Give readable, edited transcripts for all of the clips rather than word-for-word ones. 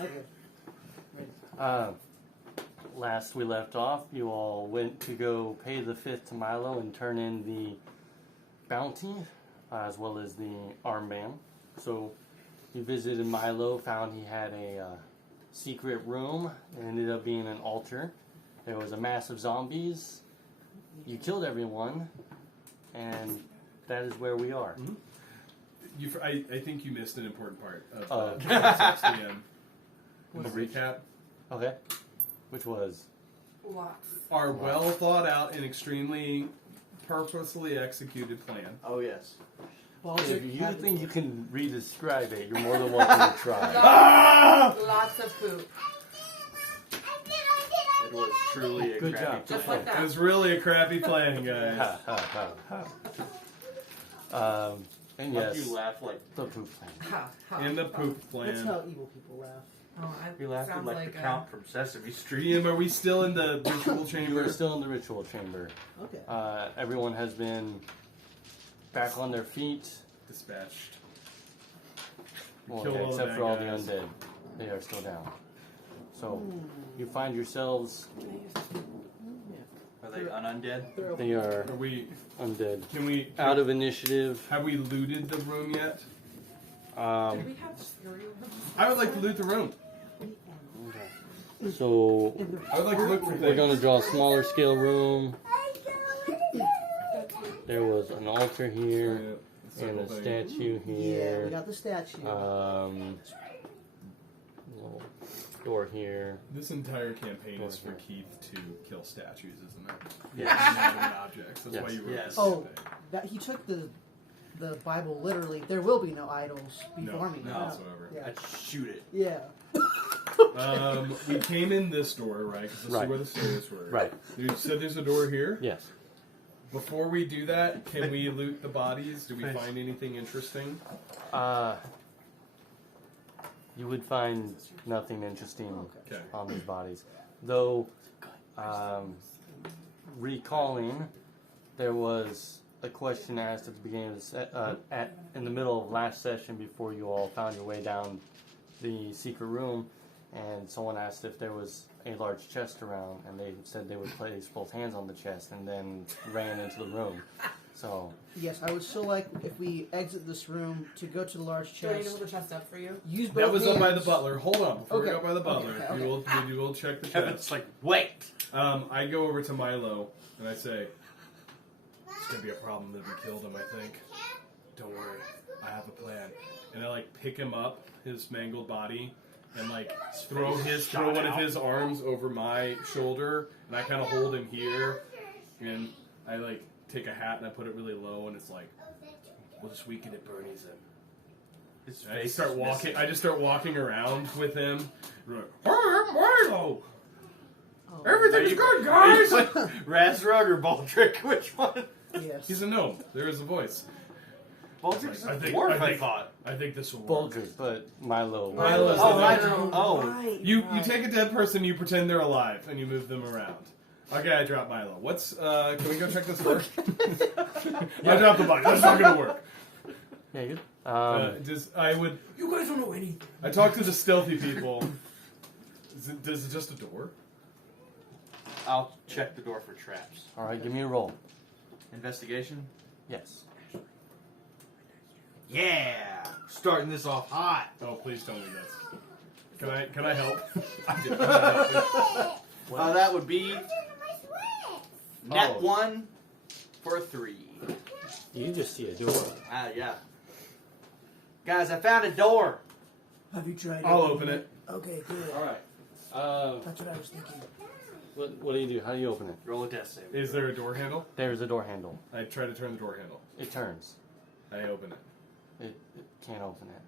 Okay. Last we left off, you all went to go pay the fifth to Milo and turn in the bounty, as well as the armband. So you visited Milo, found he had a secret room. It ended up being an altar. There was a mass of zombies. You killed everyone, and that is where we are. Mm-hmm. I think you missed an important part of the DM. The recap. Okay. Which was? Lots. Our well thought out and extremely purposely executed plan. Oh, yes. If you think you can re-describe it, you're more than welcome to try. Lots of poop. It was truly a Good crappy job. Just plan. like that. It was really a crappy plan, guys. And Why yes, do you laugh like the poop plan. Ha, ha. In the poop That's plan. how evil people laugh. Oh, you laughed sounds like the a- Count from Sesame Street? Liam, are we still in the ritual You chamber? are still in the ritual chamber. Okay. Everyone has been back on their feet. Dispatched. Well, Killed all the except bad for all the guys. undead. They are still down. So, you find yourselves, Are they undead? they are Are we? undead. Can we? Out of initiative. Have we looted the room yet? Did we have 3 of them? I would like to loot the room. So, I would like to look for we're things. going to draw a smaller scale room. There was an altar here, and a statue Yeah, we here. got the statue. Little door here. This entire campaign is for Keith to kill statues, isn't it? Yes. Inanimate objects. That's why Yes. you wrote Yes. this Oh, thing. that he took the Bible literally. There will be no idols before No, me. none whatsoever. Yeah. I'd shoot it. Yeah. We came in this door, right? Because this Right. is where the stairs were. Right. You said there's a door here? Yes. Before we do that, can we loot the bodies? Do we find anything interesting? You would find nothing interesting Okay. on these bodies. Though, recalling, there was a question asked at the beginning of the in the middle of last session before you all found your way down the secret room, and someone asked if there was a large chest around, and they said they would place both hands on the chest and then ran into the room. So, Yes, I would still like if we exit this room to go to the large Do I need to chest. hold the chest up for you? Use both That was up by the hands. butler. Hold on. Before we Okay. go by the butler, Okay. we will check the Kevin's chest. like, wait! I go over to Milo, and I say, it's going to be a problem that we killed him, I think. Don't worry. I have a plan. And I, pick him up, his mangled body, and, throw one of his arms over my shoulder, and I kind of hold him here, and I, take a hat and I put it really low, and it's like, we'll just weaken it, Bernie's in. His And I face just start is walking. missing. I just start walking around with him. And I'm like, "Hey, Milo! Oh, Everything's good, Are guys." you Razrug or Baldric? Which one? yes. He's a gnome. There is a voice. Baldric's I a think- dwarf, I I think- thought. I think this will work. Bulgers, but Milo. Milo is Oh, the I gnome. don't know. Oh. Right, You right. take a dead person, you pretend they're alive, and you move them around. Okay, I drop Milo. What's can we go check this first? I dropped the body. That's not gonna work. Yeah, good. You guys don't know anything. I talk to the stealthy people. Is it just a door? I'll check the door for traps. All right, give me a roll. Investigation? Yes. Yeah! Starting this off hot. Oh, please tell me this. Can I help? I did. That would be net Oh. 1 for 3. You just see a door. Yeah. Guys, I found a door. Have you tried I'll open it. Okay, good. All right. That's what I was thinking. What do you do? How do you open it? Roll a death save. Is there a door handle? There's a door handle. I try to turn the door handle. It turns. I open it. It can't open it.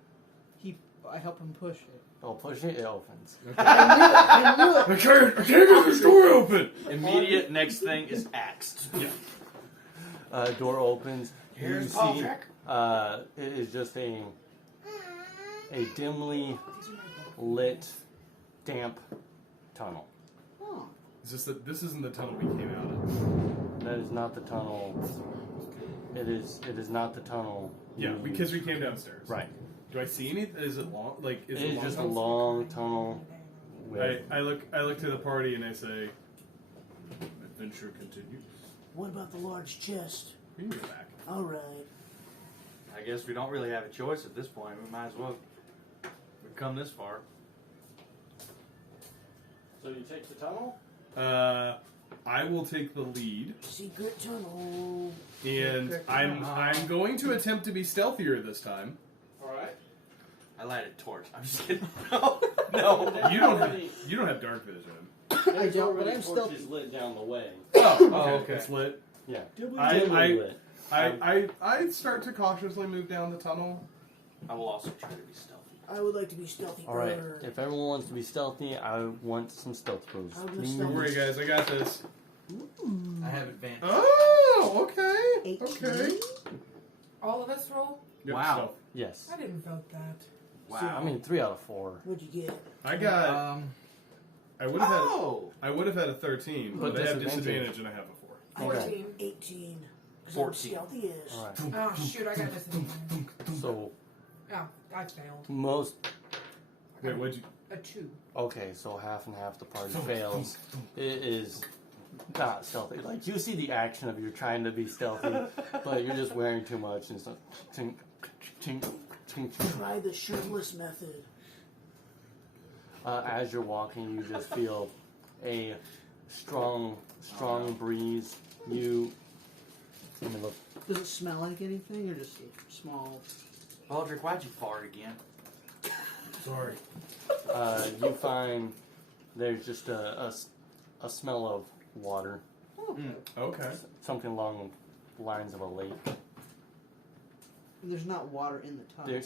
I help him push it. Oh, push it. It opens. I knew it. I can't get this door open! Immediate next thing is axed. Door opens. Here's you see. Baldric. It is just a dimly lit, damp tunnel. Oh. This isn't the tunnel we came out of. That is not the tunnel. It is not the tunnel. Yeah, you because we used. came downstairs. Right. Do I see anything? Is it long? Like, is It it is just a tunnel? long tunnel. With, I look to the party and I say, adventure continues. What about the large chest? We can go back. All right. I guess we don't really have a choice at this point. We might as well. We've come this far. so you take the tunnel? I will take the lead, Secret tunnel. and I'm going to attempt to be stealthier this time. All right. I light a torch. I'm just kidding. No. You don't have dark vision. I don't, but I'm still. Torches lit down the way. Oh, okay. It's lit. Yeah. I- lit. I start to cautiously move down the tunnel. I will also try to be stealthy. I would like to be stealthy. All right. If everyone wants to be stealthy, I want some stealth pros. I'll go Please. stealthy. Don't worry, guys. I got this. I have advantage. Oh, okay. 18. Okay. All of us roll? Yep, Wow. stealth. Yes. I didn't vote that. Wow. I mean, 3 out of 4. What'd you get? I got. I would have Oh! had. I would have had a 13, But but I have disadvantage. disadvantage and I have a 4. I got 14. 18. 'Cause 14. I'm stealthy as. All right. Oh, shoot, I got disadvantage. So Oh, I failed. most. Wait, what'd you? A 2. Okay, so half and half the party fails. It is not stealthy. Like you see the action of you're trying to be stealthy, but you're just wearing too much and stuff. Tink, tink, tink, tink. Try the shirtless method. As you're walking, you just feel a strong breeze. You. Let me look. Does it smell like anything, or just a small? Baldric, why'd you fart again? Sorry. You find there's just a smell of water, Okay. something along the lines of a lake. There's not water in the tunnel.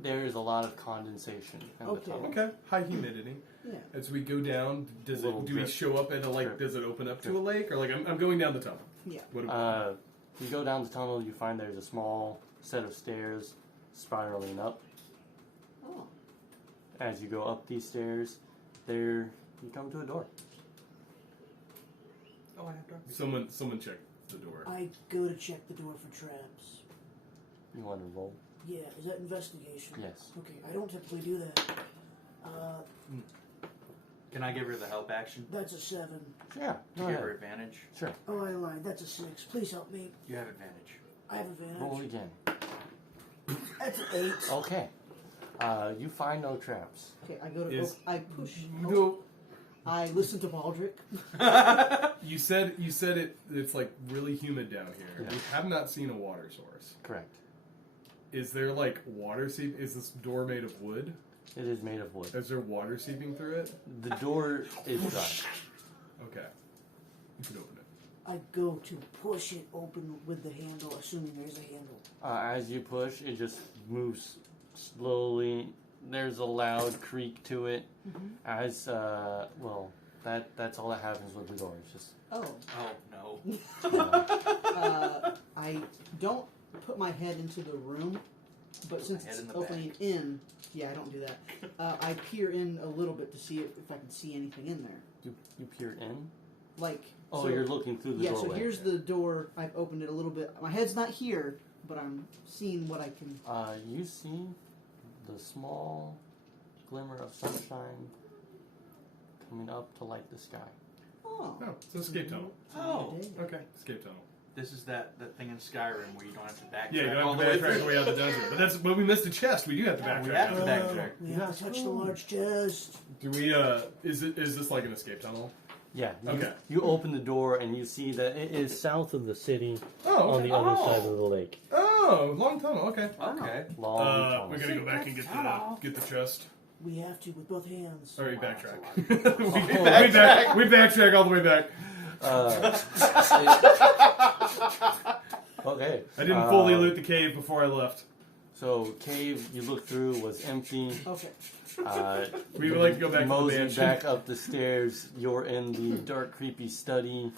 There's a lot of condensation in the Okay. tunnel. Okay. High humidity. Yeah. As we go down, do we Drip. show up at a like? Drip. Does it open up Drip. to a lake, or like I'm going down the tunnel? Yeah. What? You go down the tunnel, you find there's a small set of stairs spiraling up. Oh. As you go up these stairs, there you come to a door. Oh, I have to. Someone check the door. I go to check the door for traps. You want to roll? Yeah. Is that investigation? Yes. Okay. I don't typically do that. Can I give her the help action? That's a 7. Yeah. To Go give her ahead. advantage? Sure. Oh, I lied. That's a 6. Please help me. You have advantage. I have advantage. Roll again. That's an 8. Okay. You find no traps. Okay, I go to. Is- I push. You go. I listen to Baldric. You said it's like really humid down here. Yeah. We have not seen a water source. Correct. Is there like water seep? Is this door made of wood? It is made of wood. Is there water seeping through it? The door is dry. Okay. You can open it. I go to push it open with the handle, assuming there's a handle. As you push, it just moves slowly. There's a loud creak to it. As that's all that happens with the door. It's just Oh. Oh, no. I don't put my head into the room, but since head it's in the opening in, yeah, I don't do that. I peer in a little bit to see if I can see anything in there. you peer in. Like. Oh, so- you're looking through the Yeah, doorway. so here's the door. I've opened it a little bit. My head's not here, but I'm seeing what I can. You see the small glimmer of sunshine coming up to light the sky. Oh. Oh, it's an escape tunnel. Oh. Okay, escape tunnel. This is that thing in Skyrim where you don't have to backtrack Yeah, you all don't the have way to backtrack through. the way out the dungeon. But we missed a chest. We do have to backtrack. We have to out. backtrack. We have to touch the large chest. Do we? Is this like an escape tunnel? Yeah. Okay. You open the door and you see that it is south of the city Oh, on okay. the other side of the lake. Oh, long tunnel. Okay. Okay. Long tunnel. We gotta go back and get the chest. We have to with both hands. All right, Wow, backtrack. that's we backtrack all the way back. Okay. I didn't fully loot the cave before I left. So cave you looked through was empty. Okay. We would like to go back to the Mosey mansion. back up the stairs. You're in the dark, creepy study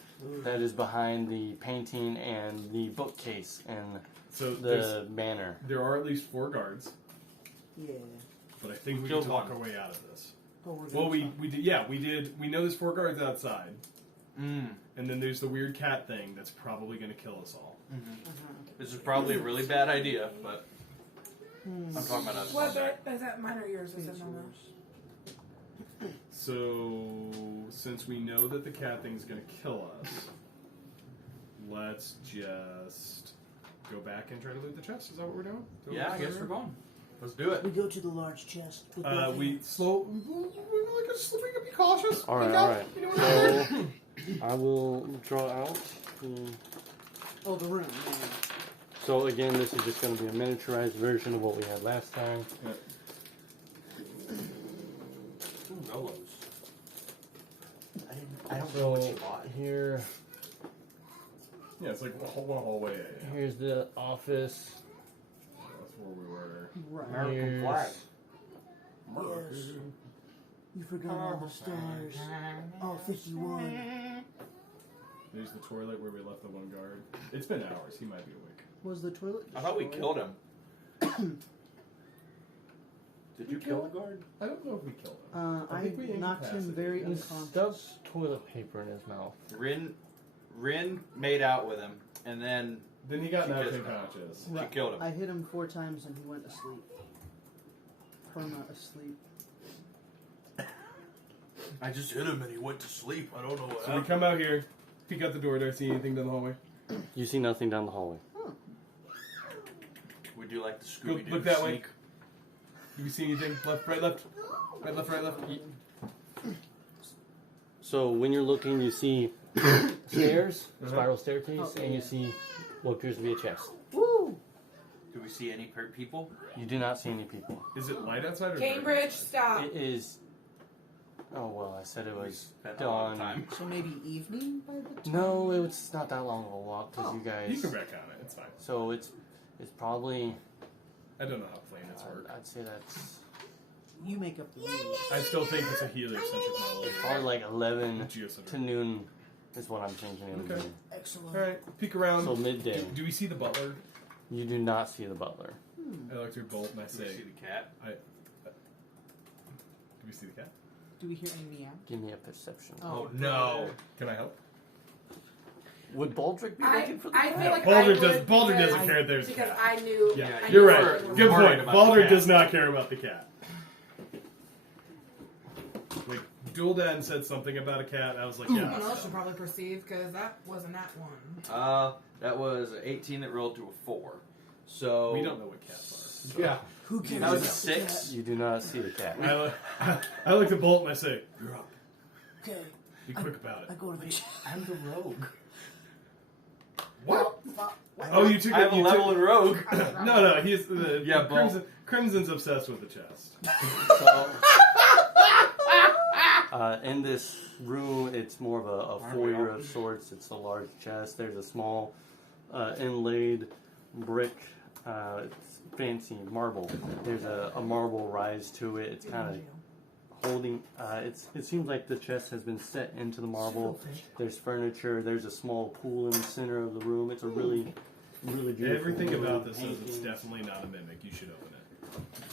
that is behind the painting and the bookcase and So the manor. there are at least 4 guards, Yeah. but I think we Killed can talk one. our way out of this. Oh, we're Well, good. we did. Yeah, we did. We know there's 4 guards outside, Mm. and then there's the weird cat thing that's probably going to kill us all. This is probably a really bad idea, but I'm talking about us. What? Is that mine or yours? Is it Mama? So, since we know that the cat thing's gonna kill us, let's just go back and try to loot the chest. Is that what we're doing? Yeah, I guess we're going. Let's do it. We go to the large chest. With both We hands. slow. We can be cautious. All right, Look all out. right. You know what I So mean? I will draw out. The, Oh, the room. Yeah. so again, this is just going to be a miniaturized version of what we had last time. Yeah. Ooh, Rolos. I don't know So what you bought. here, Yeah, it's like one hallway. Yeah. here's the office. That's where we were. Right. American flag. Yes. You forgot all the stars. All 51. There's the toilet where we left the one guard. It's been hours. He might be awake. Was the toilet I thought we destroyed? killed him. Did you kill the guard? I don't know if we killed him. I think we knocked him incapacitated very him. He unconscious. stuffed toilet paper in his mouth. Rin made out with him, and then Then he got She knocked kissed him. unconscious. she killed him. I hit him 4 times and he went to sleep. Perma asleep. I just hit him and he went to sleep. I don't know what So we come out here, peek out the door. Do I see anything down the hallway? You see nothing down the hallway. We do like the Scooby Doo Look that way. sneak. Do we see anything? Left, right, left. Right, left, right, left. So when you're looking, you see stairs, spiral staircase, Oh, and you yeah. see what appears to be a chest. Woo! Do we see any people? You do not see any people. Is it light outside or dark Cambridge, outside? stop. It is. Oh well, I said it was Spent a lot of dawn. time. So maybe evening by the time? No, it was not that long of a walk because Oh, you guys. You can retcon it. It's fine. So it's probably. I don't know how planets work. I'd say that's You make up the rules. I still think it's a heliocentric model. probably like 11 Geocentric. to noon is what I'm changing it to. Okay. be. Excellent. All right, peek around. So midday. Do we see the butler? You do not see the butler. I like to bolt and I Do we say, see the cat? do we see the cat? Do we hear any meow? Give me a perception. Oh, no. Can I help? Would Baldric be looking for the I cat? feel like Baldur I does. would Baldur because- doesn't care if there's a Because cat. I knew. Yeah, I you're knew right. it was Good worried point. about Baldur the cat. does not care about the cat. Like, Duldan said something about a cat. I was like, yeah. Someone else should probably perceive because that wasn't that one. That was an 18 that rolled to a 4. So We don't know what cats Yeah. Who cares? That was a about the 6. You do not see the cat. are. I like to bolt and I say, you're up. cat? Okay. Be quick about I it. go to the I'm the rogue. What? Oh, you took I have a you level took- in rogue. No, he's the Yeah, Bolt. Crimson's obsessed with the chest. So, in this room, it's more of a Aren't we foyer all? of sorts. It's a large chest. There's a small inlaid brick, it's fancy marble. There's a marble rise to it. It's kind of holding. It seems like the chest has been set into the marble. There's furniture. There's a small pool in the center of the room. It's a really beautiful. Everything room. about this says it's Paintings. definitely not a mimic. You should open it.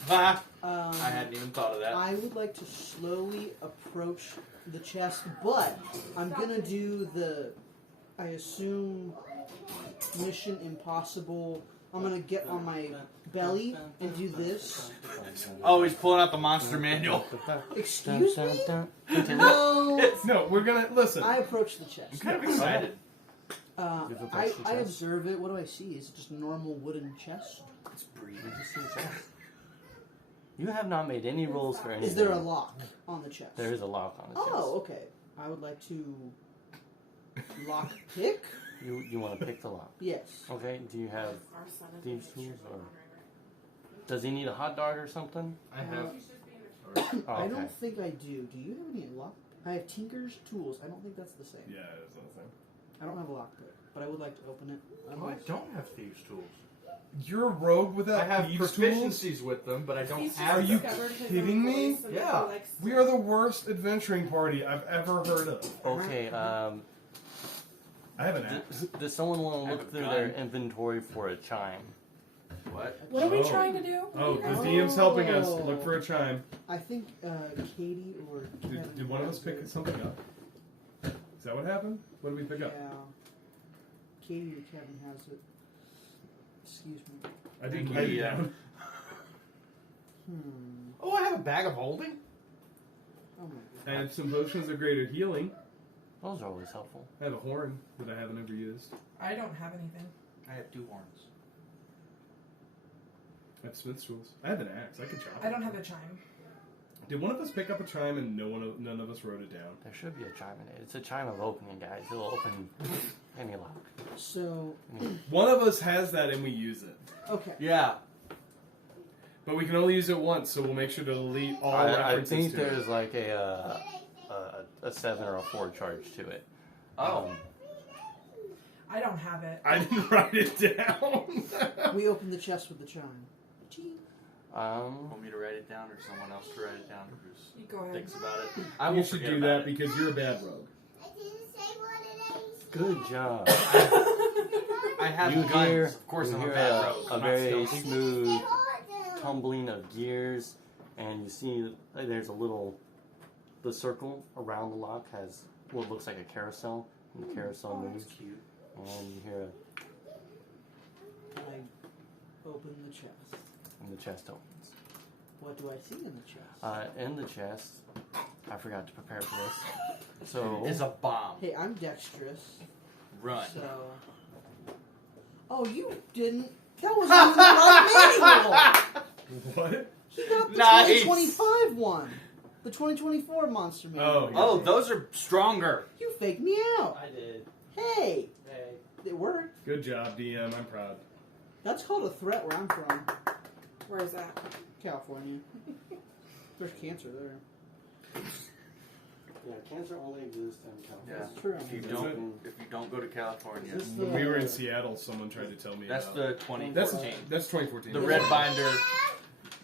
I hadn't even thought of that. I would like to slowly approach the chest, but I'm gonna do the, I assume, Mission Impossible. I'm gonna get on my belly and do this. Oh, he's pulling out the monster manual. Excuse me? Continue. No. No, we're gonna listen. I approach the I'm chest. kind of excited. You've I approached the chest? observe it. What do I see? Is it just a normal wooden chest? It's breathing. You see the chest? You have not made any rolls for anything. Is there a lock on the chest? There is a lock on the chest. Oh, okay. I would like to lock pick. You want to pick the lock? Yes. Okay. Do you have Our son is thieves' in the tools picture. or? Does he need a hot dog or something? I have. Oh, I okay. don't think I do. Do you have any lock? I have Tinker's tools. I don't think that's the same. Yeah, it's not the same. I don't have a lock pick, but I would like to open it. Oh, I don't have thieves' tools. You're a rogue without I have thieves' tools? proficiencies with them, but I don't He's just have. Are you discovered his kidding own me? voice and Yeah. he likes We are the worst adventuring party I've ever heard of. Okay. I have an axe. Does someone want I to have look a through gun. their inventory for a chime? What? What are we Oh. trying to do? Oh, What are the you DM's helping us. Oh. Look for a chime. I think Katie or Kevin. Did one of us pick something up? Is that what happened? What did we pick up? Yeah. Katie or Kevin has it. Excuse me. I didn't Thank write you, it yeah. down. Oh, I have a bag of holding? Oh my I god. have some potions of greater healing. Those are always helpful. I have a horn that I haven't ever used. I don't have anything. I have 2 horns. I have smith's tools. I have an axe. I can chop. I don't have a chime. Did one of us pick up a chime and none of us wrote it down? There should be a chime in it. It's a chime of opening, guys. It'll open any lock. So, One of us has that and we use it. okay. Yeah. But we can only use it once, so we'll make sure to delete all I references think to there's it. like a 7 or a 4 charge to it. Oh. I don't have it. I didn't write it down. We open the chest with the chime. Want me to write it down or someone else to write it down? Who You go ahead. thinks about it? I You will should forget do about that it. because you're a bad rogue. Good job. I have You guns. hear, Of course, you I'm a hear bad a, rogue. a I'm not very stealthy. smooth tumbling of gears, and you see there's the circle around the lock has what looks like a carousel, and the carousel moves, Cute. and you hear I open the chest. and the chest opens. What do I see in the chest? In the chest, I forgot to prepare for this. So Is a bomb. Hey, I'm dexterous. Run. So. Oh, you didn't. That wasn't even the right manual. What? He got the Nice. 2025 one. The 2024 monster manual. Oh, yeah. Oh, those are stronger. You faked me out. I did. Hey, Hey. it worked. Good job, DM. I'm proud. That's called a threat where I'm from. Where is that? California. There's cancer there. Yeah, cancer only exists in California. That's true. If you Is don't go to California, Is this When we were in Seattle, someone tried to tell me that's about the 2014. That's 2014. The red binder,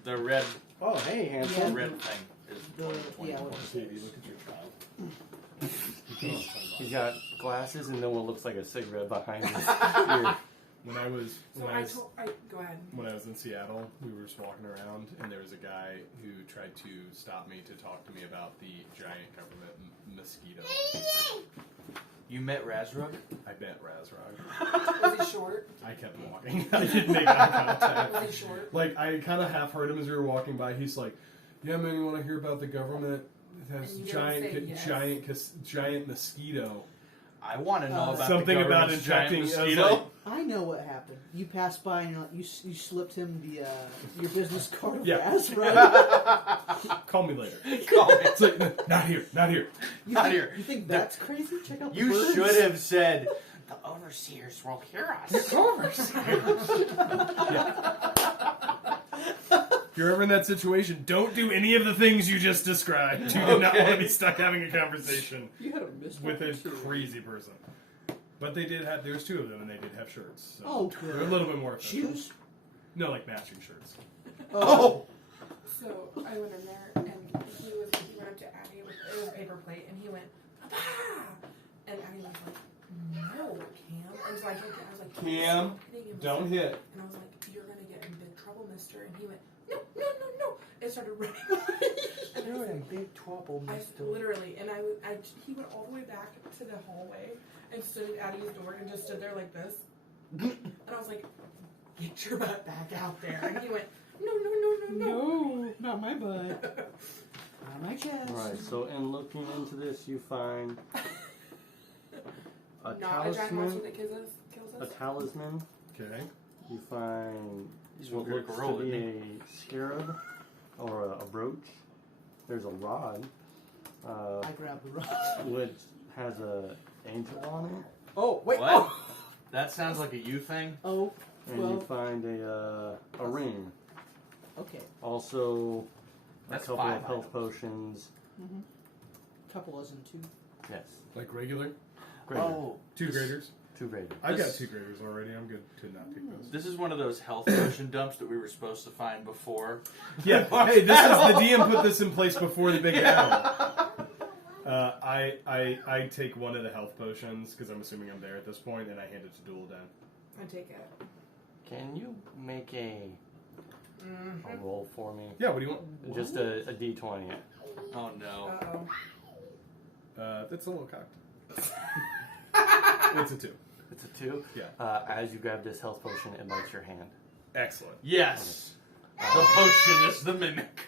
the red Oh, hey, handsome. red thing is The 2014. Sadie, look at your child. He's got glasses and then what looks like a cigarette behind his ear. When I was So go ahead. when I was in Seattle, we were just walking around, and there was a guy who tried to stop me to talk to me about the giant government mosquito. You met Razrug? I bet Razrog. Was he short? I kept walking. I didn't make eye contact. Was he short? Like, I kind of half heard him as we were walking by. He's like, "Yeah, man, you want to hear about the government? It has And you didn't say yes. giant mosquito." I want to know about Something the about government's giant infecting. I was mosquito. like, I know what happened. You passed by and you slipped him the your business card of Yeah. gas, right? "Call me later." Call me. It's like, not here, not here. You Not think, here. You think that's crazy? Check out the You birds. should have said, the overseers will hear us. If you're ever in that situation, don't do any of the things you just described. You do not want to be stuck having a conversation You had a missed with a opportunity. crazy person. But they did have, there was 2 of them, and they did have shirts. So Oh, they're a good. little bit more official. Shoes? No, like matching shirts. Oh! So I went in there and he went up to Addie with it was a paper plate and he went, Papa! And Addie was like, no, Cam. I was like, Cam, stop hitting him. don't hit. And I was like, you're gonna get in big trouble, mister. And he went, no. And started running away. And I was like, big trouble, literally, and he went all the way back to the hallway and stood at Addie's door and just stood there like this. And I was like, get your butt back out there. And he went, no. No, not my butt. Not my chest. Alright, so in looking into this, you find a Not a giant monster talisman. that kills A us. talisman. Okay. You find He's what one looks good to roll, be isn't a scarab or a brooch. There's a rod, I grabbed the rock. which has a angel on it, Oh, wait. What? That sounds like a you thing. Oh, and well, you find a ring. okay. Also, That's a couple 5 of health items. potions. Couple as in 2. Yes, Like regular? greater. Oh, 2 graders? 2 greater. I've got This- 2 graders already. I'm good to not pick those. this is one of those health potion dumps that we were supposed to find before. Yeah. Hey, this is the DM put this in place before the big battle. I take one of the health potions because I'm assuming I'm there at this point, and I hand it to Dualden. I take it. Can you make a roll for me? Yeah. What do you want? Just a d20. Oh no. Uh-oh. That's a little cocked. It's a 2. It's a 2. Yeah. As you grab this health potion, it bites your hand. Excellent. Yes. The potion is the mimic.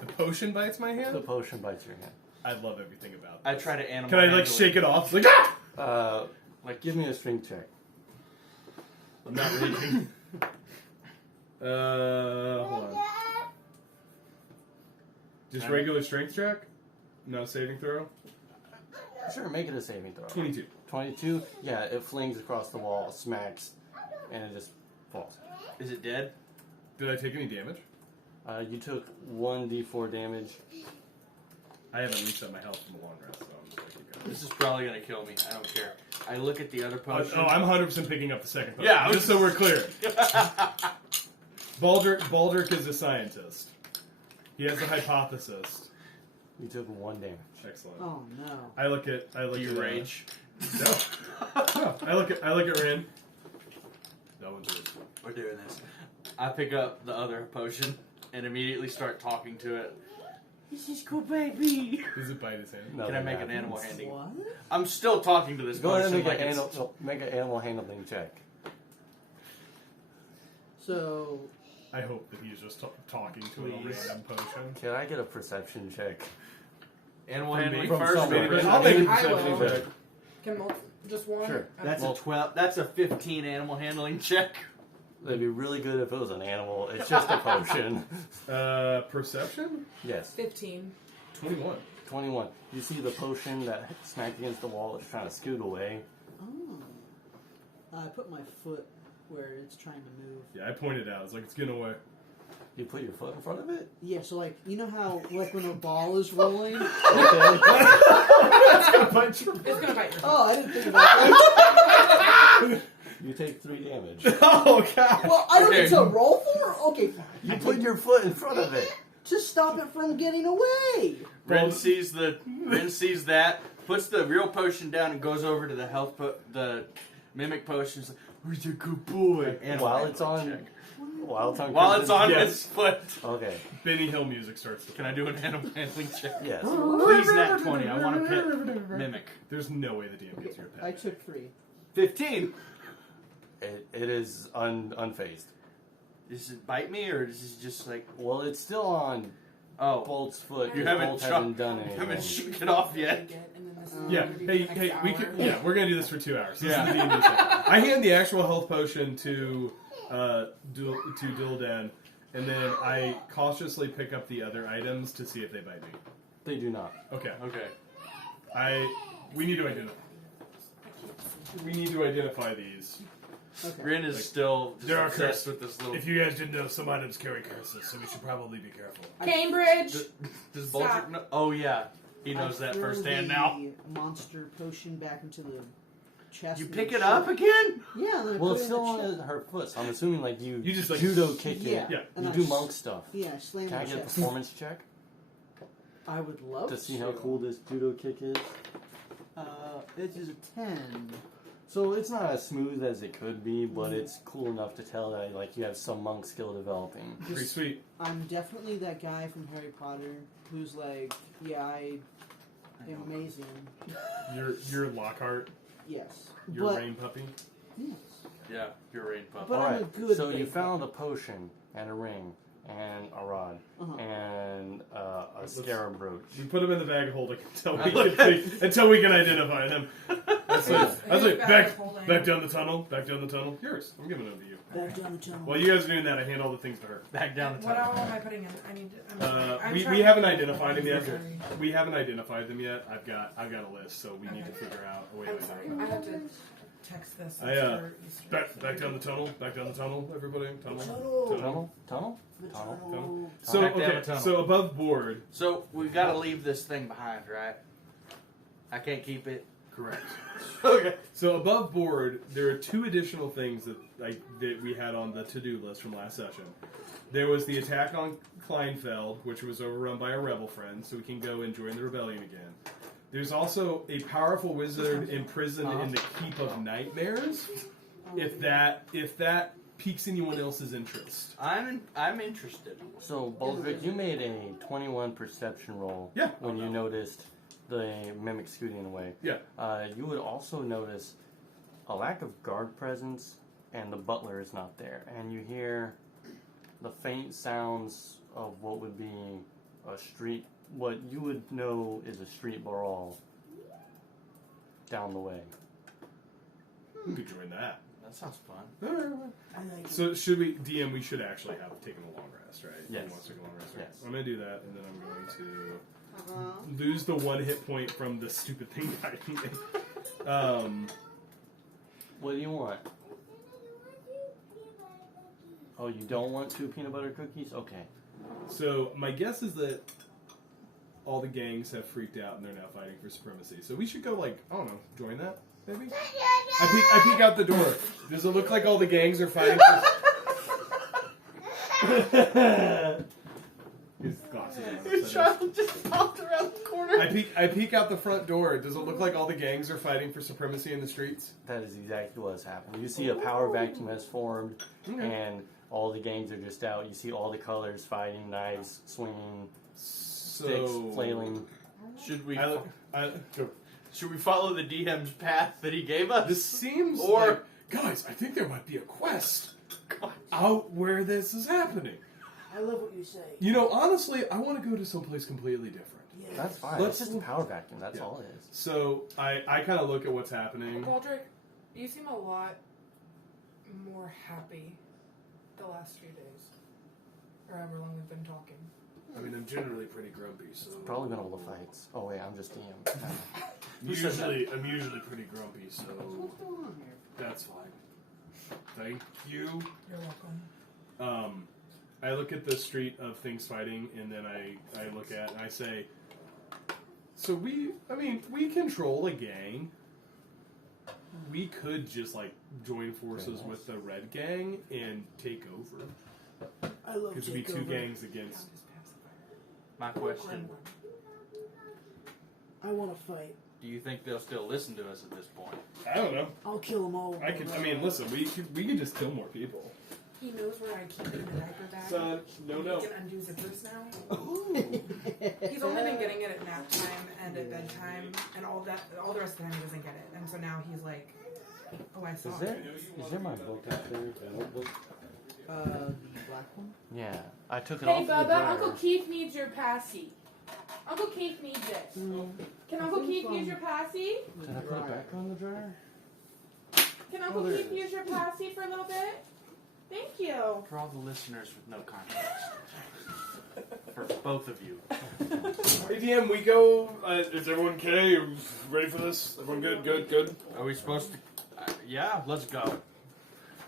The potion bites my The hand? potion bites your hand. I love everything about I this. try to animal Can I, like, handle shake it off? Like, ah! Like, give me a strength check. I'm not raging. Hold on. Just regular strength check? No saving throw? Sure, make it a saving throw. 22. 22? Yeah, it flings across the wall, smacks, and it just falls. Is it dead? Did I take any damage? You took 1d4 damage. I haven't reset my health from a long rest, so I'm just gonna keep going. This is probably gonna kill me. I don't care. I look at the other potion. Oh, I'm 100% picking up the second potion. Yeah, I was just so we're clear. Baldric is a scientist. He has a hypothesis. You took 1 damage. Excellent. Oh no. I look at You rage. No. No. I look at Rin. That one's yours. We're doing this. I pick up the other potion and immediately start talking to it. This is cool, baby. Does it bite his hand? No, Can I that make an happens. animal handling? What? I'm still talking to this Go ahead potion and like it's... make an animal handling check. So I hope that he's just talking to a Please. random potion. Can I get a perception check? Animal From handling me? first. someone. Maybe. I'll make a I perception will. check. Can just one? Sure. That's Well- a 12. That's a 15 animal handling check. That'd be really good if it was an animal. It's just a potion. Perception? Yes. 15. 21. 21. You see the potion that smacked against the wall is trying to scoot away. oh. I put my foot where it's trying to move. Yeah, I pointed out. It's like, it's getting away. You put your foot in front of it? Yeah, so like you know how like when a ball is rolling? Okay. It's gonna bite your Oh, I didn't think about that. You take 3 damage. Oh, God. Well, I don't Okay. get to roll for? Okay, fine. You put your foot in front of it. To stop it from getting away. Ren sees that, puts the real potion down, and goes over to the the mimic potion. He's like, "Where's your good boy?" Animal While it's handling on- check. While While it's on Yes. his foot. Okay. Benny Hill music starts to Can I do an animal handling check? Yes. Please, nat 20. I want to pet mimic. There's no way the DM gets your pet. I took 3. 15. It is unfazed. Does it bite me, or is it just like, Well, it's still on oh, Bolt's foot. you because haven't Bolt hasn't done you anything. haven't shook it off yet? Yeah, hey, we can. Yeah, we're gonna do this for 2 hours. This Yeah. is the D&D session. I hand the actual health potion to Dildan, and then I cautiously pick up the other items to see if they bite me. They do not. Okay, Okay. we need to identify. We need to identify these. Okay. Rin is still just There are obsessed curses. with this little. If you guys didn't know, some items carry curses, so we should probably be careful. Cambridge! Does Stop. Baldric know? Oh, yeah. He knows I that throw firsthand the now. Monster potion back into the chest. You and pick then it up shove- again? Yeah, and then I Well, put it's it still in the on chest. her foot, so I'm assuming like you You just, like, judo kick Yeah. it. Yeah. And You I do s- monk stuff. Yeah, I slam Can I the get a chest. performance check I would love to see how cool this judo kick is? It is a 10. So it's not as smooth as it could be, but it's cool enough to tell that like you have some monk skill developing. Pretty sweet. I'm definitely that guy from Harry Potter who's like, yeah, I am amazing. You're Lockhart. Yes. You're but, Rain Puppy. Yes. Yeah, you're Rain Pup. But I'm Alright, a good so you big found a potion and a ring and a rod Uh-huh. and a scarab brooch. We put them in the bag of holding until we can identify them. That's like back down the tunnel. Yours. I'm giving them to you. Back down the tunnel. While you guys are doing that, I hand all the things to her. Back down the What all tunnel. am I putting in? I need to. I'm We trying- haven't identified them yet. Sorry. We haven't identified them yet. I've got a list, so we need to figure out a way to I'm sorry. identify I them. have to text this. Easter. Back down the tunnel. Back down the tunnel, everybody. Tunnel. Tunnel? The Tunnel? tunnel. So Back down okay. the tunnel. So above board. So we've got to leave this thing behind, right? I can't keep it. Correct. Okay. So above board, there are 2 additional things that we had on the to-do list from last session. There was the attack on Kleinfeld, which was overrun by our rebel friends, so we can go and join the rebellion again. There's also a powerful wizard imprisoned in the Keep of Nightmares. If that piques anyone else's interest. I'm interested. So, Baldric, you made a 21 perception roll Yeah. when you noticed the mimic scooting away. Yeah. You would also notice a lack of guard presence, and the butler is not there. And you hear the faint sounds of what would be a street, what you would know is a street brawl down the way. We could join that. That sounds fun. I like it. So should we, DM, we should actually have taken a long rest, right? Yes. We want to take a long rest, right? Yes. I'm going to do that, and then I'm going to lose the 1 hit point from the stupid thing biting me. What do you want? Oh, you don't want 2 peanut butter cookies? Okay. So my guess is that all the gangs have freaked out and they're now fighting for supremacy. So we should go, like, I don't know, join that, maybe? I peek out the door. Does it look like all the gangs are fighting for... His glasses are Your upside down. child just popped around the corner. I peek out the front door. Does it look like all the gangs are fighting for supremacy in the streets? That is exactly what has happened. You see a power vacuum has formed, and all the gangs are just out. You see all the colors fighting, knives swinging, sticks flailing. Should we? Go. Should we follow the DM's path that he gave us? This seems Or- like... Guys, I think there might be a quest out where this is happening. I love what you say. You know, honestly, I want to go to someplace completely different. Yes. That's fine. Let's- It's just a power vacuum. That's Yeah. all it is. So I kind of look at what's happening. Baldrick, you seem a lot more happy the last few days. Or however long we've been talking. I mean, I'm generally pretty grumpy, so Probably been all the fights. Oh wait, I'm just DM. I'm usually pretty grumpy, so What's going on here? that's fine. Thank you. You're welcome. I look at the street of things fighting, and then I look at and I say, so we control a gang. We could just like join forces with the red gang and take over. I love Because it'd be 2 gangs against. My question: I want to fight. do you think they'll still listen to us at this point? I don't know. I'll kill them all. Listen, we could just kill more people. He knows where I keep it in the diaper bag. Son, no. He can undo zippers now. Ooh. He's only been getting it at nap time and at bedtime, and all the rest of the time he doesn't get it. And so now he's like, oh, I saw Is it. there my book out there? The notebook? The black one? Yeah, I took it Hey, off the Bubba, drawer. Uncle Keith needs your passy. Uncle Keith needs it. Can Uncle Keith use your passy? Can I put it back on the drawer? Can Uncle there Keith it is. use your passy for a little bit? Thank you. For all the listeners with no context. For both of you. Hey DM, we go. Is everyone okay? Ready for this? Everyone good? Are we supposed to? Yeah, let's go.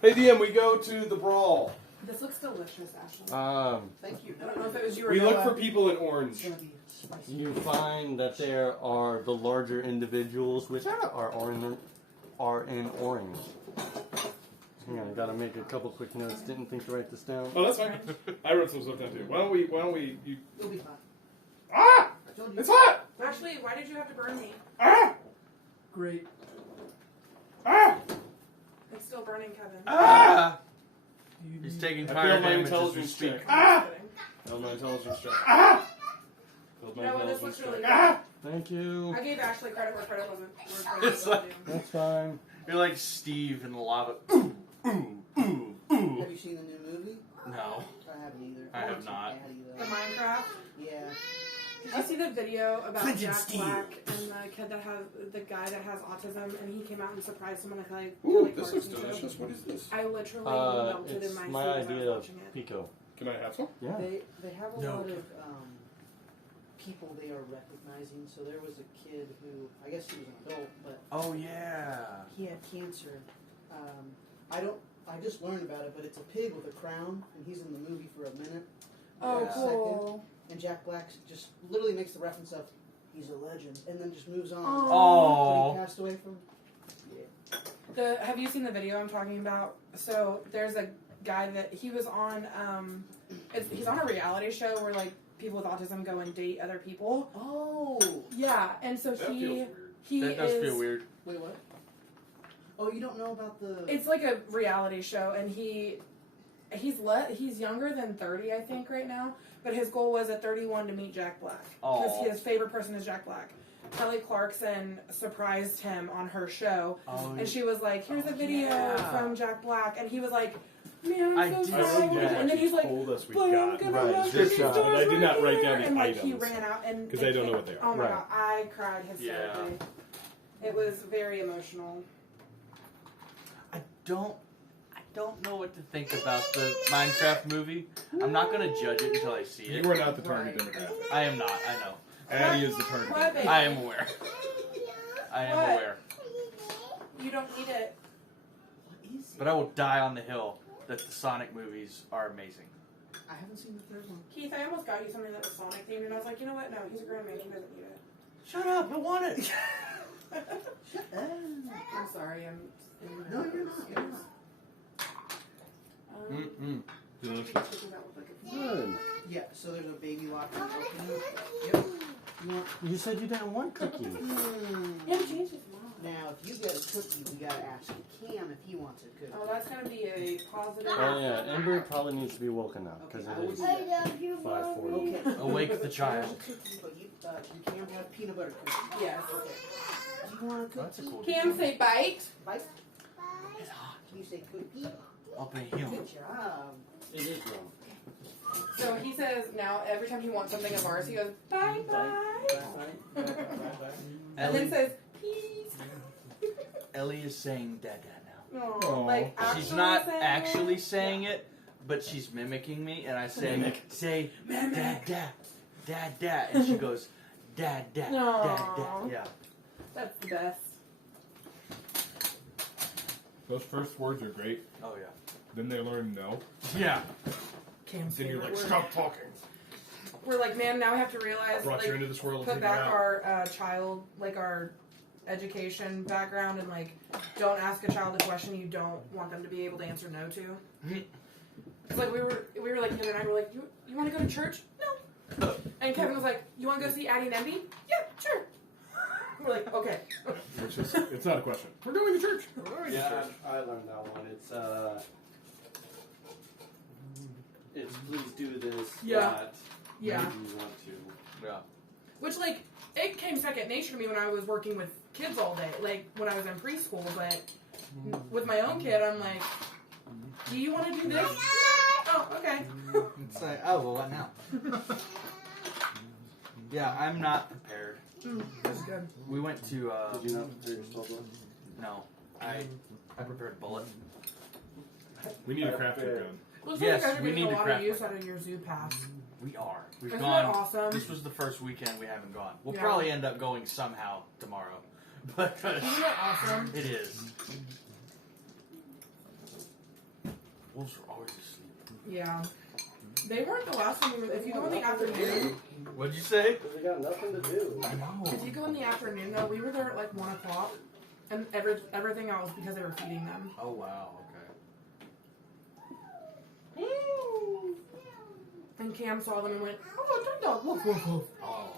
Hey DM, we go to the brawl. This looks delicious, Ashley. Thank you. I don't know if it was you or We look Noah. for people in orange. It's gonna be spicy. You find that there are the larger individuals, which are in orange. Hang on, I gotta make a couple quick notes. Didn't think to write this down. Oh, that's fine. I wrote some stuff down too. Why don't we? You... It'll be fine. Ah! I told you. It's hot! Ashley, why did you have to burn me? Ah! Great. Ah! It's still burning, Kevin. Ah! He's taking I fire failed my damage as we intelligence speak. check. I'm Ah! just kidding. Failed my intelligence check. Ah! Failed You know what? This looks really good. Ah! Thank you. I gave Ashley credit where credit wasn't. Where credit It's wasn't like- due. That's fine. You're like Steve in the lava. Ooh, ooh, ooh, ooh. Have you seen the new movie? No. I haven't either. I have not. I had The either. Minecraft. Yeah. Did you see the video about Clinton Jack Steve. Black and the guy that has autism, and he came out and surprised him on the Kelly Ooh, Kelly this looks Clarkson show? delicious. What is this? I literally melted It's in my my seat as I was idea of watching it. pico. Can I have some? Yeah. They have a No. lot of people they are recognizing. So there was a kid who, I guess he was an adult, but Oh yeah. he had cancer. I just learned about it, but it's a pig with a crown, and he's in the movie for a minute. Oh, for a second. cool. And Jack Black just literally makes the reference of he's a legend, and then just moves on. Oh. But he passed away from. Have you seen the video I'm talking about? So there's a guy that he was on. He's on a reality show where like people with autism go and date other people. Oh, Yeah, and so That feels weird. he That does is. feel weird. wait, what? Oh, you don't know about the? It's like a reality show, and he's younger than 30, I think, right now. But his goal was at 31 to meet Jack Black because Aw. his favorite person is Jack Black. Kelly Clarkson surprised him on her show, Oh, and she was like, "Here's a video yeah. from Jack Black," and he was like, Man, I I'm so did I sorry. wrote down And what then he's you like, told us we but I'm got. gonna Right, rush good to the job. stores But I did not right write there. down the and, like, he items. ran out and 'Cause I don't know what they are. Oh my Right. god, I cried hysterically. It was very emotional. I don't know what to think about the Minecraft movie. I'm not gonna judge it until I see You it. are not the target demographic. I am not. I know. Addie is the target What, demographic. baby? I am aware. I am What? aware. You don't need it. What is it? But I will die on the hill that the Sonic movies are amazing. I haven't seen the third one. Keith, I almost got you something that was Sonic themed, and I was like, you know what? No, he's a grown man. He doesn't need it. Shut up! I want it. Shut up. I'm sorry. I'm. No, you're not. You're not. Delicious. Good. Yeah, so there's a baby locker. Yep. You want, You said you didn't want cookies. Yeah, change his mind. now, if you get a cookie, we gotta ask Cam if he wants a cookie. Oh, that's gonna be a positive. Oh yeah, Ember probably needs to be woken up because Okay, I it will is do that. 5:40. Okay. Awake the child. But you, can Cam have peanut butter cookies? Yes. Do you want a cookie? That's a cool. Cam, say bite. Bite? It's hot. Can you say cookie? Up in here. Good job. It is wrong. So he says now every time he wants something of ours, he goes bye bye, and then says peace. Ellie is saying "dad, dad" now. No, like actually She's not saying actually it? saying it, but she's mimicking me, and I say, say, dad, dad, dad, dad, and she goes, dad, dad, dad, Aw. dad. Yeah. That's the best. Those first words are great. Oh yeah. Then they learn no. Yeah. Cam's Then you're like, favorite stop talking. We're like, man, now we have to realize, Brought like, you into this world and put figure back out. our child, like our education background, and like, don't ask a child a question you don't want them to be able to answer no to. It's like we were like the other night, we're like, you want to go to church? No. And Kevin was like, you want to go see Addie and Envy? Yeah, sure. We're like, okay. Which is, it's not a question. We're going to church. We're going to Yeah, church. I learned that one. It's please do this. Yeah. Not Yeah. maybe you want to. Yeah. Which, like, it came second nature to me when I was working with kids all day, like when I was in preschool. But with my own kid, I'm like, do you want to do this? Oh, okay. It's like, oh well, what now? Yeah, I'm not prepared. That's good. We went to. Did you not prepare your spell book? No, I prepared a bullet. We need a crafting gun. Looks Yes, like you guys are we getting need a to lot craft of use one. out of your zoo pass. We are. We've Isn't gone. that awesome? This was the first weekend we haven't gone. We'll Yeah. probably end up going somehow tomorrow, but Isn't that awesome? it is. Wolves are always asleep. Yeah. They weren't the last one. If you go in the afternoon, What'd you say? Because they got nothing to do. I know. if you go in the afternoon though, we were there at like 1 o'clock, and everything else because they were feeding them. Oh wow. Okay. And Cam saw them and went, "Oh, a dog, woof woof woof." Oh.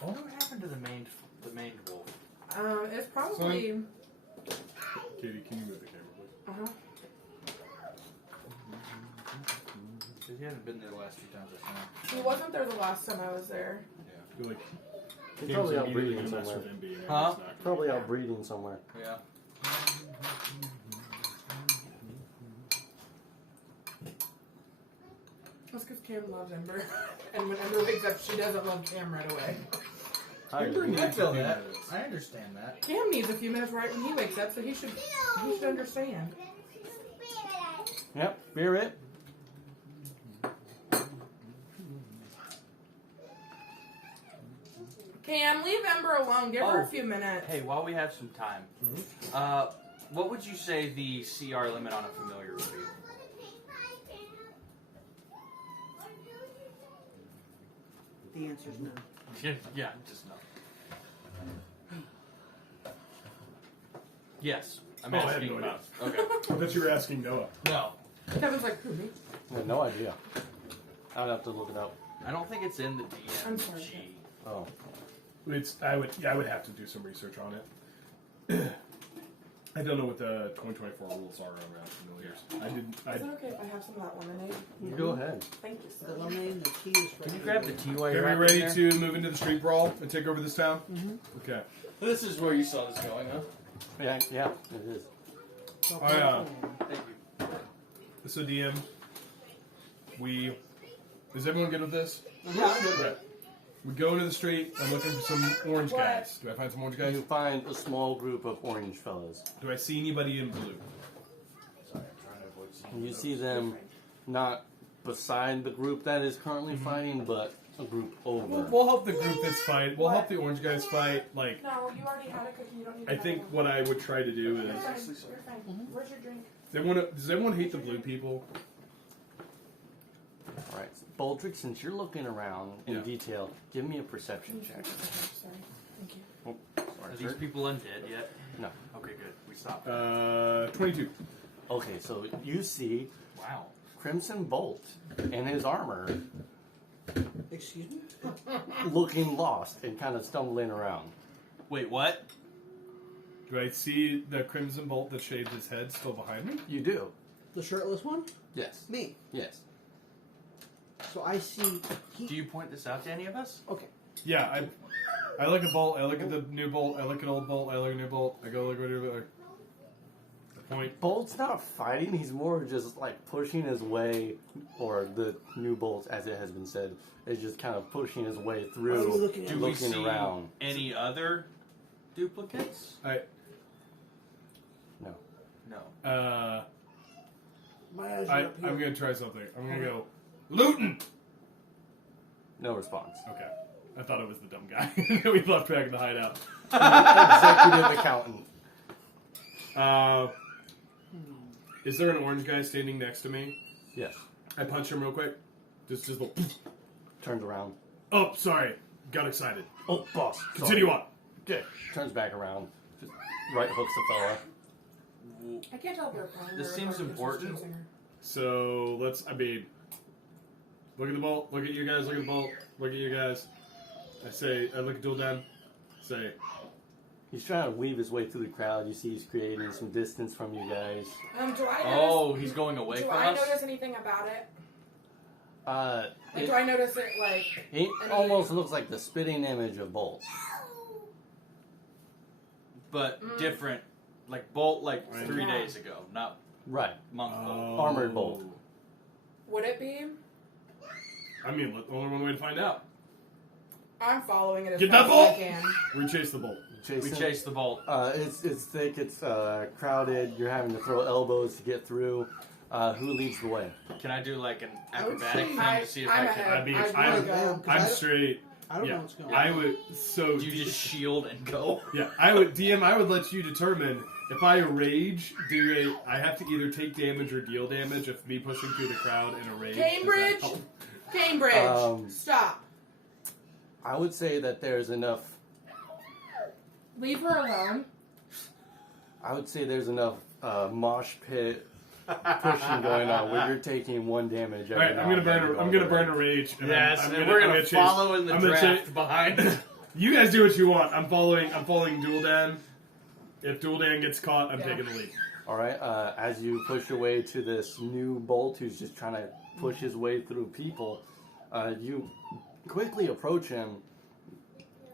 I wonder what happened to the main wolf. It's probably. Katie, can you move the camera, please? Uh-huh. Because he hasn't been there the last few times I saw him. He wasn't there the last time I was there. I feel like He's Kim's probably out immediately breeding gonna mess somewhere. with MB. and Huh? it's not gonna Probably be out breeding somewhere. Yeah. That's because Cam loves Ember. And when Ember wakes up, she doesn't love Cam right away. Hi, Ember Ruby. needs I feel a few that. minutes. I understand that. Cam needs a few minutes right when he wakes up, so he should understand. Yep, spirit. Cam, leave Ember alone. Give her Oh. a few minutes. Hey, while we have some time, what would you say the CR limit on a familiar would be? The answer's no. Yeah, just no. Yes, I'm Oh, I have asking no about. idea. Okay. I thought you were asking Noah. No, Kevin's like, who, me? I have no idea. I'd have to look it up. I don't think it's in the I'm sorry, DMG. Oh. I would have to do some research on it. I don't know what the 2024 rules are around familiars. Is it okay if I have some of that lemonade? You go ahead. Thank you, The sir. lemonade and the tea is right Can you here. grab the tea while Okay, you're are at we ready there? to move into the street brawl and take over this town? Mm-hmm. Okay. This is where you saw this going, huh? Yeah, it is. Stop Oh, yeah. laughing. Thank you. So DM, is everyone good with this? Yeah. Right. We go into the street. I'm looking for some orange What? guys. Do I find some orange guys? You find a small group of orange fellas. Do I see anybody in blue? Sorry, I'm trying to avoid seeing You those. see them not beside the group that is currently fighting, but a group over. We'll help the group that's fight. We'll help the orange guys fight. Like, No, you already had a cookie. You don't need I another think one. what I would try to do You're is. fine. You're fine. Where's your drink? Does everyone hate the blue people? Alright, Baldrick, since you're looking around in Yeah. detail, give me a perception check. Sorry. Thank you. Are these people undead yet? No. Okay, good. We stopped. 22. Okay, so you see Wow. Crimson Bolt in his armor Excuse me? looking lost and kind of stumbling around. Wait, what? Do I see the Crimson Bolt that shaved his head still behind me? You do. The shirtless one? Yes. Me. Yes. So I see. Do you point this out to any of us? Okay. Yeah, I look at Bolt. I look at the new Bolt. I look at old Bolt. I look at new Bolt. I go look at the other. Point. Bolt's not fighting, he's more just like pushing his way, or the new Bolt, as it has been said, is just kind of pushing his way What are you through, looking at? Do we looking see around. any other duplicates? No. No. My eyes are I'm up here. gonna try something. I'm gonna go looting. No response. Okay, I thought it was the dumb guy. We left back in the hideout. Executive accountant. Is there an orange guy standing next to me? Yes. I punch him real quick. Just a little. Turns around. Oh, sorry. Got excited. Oh, boss. Continue on. Okay. Turns back around. Just right hooks the fella. I can't tell if you're a friend This or if seems you're just important. chasing her. So look at the bolt. Look at you guys. Look at the bolt. Look at you guys. I look at Duldan. Say, He's trying to weave his way through the crowd. You see he's creating some distance from you guys. Do I notice? Oh, he's going away Do from I us? notice anything about it? Like, It, do I notice it like? it almost looks like the spitting image of Bolt. But different. Like Bolt, like Right. 3 Yeah. days ago, not Right. month Bolt. Armored Bolt. Would it be? I mean, only one way to find out. I'm following it as Get fast that as I bolt! can. We chase the bolt. Chase We him. chased the Bolt. It's thick. It's crowded. You're having to throw elbows to get through. Who leads the way? Can I do like an I would acrobatic say thing to see if I'm I can? ahead. I mean, I'd I'm- wanna go. Because I'm straight. I don't Yeah. know what's going on. I would. So. Do you just shield and go? Yeah, I would. DM, I would let you determine if I rage. I have to either take damage or deal damage if me pushing through the crowd in a rage. does that Cambridge! help? Cambridge, stop. I would say that there's enough. Leave her alone. I would say there's enough mosh pit pushing going on where you're taking one damage. All right, I'm gonna burn a rage. And Yes, I'm and we're gonna chase- follow in the I'm gonna draft chase- behind. You guys do what you want. I'm following Duldan. If Duldan gets caught, I'm Yeah. taking the lead. All right. As you push your way to this new Bolt who's just trying to push his way through people, you quickly approach him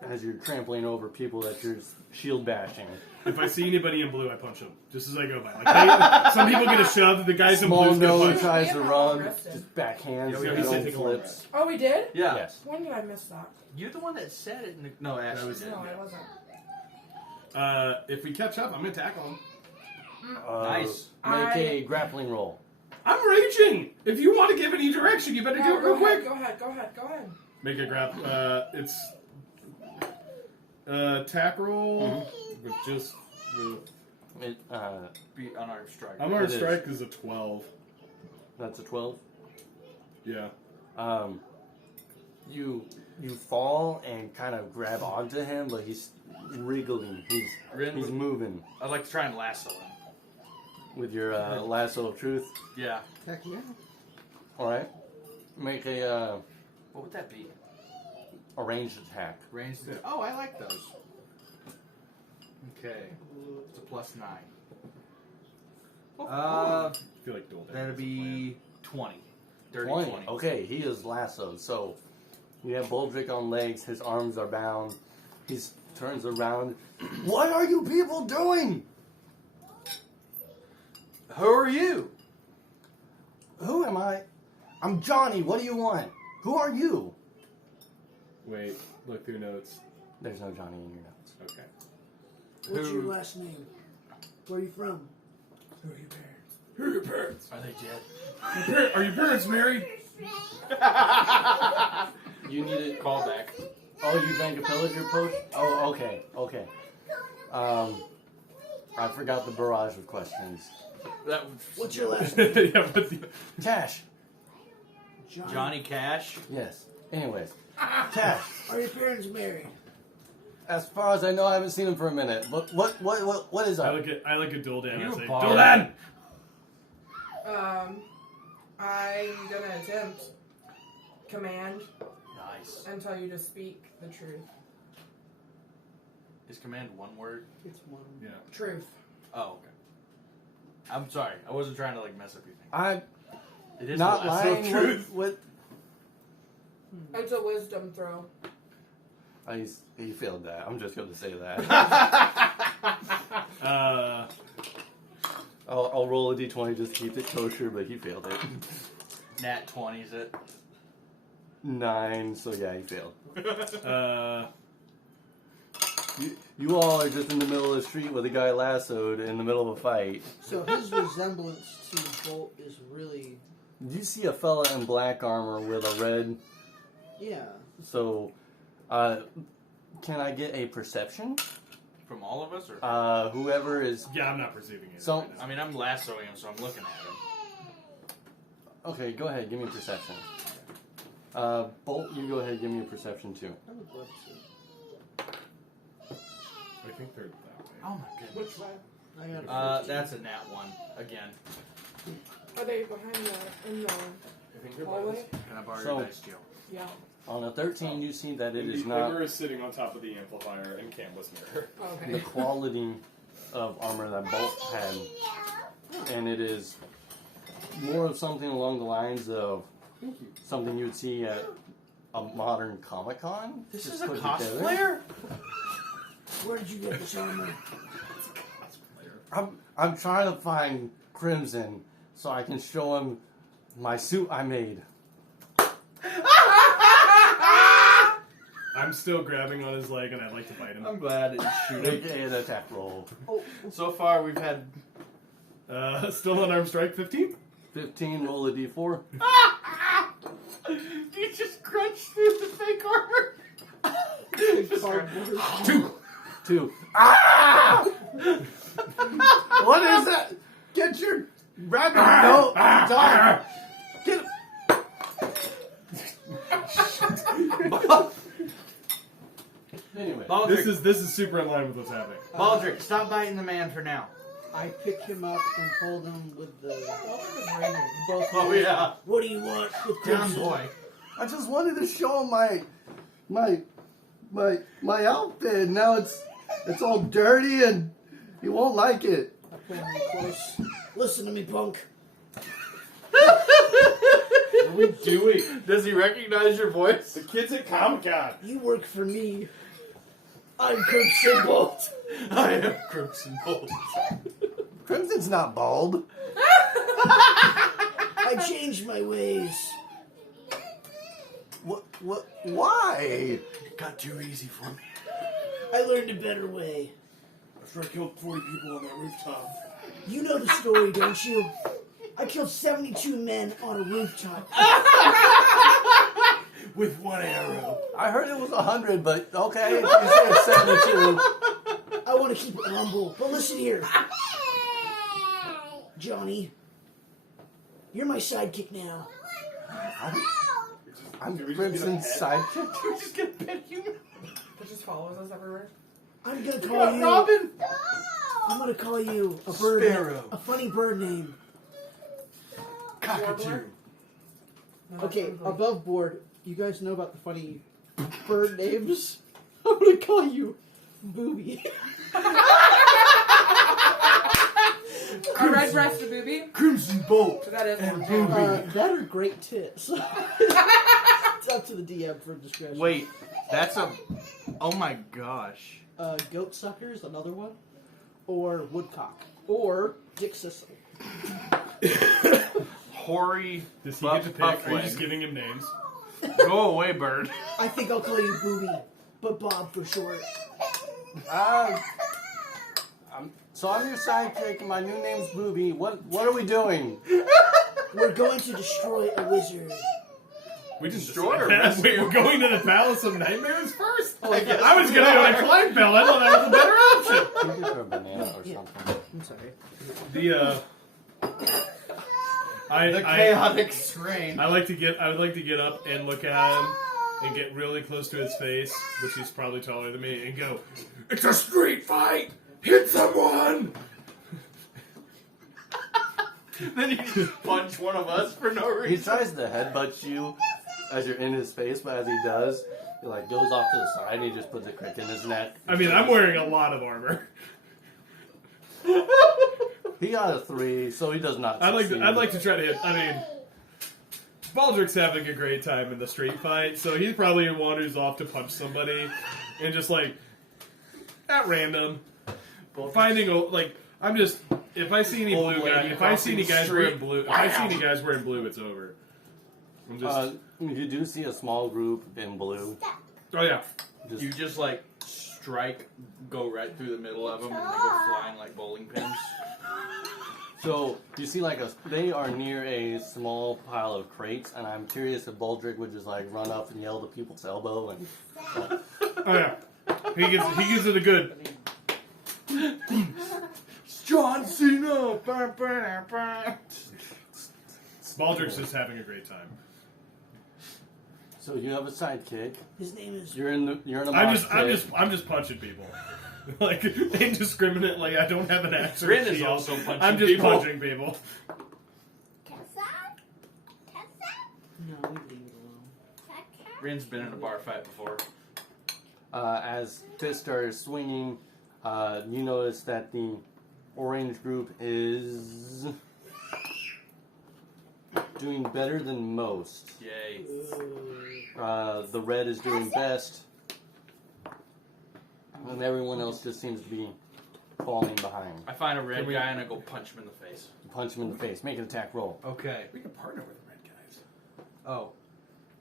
as you're trampling over people that you're shield bashing. If I see anybody in blue, I punch them just as I go by. Like some people get a shove. The guys in Small blue's gonna nose punch. tries We to have all run, arrested. just backhands, Yeah, we his have to own take a long flips. Oh, we did? Yeah. Yes. When did I miss that? You're the one that said it. No, Ashley was- did. No, I wasn't. If we catch up, I'm gonna tackle him. Nice. Make a grappling roll. I'm raging. If you want to give any direction, you better do it real quick. Go ahead. Make a grab. It's attack roll with just. It, Be unarmed strike. Unarmed It is. strike is a 12. that's a 12. Yeah. You fall and kind of grab onto him, but he's wriggling. He's moving I'd like to try and lasso him. with your lasso of truth. Yeah. Heck yeah. All right. Make a What would that be? ranged attack. Ranged. Oh, I like those. Okay. It's a +9. I feel like Duldan. That'd be 20. Dirty 20. 20. Okay, he is lassoed. So you have Boldrick on legs. His arms are bound. He turns around. What are you people doing? Who are you? Who am I? I'm Johnny. What do you want? Who are you? Wait, look through notes. There's no Johnny in your notes. Okay. What's your last name? Where are you from? Who are your parents? Who are your parents? Are they dead? Are your parents married? You need it. Call back. Oh, you drank a pillager potion? Oh, okay. I forgot the barrage of questions. What's your last name? Yeah, but Cash. Johnny Cash? Yes. Anyways, Cash. Are your parents married? As far as I know, I haven't seen him for a minute. But what is I up? look at Duldan You and I say, bard. Duldan! I'm gonna attempt command Nice. and tell you to speak the truth. Is command one word? It's one. Yeah. Truth. Oh, okay. I'm sorry. I wasn't trying to like mess up your thing. I'm It is not the lasso of lying. truth. What? It's a wisdom throw. He failed that. I'm just going to say that. I'll roll a d20 just to keep it kosher, but he failed it. Nat 20's it. 9, so yeah, he failed. Uh, You all are just in the middle of the street with a guy lassoed in the middle of a fight. So his resemblance to Bolt is really, You see a fella in black armor with a red. yeah. So, can I get a perception? From all of us? Or Whoever is. yeah, I'm not perceiving it. So- right now. I mean, I'm lassoing him, so I'm looking at him. Okay, go ahead, give me a perception. Bolt, you go ahead, give me a perception too. I would love to. I think they're that way. Oh my goodness. Which one? I got a 14. That's a nat 1 again. Are they behind in the I think they're hallway? Can I borrow So- your dice, Joe? Yeah. On a 13, you see that it is Ember not is sitting on top of the amplifier and Cam was near her. Okay. the quality of armor that Bolt had. And it is more of something along the lines of something you would see at a modern Comic-Con. This just is a put together. cosplayer? Where did you get this armor? I'm trying to find Crimson so I can show him my suit I made. I'm still grabbing on his leg and I'd like to bite him. I'm glad it didn't shoot Make him. an attack roll. So far, we've had. Still unarmed strike, 15? 15, roll a d4. You just crunched through the fake armor. Cardboard. 2. Ah! What is that? Get your rabbit no dog. Get him. Anyway, Baldric, This is super in line with what's happening. Baldric, stop biting the man for now. I pick him up and hold him with the both. Oh yeah, What do you want with down Crimson? boy. I just wanted to show him my outfit. Now it's all dirty and he won't like it. I pull him close. Listen to me, punk. What are we doing? Does he recognize your voice? The kid's at Comic-Con. You work for me. I'm Crimson Bolt. I am Crimson Bolt. Crimson's not bald. I changed my ways. What? Why? It got too easy for me. I learned a better way. After I killed 40 people on that rooftop. You know the story, don't you? I killed 72 men on a rooftop. With one arrow. I heard it was 100, but okay. You said it's 72. I want to keep it humble, but listen here. Johnny, you're my sidekick now. I'm Crimson's sidekick. We just get pet human. It just follows us everywhere. I'm gonna call you. Robin. I'm gonna call you a bird. Sparrow. A funny bird name. Cockatoo. No, that's Okay, Warbler. above board. You guys know about the funny bird names? I'm gonna call you Booby. A red-breasted booby. Crimson Bolt. So that is And one. booby. That are great tits. It's up to the DM for discretion. Wait, that's a. Oh my gosh. Goat suckers, another one, or woodcock, or dick Hoary. Does he get to pick? Are you Puffleg. just giving him names? Go away, bird. I think I'll call you Booby, but Bob for short. So I'm your sidekick, and my new name's Booby. What are we doing? We're going to destroy a wizard. We just Destroy or decided that. Wait, rescue? we're going to the Palace of Nightmares first? Oh, yes. I was going to go to Kleinfeld. I thought that was a better option. Maybe for a banana or Yeah. something. I'm sorry. The chaotic strain. I would like to get up and look at him and get really close to his face, which he's probably taller than me, and go, "It's a street fight! Hit someone!" Then you just punch one of us for no He reason. tries to headbutt you as you're in his face, but as he does, he like goes off to the side and he just puts a crick in his neck. I mean, I'm wearing a lot of armor. He got a 3, so he does not. I'd succeed. like to try to hit. I mean, Baldrick's having a great time in the street fight, so he's probably wanders off to punch somebody, and just like at random, finding I'm just if I see any Old blue lady guys, if I see any guys wearing street. blue, if I see any guys wearing blue, it's over. I'm just You do see a small group in blue. oh yeah. Just, You just like strike, go right through the middle of them, and they go flying like bowling pins. so you see they are near a small pile of crates, and I'm curious if Baldrick would just like run up and yell to people's elbow and. Oh yeah. He gives it a good. John Cena. Baldrick's just having a great time. So you have a sidekick. His name is. You're in a mosh pit. I'm just punching people. Like indiscriminately. I don't have an action. Rin is shield. also punching I'm just people. punching people. No, we leave it alone. Rin's been in a bar fight before. As fists are swinging, you notice that the orange group is doing better than most. Yay. The red is doing best, and everyone else just seems to be falling behind. I find a red Can we- guy and I go punch him in the face. Punch him in the face. Make an attack roll. Okay. We can partner with the red guys. Oh.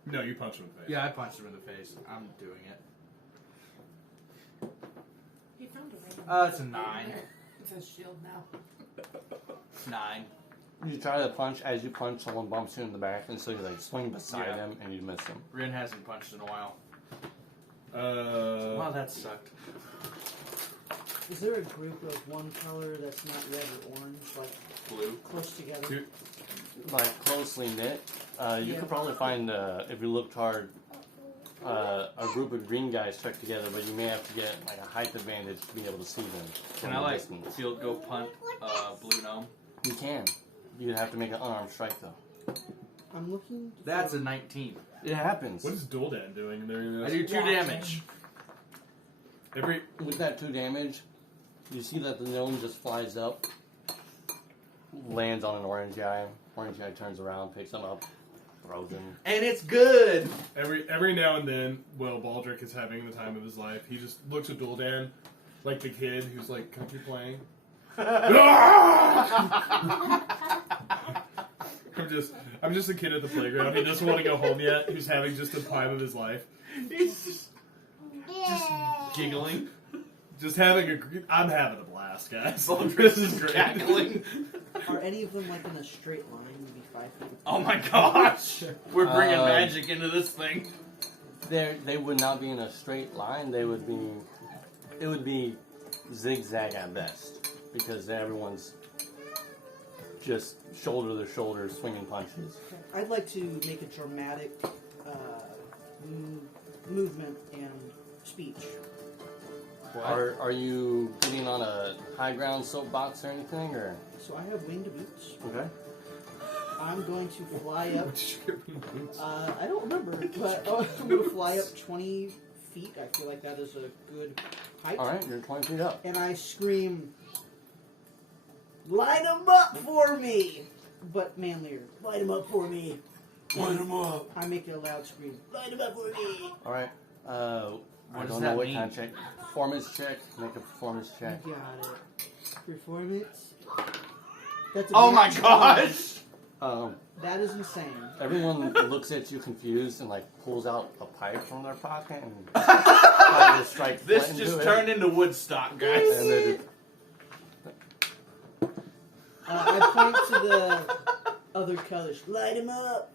No, you punch him in the face. Yeah, I punched him in the face. I'm doing it. He found a ring. It's a 9. It says shield now. 9. You try to punch. As you punch, someone bumps you in the back, and so you like swing beside Yeah. him, and you miss him. Rin hasn't punched in a while. Uh, Wow, that sucked. Is there a group of one color that's not red or orange, like Blue. close together? Dude. Like closely knit. You Yeah. could probably find, if you looked hard, a group of green guys stuck together, but you may have to get like a height advantage to be able to see them. Can from I a like distance. field go punt blue gnome? You can. You'd have to make an unarmed strike though. I'm looking. That's a 19. It happens. what is Doldan doing in there? I do 2 damage. Every With that 2 damage, you see that the gnome just flies up, lands on an orange guy. Orange guy turns around, picks him up, throws him. And it's good! every now and then, while Baldrick is having the time of his life, he just looks at Doldan like the kid who's like, "Can I keep playing?" I'm just a kid at the playground. He doesn't want to go home yet. He's having just the time of his life. He's just giggling. Just having I'm having a blast, guys. Baldrick This is great. cackling. Are any of them like in a straight line? Maybe 5 feet. Oh my gosh! We're bringing Um, magic into this thing. They would not be in a straight line. It would be zigzag at best because everyone's just shoulder to shoulder swinging punches. I'd like to make a dramatic movement and speech. Are you getting on a high ground soapbox or anything, or So I have winged boots. okay? I'm going to fly up. Boots. I don't remember, but I'm going to fly up 20 feet. I feel like that is a good height. All right, you're 20 feet up. And I scream, "Line them up for me!" But manlier. "Line them up for me." Line them up. I make a loud scream. "Line them up for me!" All right. I What does don't that know what mean? kind of check. Performance check. Make a performance check. Got it. Performance. That's a Oh my match gosh! one. That is insane. Everyone looks at you confused and like pulls out a pipe from their pocket and tries to strike. This flint just into turned it. into Woodstock, And guys. they I point to the other colors. Light him up.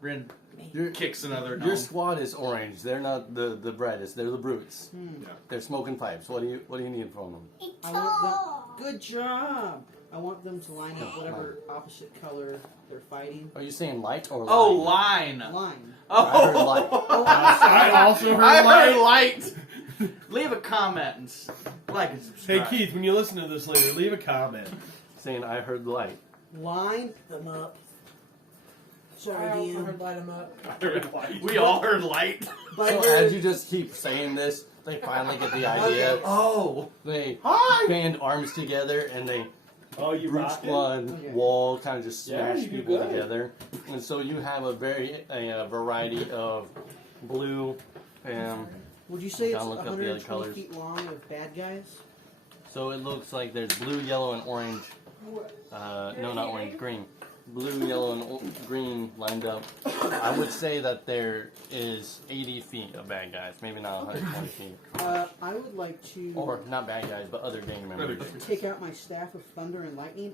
Rin Your- kicks another Your gnome. squad is orange. They're not the brightest. They're the brutes. Hmm. They're smoking pipes. What do you need from them? I want them. Good job. I want them to line up whatever opposite color they're fighting. Are you saying light or Oh, line? line. Line. I heard Oh, light. I also heard I light. heard light. Leave a comment and like and Hey subscribe. Keith, when you listen to this later, leave a comment. Saying I heard light. Line them up. Sorry, I also DM. heard light 'em up. We all heard light. But So as you just keep saying this, they finally get the idea. Oh. They Hi. band arms together and they Oh, you brute rocking? squad Okay. wall kind of just Yeah, smash you do people good. together. And so you have a variety of blue and would you say it's Gotta look up the other 120 colors. feet long of bad guys? so it looks like there's blue, yellow, and orange. No, not orange, green. Blue, yellow, and green lined up. I would say that there is 80 feet of bad guys, maybe not 120 feet. I would like to Or not bad guys, but other gang members. take out my staff of thunder and lightning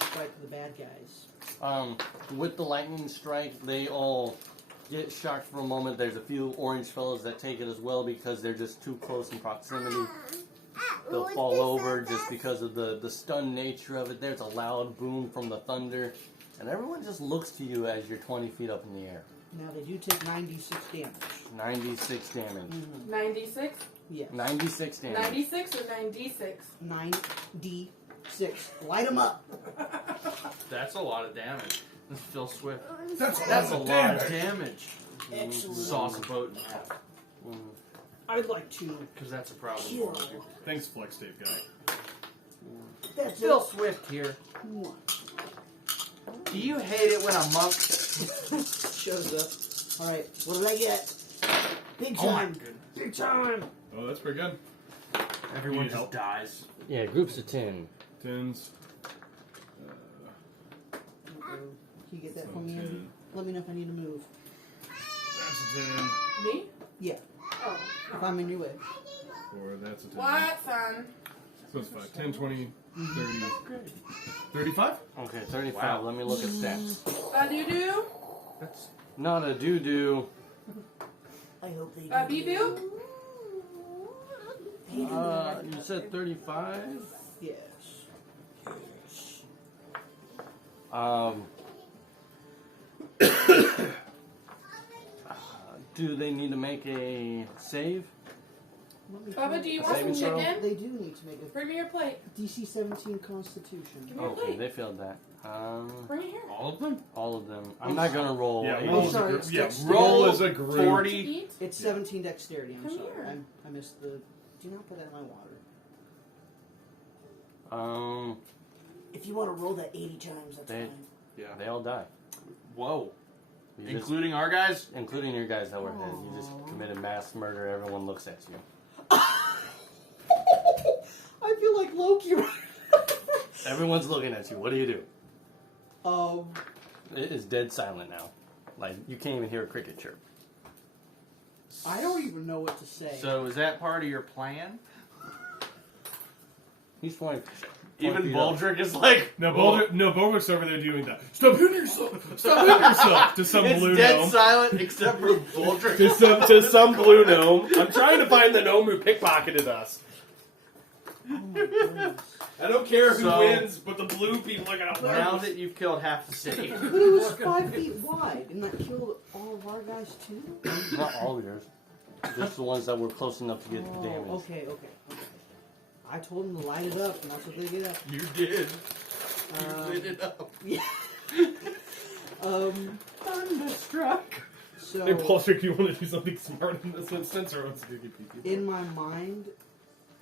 strike the bad guys. With the lightning strike, they all get shocked for a moment. There's a few orange fellows that take it as well because they're just too close in proximity. They'll fall over just because of the stunned nature of it. There's a loud boom from the thunder, and everyone just looks to you as you're 20 feet up in the air. Now they do take 96 damage. 96 damage. 96? Yes. 96 damage. 96 or 96? 9d6. Light them up. That's a lot of damage. This is Phil Swift. That's a lot of damage. Excellent. Sauce a boat in half. I'd like to Because that's a problem. kill. Thanks, Flex Tape guy. That's Phil it. Swift here. One. Do you hate it when a monk? Shows up. All right. What did I get? Big Oh my time. goodness. Big time. Oh, that's pretty good. Everyone Need just help? dies. Yeah, groups of 10. Tens. Can you get that for me, 10. Andy? Let me know if I need to move. That's a 10. Me? Yeah. Oh. If I'm in your way. 4, that's a 10. What, son? So it's 5. 10, 20, 30. 35? Okay, 35. Wow. Let me look at stats. Doo-doo? That's Not a doo-doo. I hope they do. Bee-boo? You said 35? Yes. Do they need to make a save? Let me Bubba, find- do you want some Saving throw? chicken? They do need to make a Bring me your plate. DC 17 Constitution. Give me your Okay, plate. they failed that. Bring it here. all of them? All of them. I'm not gonna roll. Yeah, a- roll as a sorry, group. it's Yeah, dexterity. roll Roll as a group. 40. Eat. It's 17 dexterity. I'm Come sorry. here. I missed the. Do not put that in my water. If you want to roll that 80 times, that's They- fine. Yeah. They all die. Whoa. You just- Including our guys? including your guys that were hit. You just Aw. committed mass murder. Everyone looks at you. I feel like Loki. Everyone's looking at you. What do you do? um, It is dead silent now. Like you can't even hear a cricket chirp. I don't even know what to say. So is that part of your plan? He's flying. Even Baldric is like, No, Boulder's over there doing that. Stop hitting yourself! Stop hitting yourself! To some it's blue dead gnome. silent except for Baldric. To some blue gnome. I'm trying to find the gnome who pickpocketed us. Oh my goodness. I don't care who So- wins, but the blue people are gonna win. Now that you've killed half the city. But it was 5 feet wide, and that killed all of our guys too. Not all of yours. Just the ones that were close enough to get the damage. Okay. I told them to light it up, and that's what they get. You did. You Um, lit it up. Yeah. Thunderstruck. So Hey, Baldric, you want to do something smart in this instance, or what's the in my mind,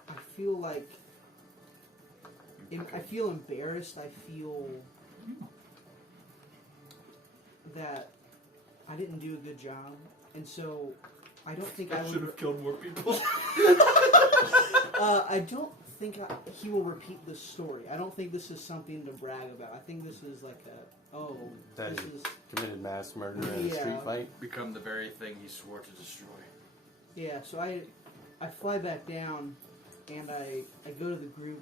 I feel like I feel embarrassed. I feel that I didn't do a good job, and so I don't think I I should would. have killed more people. I don't think he will repeat this story. I don't think this is something to brag about. I think this is like That this he is committed mass murder in a Yeah. street fight. Become the very thing he swore to destroy. yeah. So I fly back down, and I go to the group.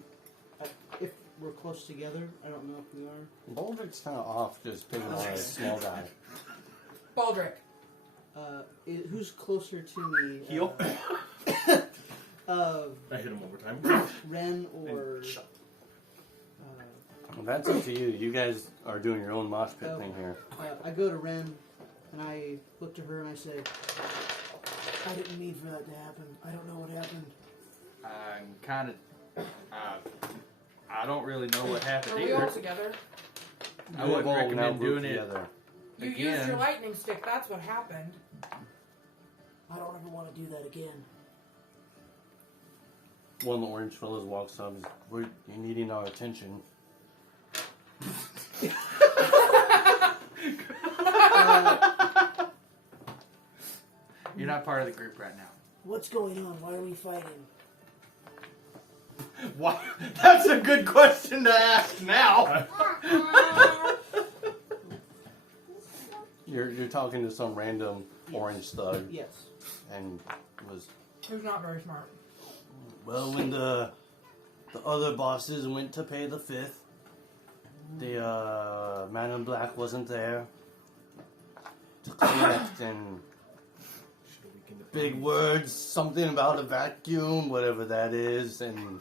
If we're close together, I don't know if we are. Baldrick's kind of off, just picking on a small guy. Baldrick. Who's closer to me? Heel. Uh, I hit him one more time. Ren or And shut. Well, that's up to you. You guys are doing your own mosh pit thing here. I go to Ren, and I look to her and I say, "I didn't mean for that to happen. I don't know what happened." I'm kind of. I don't really know what happened Are we all either. together? I wouldn't You've all now recommend grouped doing it. together. You used Again. your lightning stick. That's what happened. I don't ever want to do that again. One of the orange fellas walks up. You're needing our attention. You're not part of the group right now. What's going on? Why are we fighting? Why? That's a good question to ask now. You're talking to some random orange thug, Yes. and was Who's not very smart. well when the other bosses went to pay the fifth. The man in black wasn't there to collect, and big words, something about a vacuum, whatever that is, and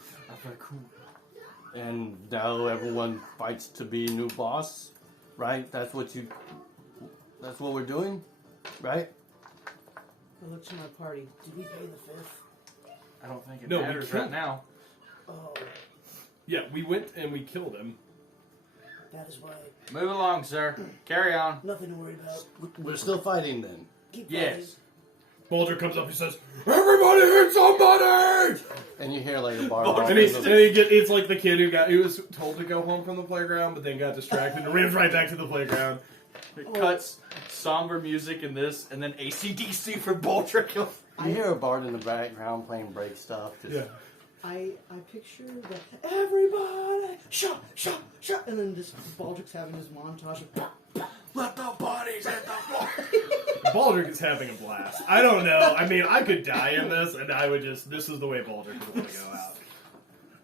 now everyone fights to be new boss, right? That's what we're doing, right? I look to my party. Did we pay the fifth? I don't think it No, we matters killed- right now. Oh, Yeah, we went and we killed him. that is why. Move along, sir. Carry on. Nothing to worry about. We're still fighting then. Keep Yes. Baldur comes up. He says, "Everybody hit somebody!" And you hear like a bar. It's like the kid he was told to go home from the playground, but then got distracted and ran right back to the playground. It cuts somber music in this, and then AC/DC for Baldrick. You hear a bard in the background playing break stuff. Just, Yeah. I picture that everybody shut, and then this Baldrick's having his montage of Let the bodies hit the floor. Baldrick is having a blast. I don't know. I mean, I could die in this, and I would just. This is the way Baldrick would want to go out.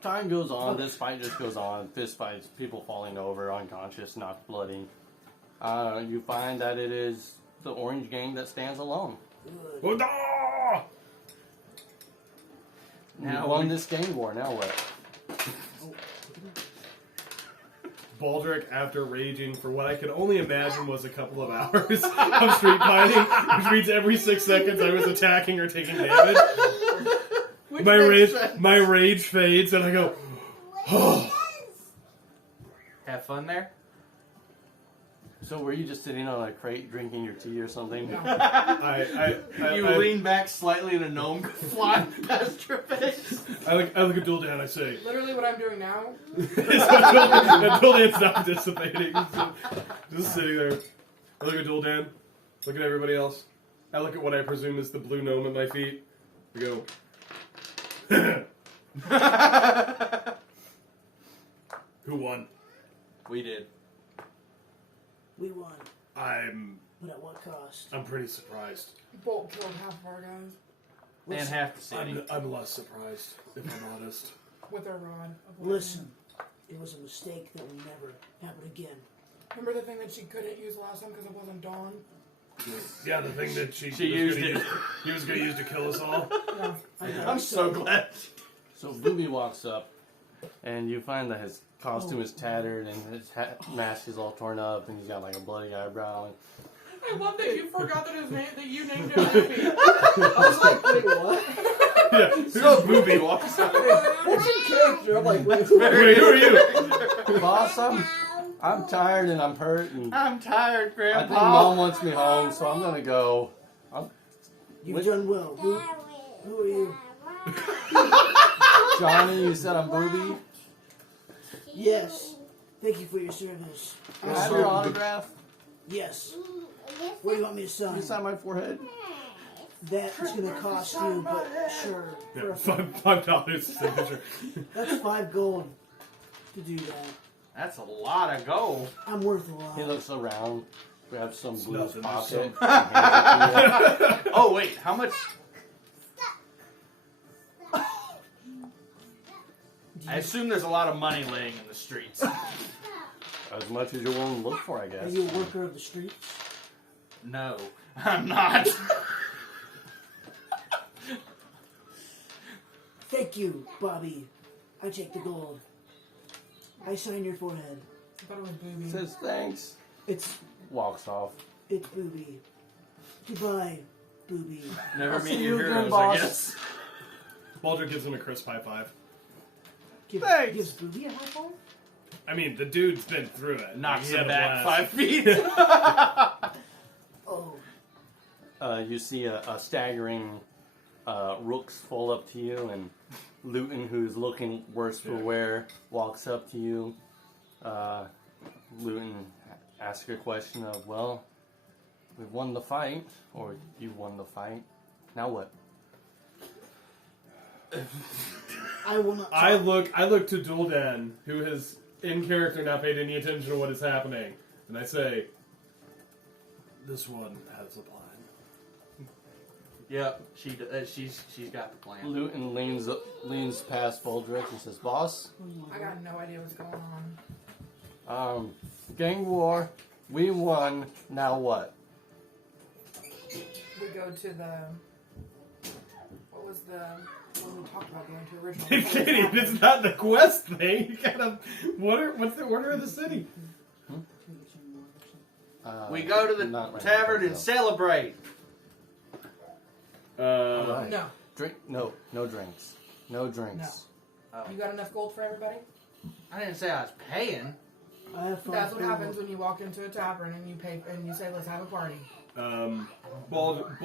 Time goes on. This fight just goes on. Fist fights. People falling over, unconscious, knocked bloody. You find that it is the orange gang that stands alone. good. Ah! Now Now won we- this gang war. Now what? Baldrick, after raging for what I could only imagine was a couple of hours of street fighting, which means every 6 seconds I was attacking or taking damage. My rage fades, and I go, oh. Have fun there. So were you just sitting on a crate drinking your tea or something? You lean back slightly, and a gnome goes flying past your face. I look at Duldan and I say, Literally what I'm doing now. Duldan's not participating. Just sitting there. I look at Duldan, look at everybody else. I look at what I presume is the blue gnome at my feet. I go, who won? We did. We won, I'm but at what cost? pretty surprised. Bolt killed half of our guys And half the city. I'm less surprised, if I'm honest. with their rod. Of lightning. Listen, it was a mistake that will never happen again. Remember the thing that she couldn't use last time because it wasn't dawn? Yeah, the thing that she used it. He was going to use to kill us all. Yeah. I'm so glad. So Booby walks up, and you find that his costume is tattered, and his mask is all torn up, and he's got like a bloody eyebrow. And I love that you forgot that his name, that you named him Ruby. I was like, wait, what? Yeah, So Booby walks up. What's your character? I'm like, wait, who? wait, who are you? Boss, I'm tired and I'm hurt, and I'm tired, I Grandpa. think Mom wants me home, so I'm gonna go. You've done well. Who are you? Johnny, you said I'm Booby. Yes. Thank you for your service. Can I have your autograph? Yes. What do you want me to Can sign? you sign my forehead? That's gonna cost you, but sure. Yeah, For a $5 signature. That's 5 gold to do that. That's a lot of gold. I'm worth a lot. He looks around, grabs some blue's nothing, pocket, there's and hands it to you. Oh wait, how much? I assume there's a lot of money laying in the streets. As much as you're willing to look for, I Are guess. you a worker of the streets? No, I'm not. Thank you, Bobby. I take the gold. I sign your forehead. I thought it was booby. Says thanks. It's Walks off. booby. Goodbye, booby. Never I'll meet see your you again, heroes, I boss. guess. Baldric gives him a crisp high five. Thanks. Gives booby a high five? I mean, the dude's been through it. Knocks He him had a back blast. 5 feet. Oh, You see a staggering Rooks fall up to you, and Luton, who's looking worse for wear, walks up to you. Luton asks a question of, well, we've won the fight, or you won the fight. Now what? I will not. I look to Duldan, who has in character not paid any attention to what is happening, and I say, "This one has a plan." Yep, she's got the plan. Luton leans past Baldric and says, boss, I got no idea what's going on. gang war, we won, now what? We go to the. What was the one we talked about going to originally? Kitty, it's not the quest thing. You gotta. What's the order of the city? We go to the Not right tavern now, and no. celebrate. Alright. No. No drinks. No drinks. You got enough gold for everybody? I didn't say I was paying. I have 5 That's what gold. happens when you walk into a tavern and you pay and you say, "Let's have a party." Baldric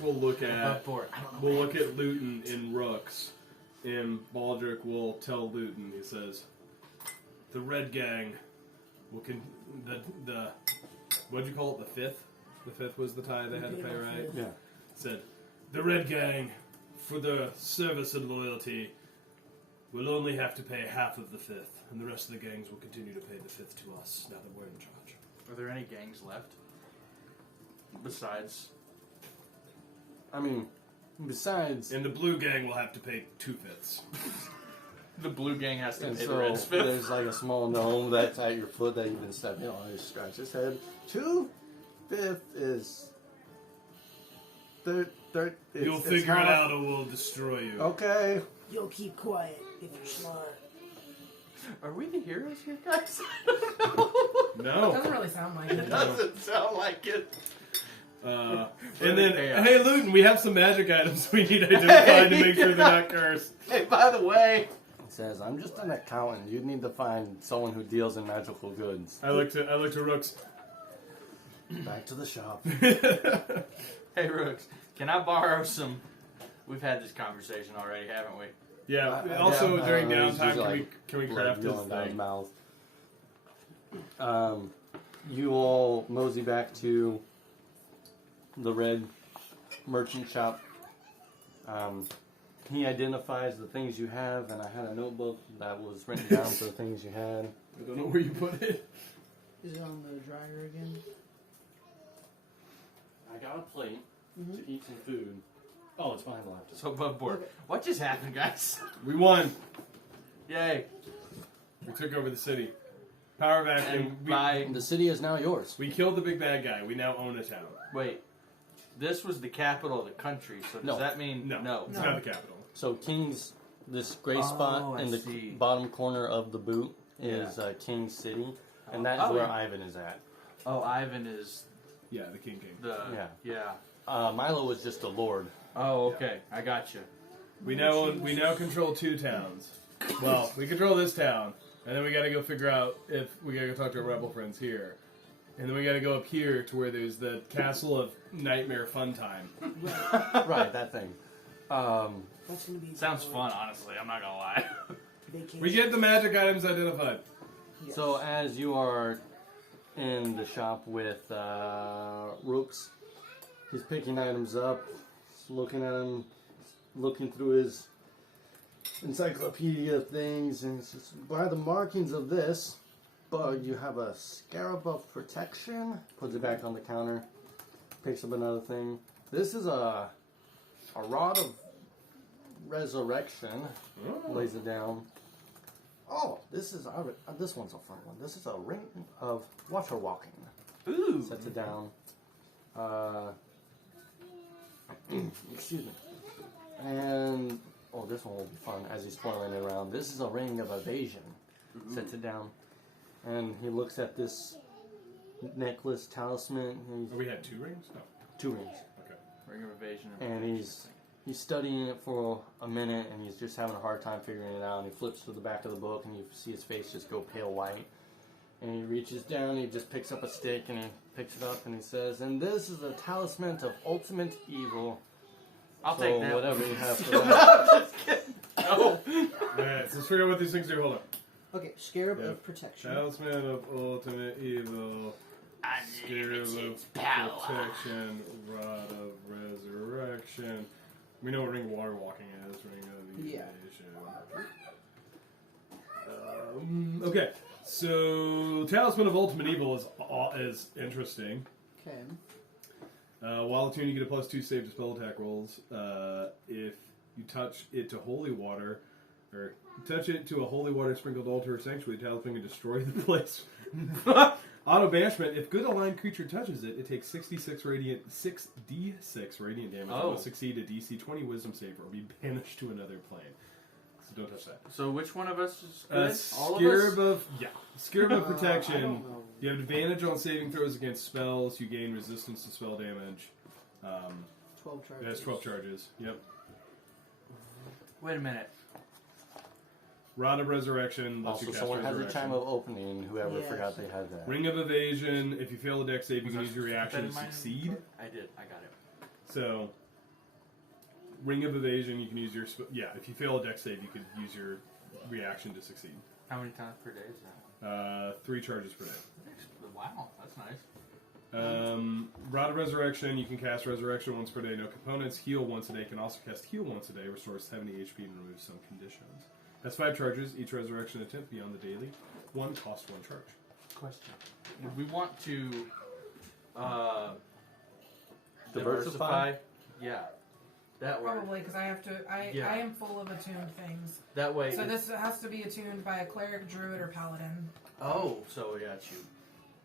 will look Up at for it. I don't know. will look at Luton in Rooks, and Baldric will tell Luton. He says, "The Red Gang will the what'd you call it? The fifth. The fifth was the tie they had to pay, right?" Yeah. Said, "The Red Gang, for their service and loyalty, will only have to pay half of the fifth, and the rest of the gangs will continue to pay the fifth to us now that we're in charge." Are there any gangs left? Besides, I mean, besides, And the Blue Gang will have to pay 2/5. the blue gang has to and pay so the red's fifth. there's like a small gnome that's at your foot that you've been stepping on. He scratches his head. 2/5 is third. You'll figure it out or we'll destroy you. Okay. You'll keep quiet if you're smart. Are we the heroes here, guys? It No. doesn't really sound like it. Doesn't sound like it. And Really then, chaos. hey, Luton, we have some magic items we need identified to make sure they're not cursed. Hey, by the way, He says, "I'm just an accountant. You need to find someone who deals in magical goods." I look to Rooks. Back to the shop. hey Rooks, can I borrow some? We've had this conversation already, haven't we? Yeah. I Also, don't during know, he's downtime, usually can we blood craft this going down his thing? mouth. You all mosey back to the red merchant shop. He identifies the things you have, and I had a notebook that was written down for the things you had. I don't know where you put it. Is it on the dryer again? I got a plate to eat some food. Oh, it's behind the laptop. So above board. Okay. What just happened, guys? We won. Yay! We took over the city. Power back, and And by The city is now yours. we killed the big bad guy. We now own a town. wait, this was the capital of the country. So does No. that mean No, it's not the capital. So King's, this gray Oh, spot I in the see. bottom corner of the boot is King City, and that is Oh, where yeah. Ivan is at. Oh, Ivan is Yeah, the King. the Yeah. Milo was just a lord. Oh, okay, I got you. We now control 2 towns. Well, we control this town, and then we got to go figure out if we got to go talk to our rebel friends here, and then we got to go up here to where there's the Castle of Nightmare Fun Time. Right, that thing. That's gonna be Sounds fun, honestly. I'm not gonna lie. Vacation. We get the magic items identified. Yes. So as you are in the shop with Rooks, He's picking items up, looking at them, looking through his encyclopedia things, and he says, by the markings of this bug, you have a scarab of protection. Puts it back on the counter, picks up another thing. This is a rod of resurrection. Lays it down. Oh, this one's a fun one. This is a ring of water walking. Ooh. Sets it down. Excuse me. And this one will be fun as he's twirling it around. This is a ring of evasion. Sets it down. And he looks at this necklace, talisman. Oh, we had 2 rings? No. 2 rings. Okay. Ring of evasion. And he's studying it for a minute, and he's just having a hard time figuring it out. And he flips to the back of the book, and you see his face just go pale white. And he reaches down, and he just picks up a stick, and he picks it up, and he says, and this is a talisman of ultimate evil. I'll take that. Whatever you have for that. No. Alright, so let's figure out what these things do. Hold on. Okay, Scarab Yep. of Protection. Talisman of ultimate evil. Scarab of protection. Rod of resurrection. We know what ring of water walking is. Ring of evasion. Okay, so Talisman of ultimate evil is interesting. Okay. While attuned, you get a +2 save to spell attack rolls. If you touch it to holy water, or touch it to a holy water sprinkled altar or sanctuary, the talisman can destroy the place. Auto banishment. If good aligned creature touches it, it takes 6d6 radiant damage. Oh. It must succeed a DC 20 Wisdom save or be banished to another plane. So don't touch that. So which one of us is good? All Scarab of us? Scarab of I protection. don't know. You have advantage on saving throws against spells. You gain resistance to spell damage. 12 charges. It has 12 charges. Yep. Wait a minute. Rod of Resurrection. Lets Also, you cast someone has a Resurrection. time of opening. Whoever Yes. forgot they had that. Ring of Evasion. If you fail a dex save, you can use your reaction to Is that in succeed. I did. I got it. So, Ring of Evasion, you can use your... if you fail a dex save, you could use your reaction to succeed. How many times per day is that? 3 charges per day. Wow, that's nice. Rod of Resurrection, you can cast Resurrection once per day, no components. Heal once a day, can also cast Heal once a day, restores 70 HP and removes some conditions. Has 5 charges, each Resurrection attempt beyond the daily. 1 costs 1 charge. Question. Would we want to Diversify? Yeah. That way. Probably, because I have to. I am full of attuned things. That way. So this has to be attuned by a cleric, druid, or paladin. Oh, so yeah, it's you.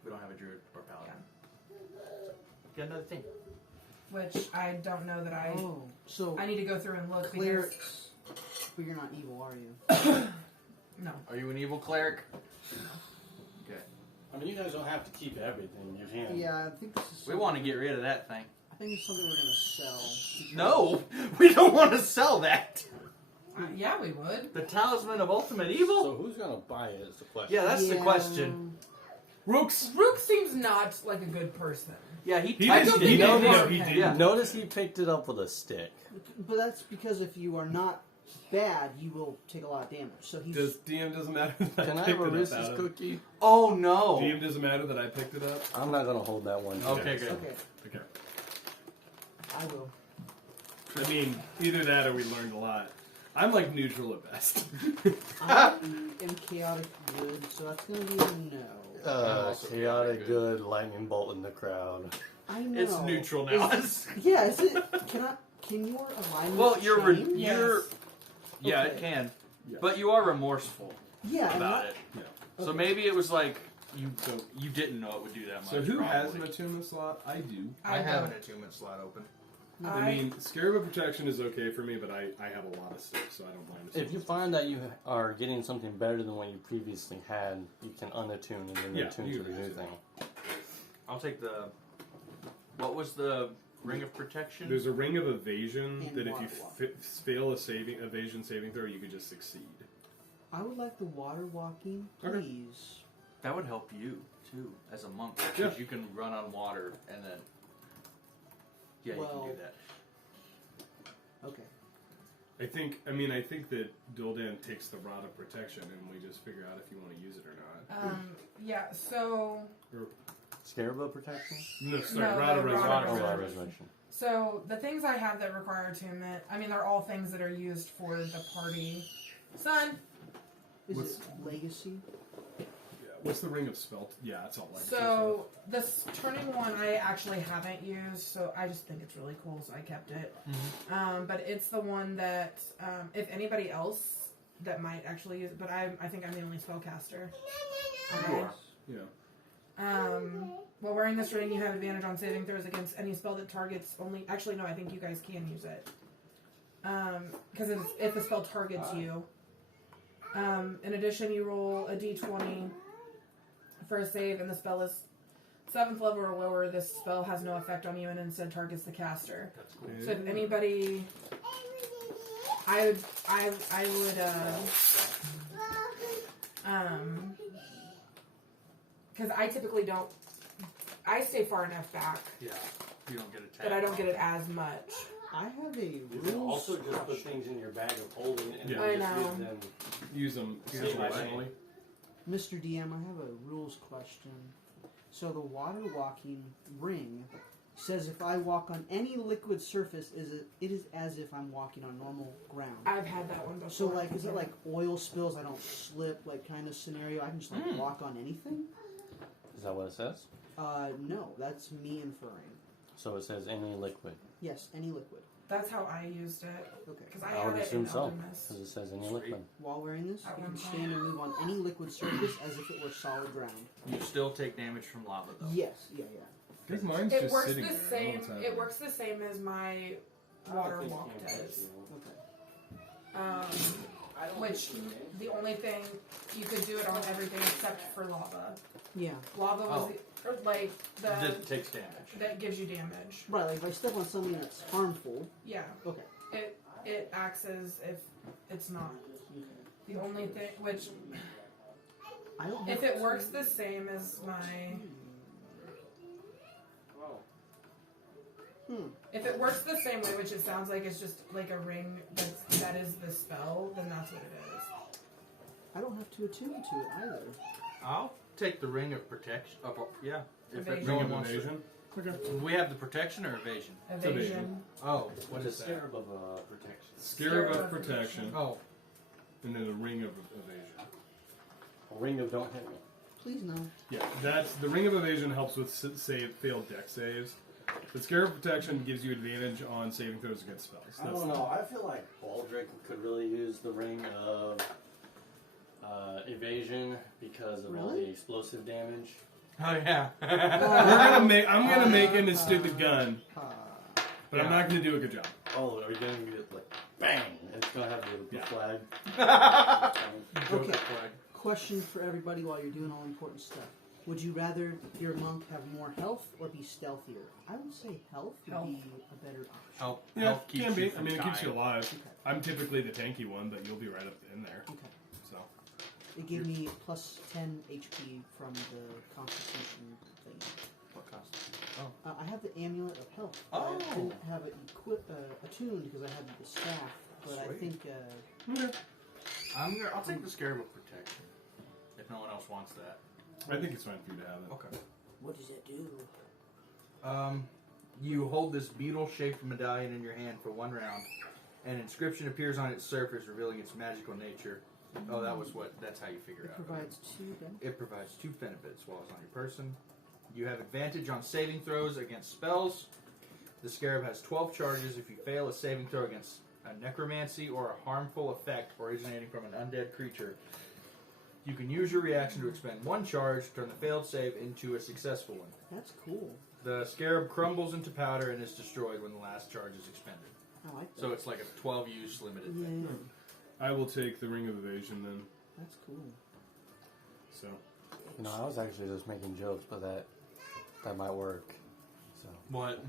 We don't have a druid or paladin. Get another thing. Which I don't know that I. Oh, so I need to go through and look. clerics. But you're not evil, are you? No. Are you an evil cleric? Okay. I mean, you guys don't have to keep everything. You can. Yeah, I think this is. We want to get rid of that thing. I think it's something we're gonna sell. No, we don't want to sell that. Yeah, we would. The talisman of ultimate evil. So who's gonna buy it? Is the question. Yeah, that's the question. Rooks! Rook seems not like a good person. Yeah, He touched didn't. it. He No, didn't. no, No, he okay. didn't. Yeah. Notice he picked it up with a stick. But that's because if you are not bad, you will take a lot of damage. So he's. DM doesn't matter that Can I picked have a it up Reese's out of- cookie? Oh no. DM doesn't matter that I picked it up. I'm not gonna hold that one. Okay, good. Okay, Okay. I will. I mean, either that or we learned a lot. I'm like neutral at best. I am chaotic good, so that's gonna be a no. also Chaotic good lightning bolt in the crowd. I know. It's neutral now. Yeah, is it? Can your alignment Well, you're change? Yes. yeah, it Okay. can, Yeah. but you are remorseful Yeah, and about that- it. Yeah. So Okay. maybe it was like you didn't know it would do that much. So who has an probably. attunement slot? I do. I have an don't. attunement slot open. I mean, Scarab of Protection is okay for me, but I have a lot of stuff, so I don't mind. If you find that you are getting something better than what you previously had, you can unattune and then Yeah, attune you to the can new do thing. I'll take the. What was the ring of protection? There's a ring of evasion And that if you water walk. fail a evasion saving throw, you could just succeed. I would like the water walking, Okay. please. That would help you too, as a monk, Yeah. because you can run on water and then. Yeah, you Well- can do that. Okay. I think that Duldan takes the Rod of Protection, and we just figure out if you want to use it or not. Yeah, so. Scarab of protection? No, sorry, No, Rod of the Rod of Resurrection. Oh, Resurrection. resurrection. So the things I have that require attunement, I mean, they're all things that are used for the party. Son. Is What's- it legacy? Yeah. What's the ring of spell? Yeah, it's all legacy So this turning one I actually haven't used, so I just think it's really cool, so I kept it. But it's the one that if anybody else that might actually use it, but I think I'm the only spellcaster. Okay. stuff. Yeah. While wearing this ring, you have advantage on saving throws against any spell that targets only. Actually, no, I think you guys can use it. Because if the spell targets you. In addition, you roll a d20 for a save, and the spell is 7th level or lower. This spell has no effect on you and instead targets the caster. That's cool. So if anybody, I would because I typically don't. I stay far enough back Yeah. You don't get attacked. that I don't get it as much. I have a You can rules also just put question. things in your bag of holding and Yeah. I then just know. use them. Use them Yeah. situationally. Mr. DM, I have a rules question. So the water walking ring says if I walk on any liquid surface, it is as if I'm walking on normal ground. I've had that one before. So like, is it like oil spills? I don't slip, like kind of scenario. I can just like walk on anything. Is that what it says? No, that's me inferring. So it says any liquid. Yes, any liquid. That's how I used it Okay. because I I had would it assume in so, Alchemist. because it says any Sweet. liquid. While wearing this, At you one can point. stand and move on any liquid surface as if it were solid ground. You still take damage from lava, though. Yes, yeah. I think mine's It just works sitting the there. I don't same. know what's It happening. works the same as my water walk does. Okay. Which the only thing you could do it on everything except for lava. Yeah. Lava was or like That takes damage. that gives you damage. Right, like if I step on something that's harmful. Yeah, Okay. it acts as if it's not. Okay. The only thing which I don't if have it works the same as my if it works the same way, which it sounds like it's just like a ring that is the spell, then that's what it is. I don't have to attune to it either. I'll take the ring of protection. Yeah. If Evasion. no Ring one of wants to. evasion. Okay. We have the protection or evasion? Evasion. Oh, What is scarab of protection? Scarab of protection, Oh, and then the ring of evasion. A ring of don't hit me. Please no. Yeah, that's the ring of evasion helps with failed deck saves. The scarab of protection gives you advantage on saving throws against spells. I don't know. I feel like Baldric could really use the ring of evasion because of all Really? the explosive damage. oh yeah. I'm gonna make him a stupid gun, but I'm Yeah. not gonna do a good job. Oh, are you going to get like bang? And it's going to have the Yeah. flag. Okay. Question for everybody while you're doing all important stuff. Would you rather your monk have more health or be stealthier? I would say health would Health. be a better option. Help. Yeah, Help keeps can you be. from I mean, it keeps you dying. alive. Okay. I'm typically the tanky one, but you'll be right up in there. Okay. So It gave me plus 10 HP from the constitution thing. What cost? I have the amulet of health. Oh. I didn't have it attuned because I had the staff, but I Sweet. think I'll take the scarab of protection. If no one else wants that. I think it's fine for you to have it. Okay. what does it do? You hold this beetle-shaped medallion in your hand for 1 round. An inscription appears on its surface, revealing its magical nature. Oh, that's how you figure It it out. provides 2 benefits. It provides 2 benefits while it's on your person. You have advantage on saving throws against spells. The scarab has 12 charges. If you fail a saving throw against a necromancy or a harmful effect originating from an undead creature, you can use your reaction to expend 1 charge, turn the failed save into a successful one. That's cool. The scarab crumbles into powder and is destroyed when the last charge is expended. I like that. So it's like a 12-use limited yeah, thing. I will take the ring of evasion then. that's cool. So No, I was actually just making jokes, but that might work. So What?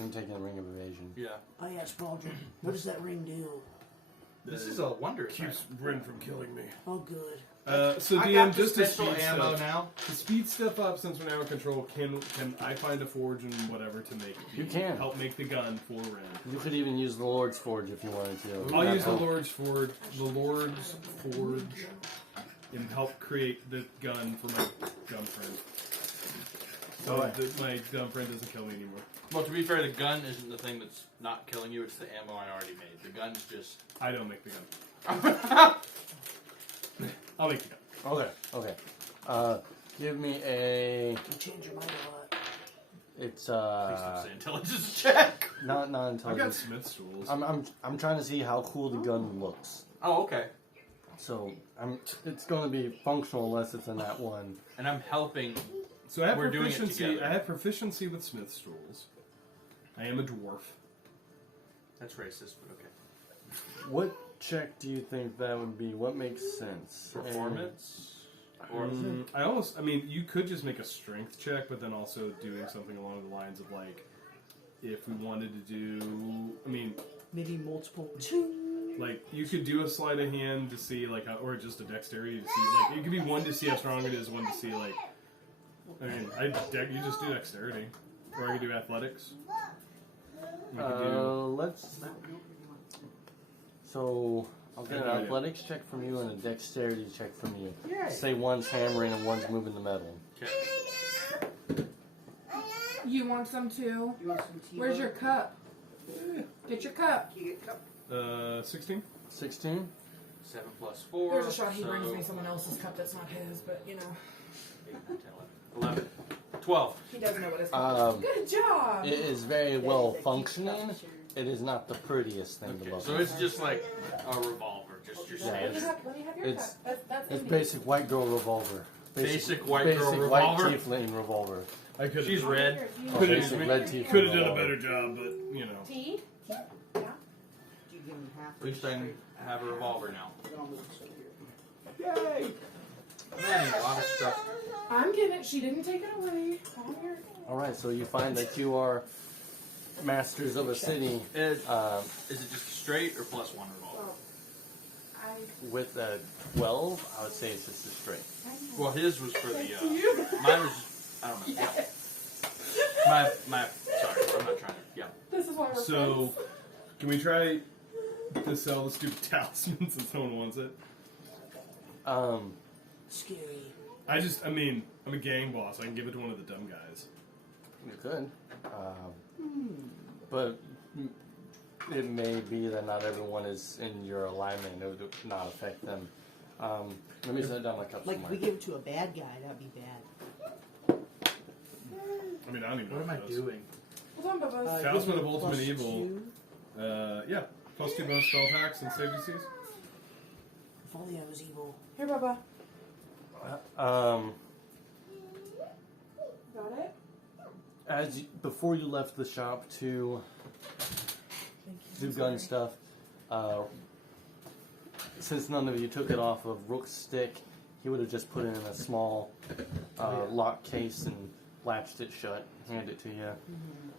I'm taking the ring of evasion. Yeah. Oh yeah, Spaldron. What does that ring do? This is a wonder keeps effect. Bryn from killing me. Oh good. So I DM, got the just to special speed ammo stuff. now. To speed stuff up, since we're now in control, can I find a forge and whatever to make? You can. help make the gun for Ren. You could even use the Lord's Forge if you wanted to. I'll use the help. Lord's Forge. The Lord's Forge, and help create the gun for my gun friend. So Alright. my dumb friend doesn't kill me anymore. Well, to be fair, the gun isn't the thing that's not killing you. It's the ammo I already made. The gun's just. I don't make the gun. Please I'll make the gun. Okay. Give me a. You change your mind a lot. It's don't say intelligence check. not I've got intelligence. Smith's tools. I'm trying to see how cool the gun looks. Oh, okay. So it's going to be functional unless it's in that one. And I'm helping. So I have We're doing it proficiency. together. I have proficiency with Smith's tools. I am a dwarf. That's racist, but okay. What check do you think that would be? What makes sense? Performance. Or I mean, you could just make a strength check, but then also doing something along the lines of like, if we wanted to do, I mean, Maybe multiple. like you could do a sleight of hand to see like, how, or just a dexterity to see like it could be one to see how strong it is, one to see like. I mean, you just do dexterity, or I could do athletics. You could do, Let's. So I'll get an Yeah. athletics check from you and a dexterity check from you. Yeah. Say one's hammering and one's moving the metal. okay. You want some too? You want some tea? Where's your cup? Get your cup. 16. 16. 7 plus 4. There's a shot he so brings me someone else's cup that's not his, but you know. 8, 9, 10, 11. 12. He does know what his cup is. Good job. It is very well functioning. It is not the prettiest thing to Okay, look so at. it's just like a revolver, just your Yeah, standard. Let me have your it's- cup. That's It's Indy. basic white girl revolver. Basic white girl revolver? White tiefling revolver. I could. She's red. Here, do you Oh, want- basic red tiefling Could have done a revolver. better job, but you know. Tea? Do you give him half? At least I have a revolver now. Then I'll move this over here. Yay! Man, a lot of stuff. I'm getting it. She didn't take it away. Come here. All right, so you find that you are masters of a city Is it just a straight or plus 1 revolver? I with a 12. I would say it's just a straight. Well, his was for the. you. Mine was. I don't know. My. Sorry, I'm not trying to. Yeah. This is why we're So, friends. can we try to sell the stupid talisman since someone wants it? Scary. I mean, I'm a gang boss. I can give it to one of the dumb guys. You could, but it may be that not everyone is in your alignment. It would not affect them. Let me set down my cups. Like, for if we mine. give it to a bad guy, that'd be bad. I mean, I don't even know What am I what it does. doing? Hold on, Bubba. Talisman of plus Ultimate Evil. 2. Yeah. Plus 2 bonus spell attacks and save DCs. If only I was evil. Here, Bubba. Um, Got it? before you left the shop to do gun stuff, since none of you took it off of Rook's stick, he would have just put it in a small lock case and latched it shut, handed it to you.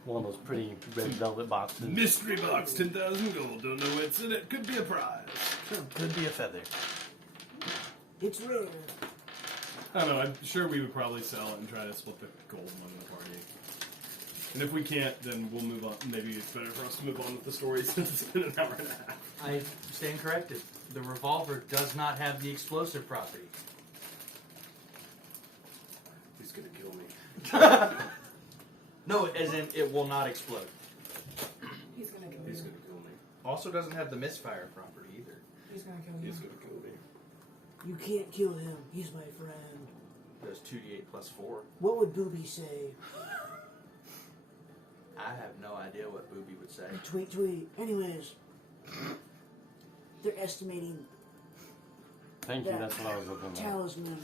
One of those pretty red velvet boxes. Mystery box, 10,000 gold. Don't know what's in it. Could be a prize. Could be a feather. It's rare. I don't know. I'm sure we would probably sell it and try to split the gold among the party. And if we can't, then we'll move on. Maybe it's better for us to move on with the story since it's been an hour and a half. I stand corrected. The revolver does not have the explosive property. He's gonna kill me. No, as in it will not explode. He's gonna kill He's you. gonna kill me. Also doesn't have the misfire property either. He's gonna kill you. He's gonna kill me. You can't kill him. He's my friend. Does 2d8 plus 4. What would Booby say? I have no idea what Booby would say. Tweet, tweet. Anyways, they're estimating Thank you, that's what I was looking at. talisman.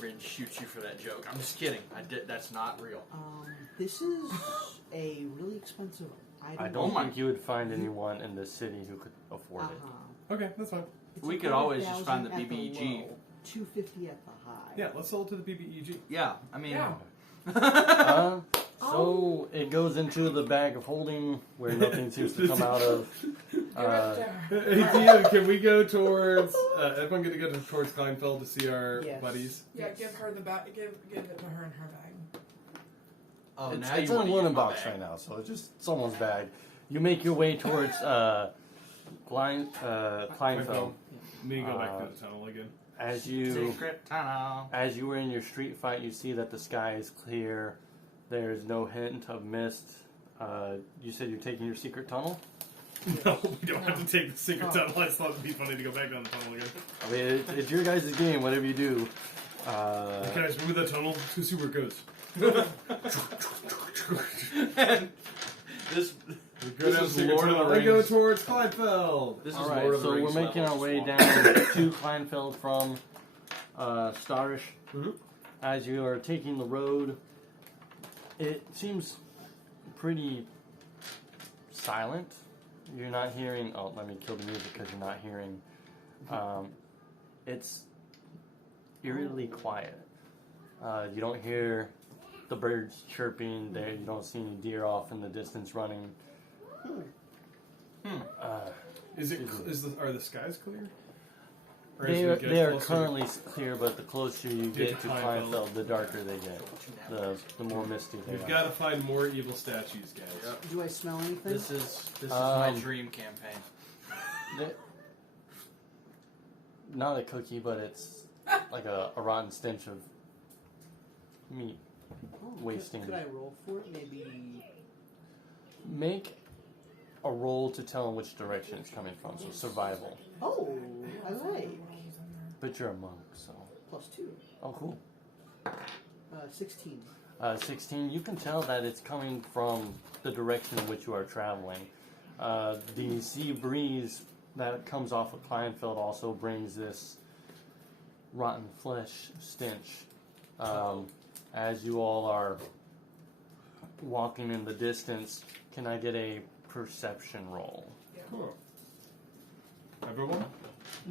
Rin shoots you for that joke. I'm just kidding. That's not real. This is a really expensive item. I don't think you would find anyone in the city who could afford it. Okay, that's fine. It's We could always just 100,000 find the at BBEG. low, 250 at the high. Yeah, let's sell it to the BBEG. Yeah, I mean. Yeah. So it goes into the bag of holding where nothing seems to come out of. Hey, Tia, can we go towards? Everyone going to go towards Kleinfeld to see our Yes. buddies? Yeah, give her the bag. Give it to her in her bag. Oh, It's, now it's you in a want to linen use my box bag. right now, so it's just someone's bag. You make your way towards Kleinfeld. Me go back to the tunnel again. As you Secret tunnel. as you were in your street fight, you see that the sky is clear. There's no hint of mist. You said you're taking your secret tunnel? No, we don't have to take the secret tunnel. I just thought it'd be funny to go back down the tunnel again. I mean, it's your guys' game, whatever you do. Guys, remember that tunnel? Let's go see where it goes. This Go down is the secret Lord of the tunnel. I Rings. go towards Kleinfeld. This is Alright, Lord of the so Rings we're making our levels. way down to Kleinfeld from Starish. Mhm. As you are taking the road, it seems pretty silent. You're not hearing. Oh, let me kill the music because you're not hearing. It's eerily quiet. You don't hear the birds chirping. There, you don't see any deer off in the distance running. Are the skies clear? Or They as we are, get they are closer- currently clear, but the closer you Get get to to Kleinfeld. Kleinfeld, the darker they get. The more misty they We've are. got to find more evil statues, guys. Yep. Do I smell anything? This is my Um, dream campaign. They- not a cookie, but it's like a rotten stench of meat. Oh, wasting. Could I roll for it? Maybe. Make a roll to tell in which direction it's coming from, so survival. Oh, I like. But you're a monk, so. +2. Oh, cool. 16. 16, you can tell that it's coming from the direction in which you are traveling. The sea breeze that comes off of Kleinfeld also brings this rotten flesh stench. As you all are walking in the distance, can I get a perception roll? Cool. Everyone?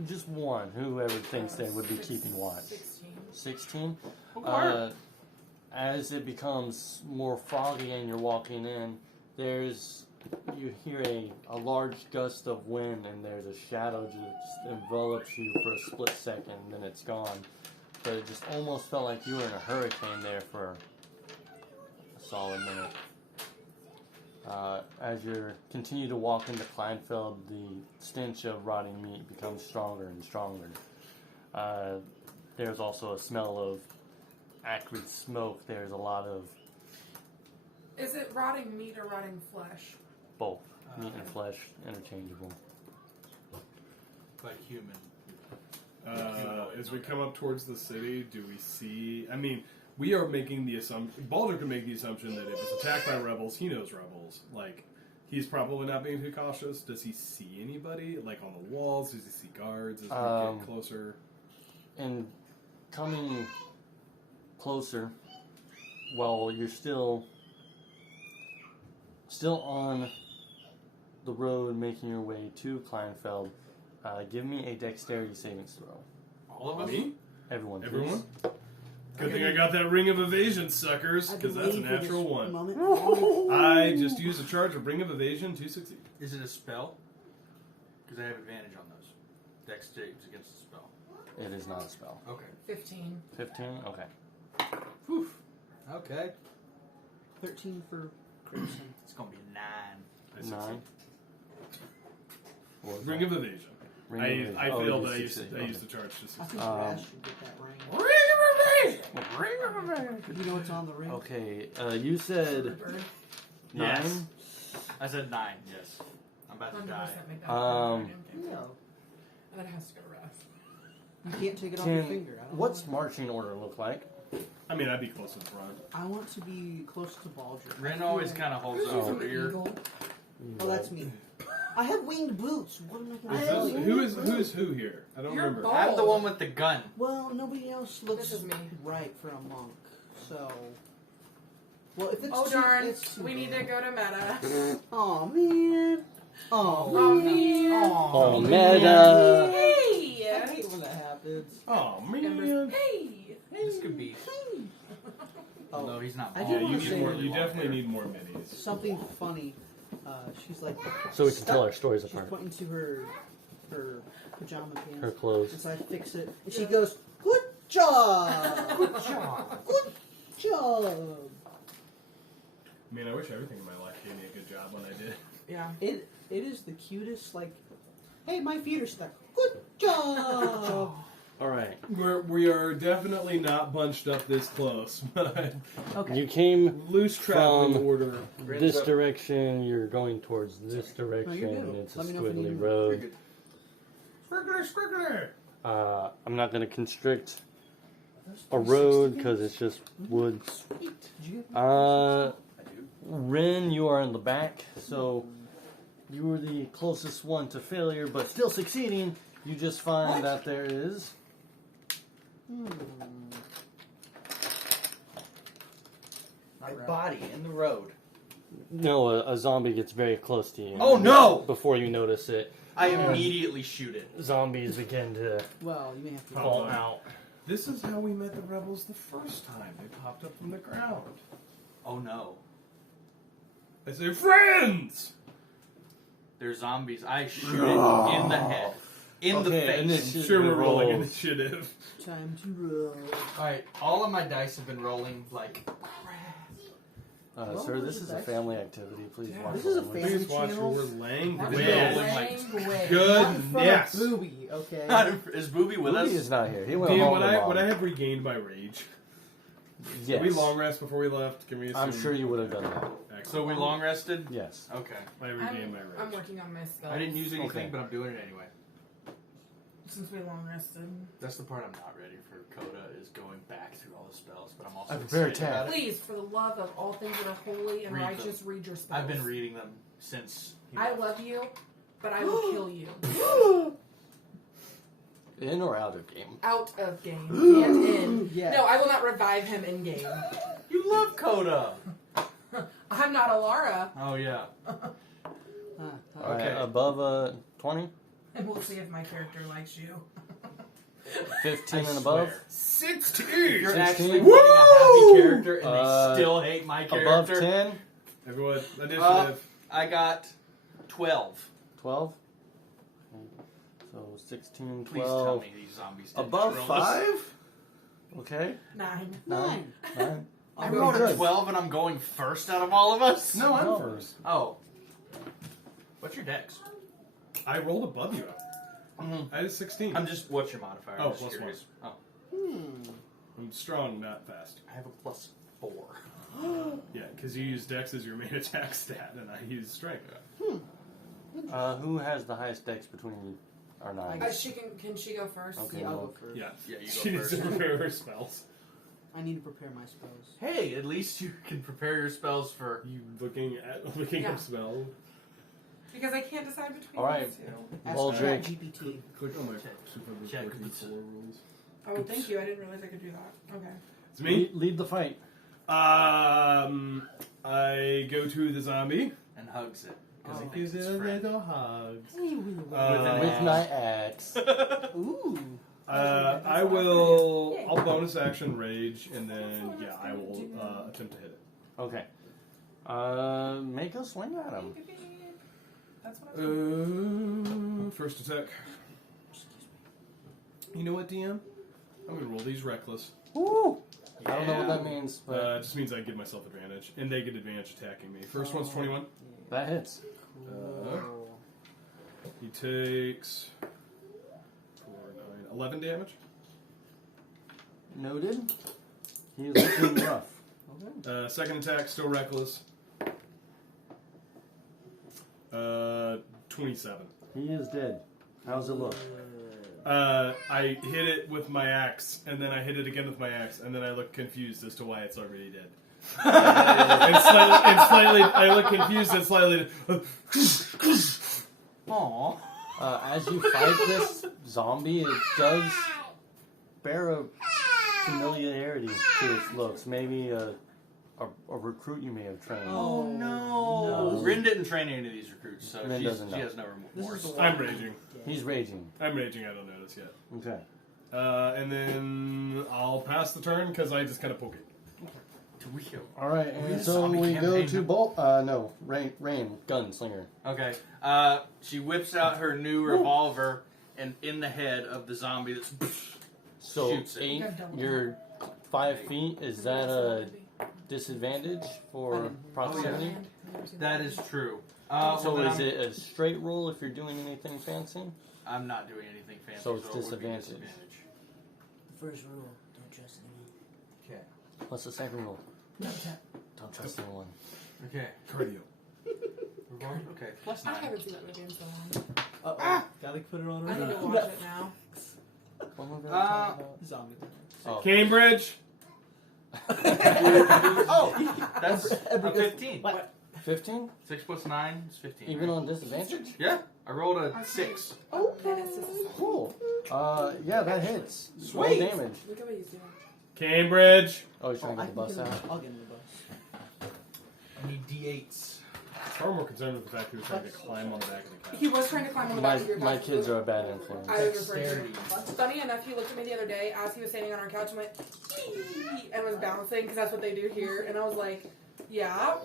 Just one, whoever thinks they would be keeping watch. 16? Okay. As it becomes more foggy and you're walking in, you hear a large gust of wind and there's a shadow just envelops you for a split second and then it's gone. But it just almost felt like you were in a hurricane there for a solid minute. As you continue to walk into Kleinfeld, the stench of rotting meat becomes stronger and stronger. There's also a smell of acrid smoke. There's a lot of Is it rotting meat or rotting flesh? both meat and flesh interchangeable. Like human. As we come up towards the city, do we see... I mean, we are making the assumption... Baldur can make the assumption that if it's attacked by rebels, he knows rebels. Like, he's probably not being too cautious. Does he see anybody? Like, on the walls? Does he see guards as we get closer? And coming closer, while you're still on the road making your way to Kleinfeld, give me a dexterity savings throw. All of us? Me? Everyone, please. Everyone? Good thing I got that ring of evasion, suckers, because that's a natural one. I just used a charge of ring of evasion to succeed. Is it a spell? Because I have advantage on those. Dex saves against the spell. It is not a spell. Okay. 15. 15? Okay. Whew. Okay. 13 for Crimson. It's going to be a 9. 9. What was Ring that? of evasion. Ring of I evasion. Oh, failed, you but I used succeeded. the Okay. charge to I succeed. think Rash should get that ring. Ring of evasion! You know what's on the ring? Okay, you said 9? Yes. I said 9, yes. I'm about to 100% die. make that No. and then it has to go to rest. You can't take it off your finger. I don't What's know. marching order look like? I mean, I'd be close to the front. I want to be close to Baldur. Ren always kind of holds up the rear. Oh, that's me. I have winged boots. What am I Is going to this, who is who here? I don't You're remember. bold. I'm the one with the gun. Well, nobody else looks This is me. right for a monk. So, well, if it's Oh too, darn, it's too we need to bad. go to meta. Oh man. Oh Oh man. man. Oh, meta! Hey! I hate when that happens. Oh, man. Embers. Hey! This could be. Oh, No, he's not. I Yeah, do wanna you, say- you definitely need more minis. something funny. She's like, So we can tell our stories she's apart. pointing to her pajama pants. Her clothes. And so I fix it, and she goes, "Good job, good job, good job." I mean, I wish everything in my life gave me a good job when I did. Yeah. It is the cutest. Like, hey, my feet are stuck. Good job. Alright. We are definitely not bunched up this close, but Okay. You came loose traveling From- order. this direction, you're going towards this No, you're direction. good. It's a Let me know if you need squiggly me. road. Squiggler. I'm not going to constrict a 360 road because it's just woods. Did you get I do. Ren, you are in the back, so you were the closest one to failure, but still succeeding. You just find that there is My body in the road. a zombie gets very close to you. Oh, no! Before you notice it, I immediately shoot it. zombies begin to Well, you may have to. fall out. This is how we met the rebels the first time. They popped up from the ground. Oh no. I say, friends! They're zombies. I shoot it in the head. In the Okay, and face. this- Sure, we're Roll. rolling initiative. Time to roll. Alright, all of my dice have been rolling like Sir, this is a family activity. Please watch. This is a only. family Please watch channel. your language. Language. Goodness. Booby, okay. Is Booby with Booby us? is not here. He went Dean, home. would with I Mom. have regained my rage? Yes. Did we long rest before we left? Can we assume? I'm sure you would have done that. So Excellent. we long rested? Yes. Okay. I regained my I'm rage. working on my spells. I didn't use anything, Okay. but I'm doing it anyway. Since we long rested. That's the part I'm not ready for. Coda is going back through all the spells, but I'm also I prepare excited attack. about it. Please, for the love of all things that are holy and Read them. righteous, read your spells. I've been reading them since. I love you, but I will kill you. In or out of game? Out of game and in. Yeah. No, I will not revive him in game. You love Coda. I'm not Alara. Oh yeah. All right, Okay. above 20, And we'll see if my character likes you. 15 I and above. swear. 16! You're 16? actually playing a happy character, and they still hate my Above character. 10, Everyone, initiative. I got 12. 12. So 16, Please tell 12. me these zombies didn't Above roll 5? Okay. 9. 9. 9. I I'm rolled a good. 12 and I'm going first out of all of us? No, I'm No. first. Oh. What's your dex? I rolled above you. Mm-hmm. I had a 16. I'm just, what's your modifier? Oh, I'm just plus curious. Oh. I'm strong, not fast. I have a plus 4. Yeah, because you use Dex as your main attack stat, and I use Strength. Who has the highest dex between our 9? Can she go first? Okay. Yeah, I'll go first. Yeah, Yeah, you go she needs first. to prepare her spells. I need to prepare my spells. Hey, at least you can prepare your spells for... You looking Yeah. up spells? Because I can't decide between All right. these two. Ask Baldric. ChatGPT. Click on my Check. super Check. rules. Oh, thank you. I didn't realize I could do that. Okay. It's me. Lead the fight. I go to the zombie. and hugs it. Because Oh. he thinks Gives it's it a friend. little hugs. an With axe. my axe. Ooh. I will. I'll bonus action rage, and then I will attempt to hit it. Okay. Make a swing at him. That's what I'm First attack. You know what, DM? I'm gonna roll these reckless. Woo! I don't know Yeah. what that means, but It just means I give myself advantage, and they get advantage attacking me. First one's 21. that hits. Cool. He takes 4, 9, 11 damage. Noted. He is looking rough. Second attack, still reckless. 27. He is dead. How's it look? I hit it with my axe, and then I hit it again with my axe, and then I look confused as to why it's already dead. and slightly, I look confused and slightly. Aww. As you fight this zombie, it does bear a familiarity to its looks. Maybe a recruit you may have trained. Oh no. No. Rin didn't train any of these recruits, so Rin doesn't she know. has no remorse. This is the I'm raging. He's raging. I'm raging. I don't notice yet. Okay. And then I'll pass the turn because I just kind of poke it. All right, We and had a so zombie we go campaign. to Bolt. No, Rain, gunslinger. Okay. She whips out her new revolver and in the head of the zombie that's So Shoots it. 8, I've done you're 5 feet. Is that a disadvantage for proximity? that is true. So well, then is it a straight roll if you're doing anything fancy? I'm not doing anything fancy. So it's it would be disadvantage. First rule: don't trust anyone. Okay. What's the second rule? Don't trust anyone. Okay. Cardio. We're going. Okay. Plus I 9. haven't seen that movie in so long. Uh-oh. Gotta put it on I need right to watch it now. What movie are we talking about? Zombie. Oh. Cambridge. Oh, that's a 15. What? 15? 6 plus 9 is 15. Even on disadvantage? Yeah, I rolled a 6. Cool. Yeah, that hits. Sweet. Roll damage. Look at what he's doing. Cambridge. Oh, he's trying to I get the can bus get in out. the- I'll get in the bus. I need D8s. Far more concerned with the fact he was trying to climb on the back of the couch. He was trying to climb on the back of your couch. My kids are a bad influence. I was referring to Dexterity. it. Funny enough, he looked at me the other day as he was standing on our couch and went, "Ee," and was bouncing because that's what they do here. And I was like, yeah.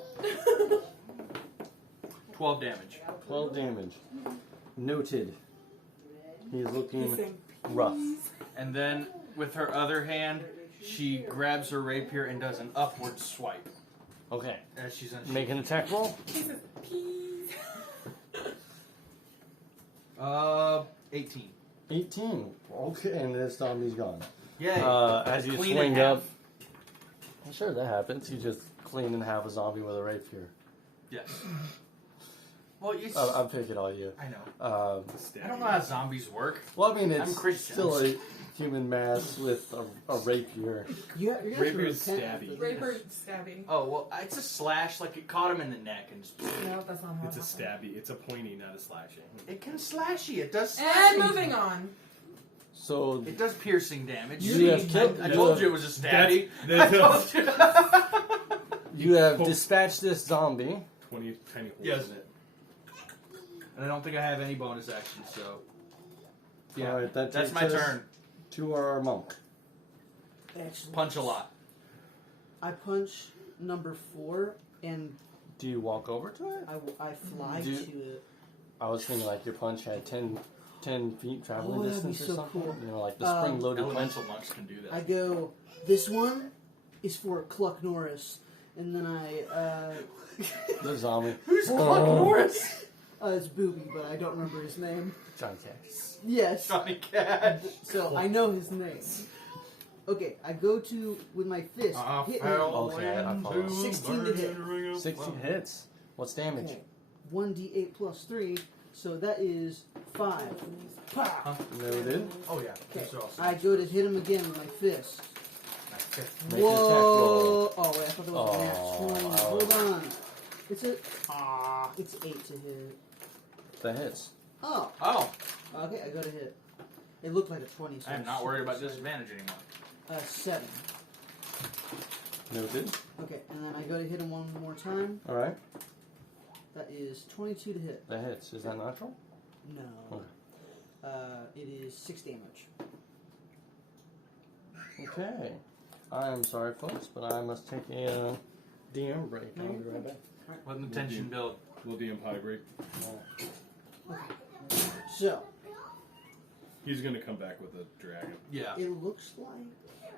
12 damage. 12 damage. Noted. He's He's looking saying, rough. And then, with her other hand, she grabs her rapier and does an upward swipe Okay. as she's unsheathing. Make an attack roll. he says, peas. 18. 18. Okay, and this zombie's gone. Yay. As you Clean in swing half. up. Sure, that happens. You just clean in half a zombie with a rapier. Yes. Well, it's... I'll pick it all you. I know. I don't know how zombies work. Well, I mean, I'm it's Christian. still a human mass with a rapier. You're gonna Rapier's repent stabby. after this. Raper stabby. Oh, well, it's a slash, like it caught him in the neck and just... No, that's not how It's a it happened. stabby. It's a pointy, not a slashing. It can slashy. It does And slashing. moving on. So, It does piercing damage. You have killed- I you told have- you it was a stabby. That's I told you. you have dispatched this zombie. 20 tiny holes Yes. in it. And I don't think I have any bonus actions, so... Yeah, Alright, that that's takes my us turn. To our monk. Excellent. Punch a lot. I punch number 4 and Do you walk over to it? I fly Do- to it. I was thinking like your punch had 10 feet traveling Oh, that'd be distance or so something. cool. You know, like the spring-loaded punch. Elemental monks can do I that. go, this one is for Cluck Norris. And then The zombie. Who's Clark Norris? it's Booby, but I don't remember his name. John Cash. Yes. Johnny Cash. So I know his name. Okay, I go to, with my fist, hit him. Okay, I follow. 16 to hit. 16 hits. What's damage? Okay. 1d8 plus 3, so that is 5. Pow! Noted. Oh, yeah. Okay, These are awesome. I go to hit him again with my fist. Make an attack roll. Whoa! Oh wait, I thought that was a nat Oh, 20. ouch. Hold on. It's 8 to hit. That hits. Oh, Oh, okay, I go to hit. It looked like a 20. So I am not worried about this. disadvantage anymore. 7. Noted. Okay, and then I go to hit him one more time. Alright. That is 22 to hit. That hits. Is that natural? No. It is 6 damage. Okay. I am sorry, folks, but I must take a DM break. I'll be right back. Let the tension build. We'll DM high break. So, He's gonna come back with a dragon. Yeah. it looks like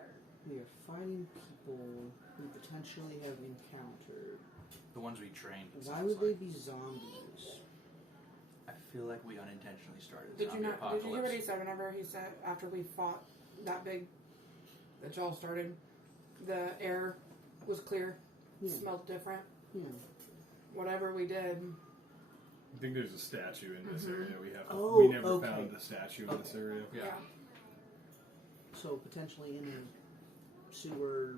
we are fighting people we potentially have encountered. The ones we trained. it Why sounds would they like. be zombies? I feel like we unintentionally started the Did you zombie not? apocalypse. Did you hear what he said? Whenever he said after we fought that big, that y'all started, the air was clear, Yeah. smelled different. Yeah. Whatever we did, I think there's a statue in this area. Oh, We never okay. found the statue in this area. Yeah. So potentially in a sewer.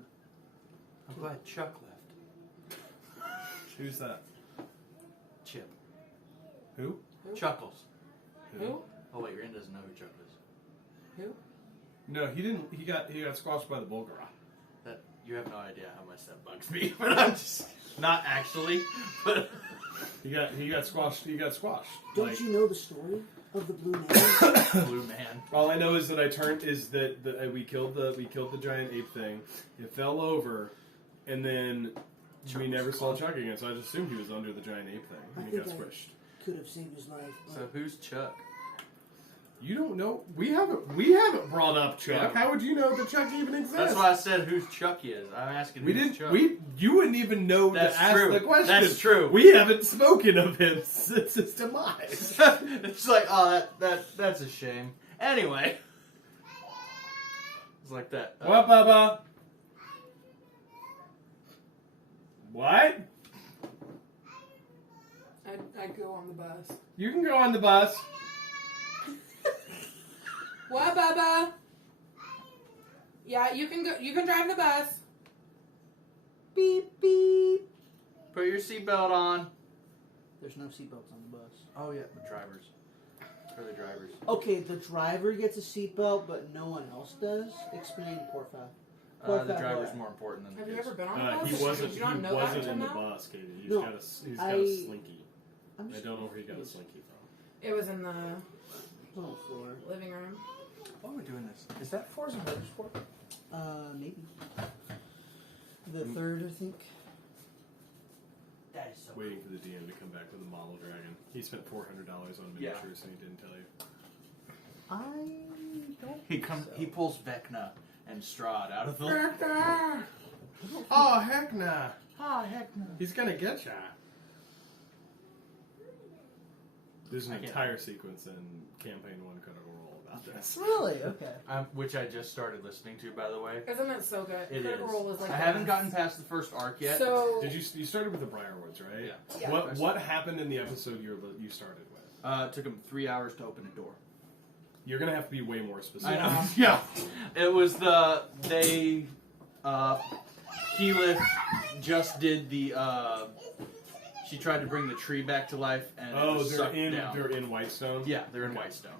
I'm glad Chuck left. Who's that? Chip. Who? Chuckles. who? Oh wait, Rand doesn't know who Chuck is. Who? No, he didn't. He got squashed by the Bulgara. That you have no idea how much that bugs me, but I'm just not actually. But He got squashed. He got squashed. Don't Like, you know the story of the Blue Man? Blue Man. all I know is that we killed the giant ape thing. It fell over, and then we never saw Chuck again. So I just assumed he was under the giant ape thing, and he got think I- squished. Could have saved his life. So who's Chuck? You don't know? We haven't brought up Chuck. Yeah. How would you know that Chuck even exists? That's why I said who's Chuck is. I'm asking We who's didn't. Chuck. You wouldn't even know That's to ask true. the question. That's true. We haven't spoken of him since his demise. It's like, oh, that's a shame. Anyway, It's like that. What, Bubba? What? I'd go on the bus. You can go on the bus. What, Bubba? Yeah, you can go. You can drive the bus. Beep beep. Put your seatbelt on. There's no seatbelts on the bus. Oh yeah, the drivers. For the drivers. Okay, the driver gets a seatbelt, but no one else does. Explain, Porfa. The driver's more important than the Have kids. you ever been on a bus? He wasn't. Did He you not know that wasn't until in the now? bus, Katie. He's No, got a slinky. I'm I just don't know where he got a slinky from. It was in the on the floor. living room. Why are we doing this? Is that Forza Motorsport? Maybe. The third, I think. That is so Waiting for the DM to come back with a model dragon. He spent $400 on miniatures and he didn't tell you. I don't. He comes. So. He pulls Vecna and Strahd out of the. Oh heck nah! Ah, heck no. He's gonna get ya. There's an I get entire sequence in Campaign 1 Critical Role about this. Really? Okay. Which I just started listening to, by the way. Isn't that so good? It Critical is. Role is like I the haven't best. gotten past the first arc yet. So Did you started with the Briarwoods, right? Yeah. Yeah. What happened in the episode you started with? It took him 3 hours to open a door. You're gonna have to be way more specific. I know. Yeah. It was Keyleth just did the, she tried to bring the tree back to life and it Oh, was they're sucked in down. Whitestone. Yeah, they're in Whitestone.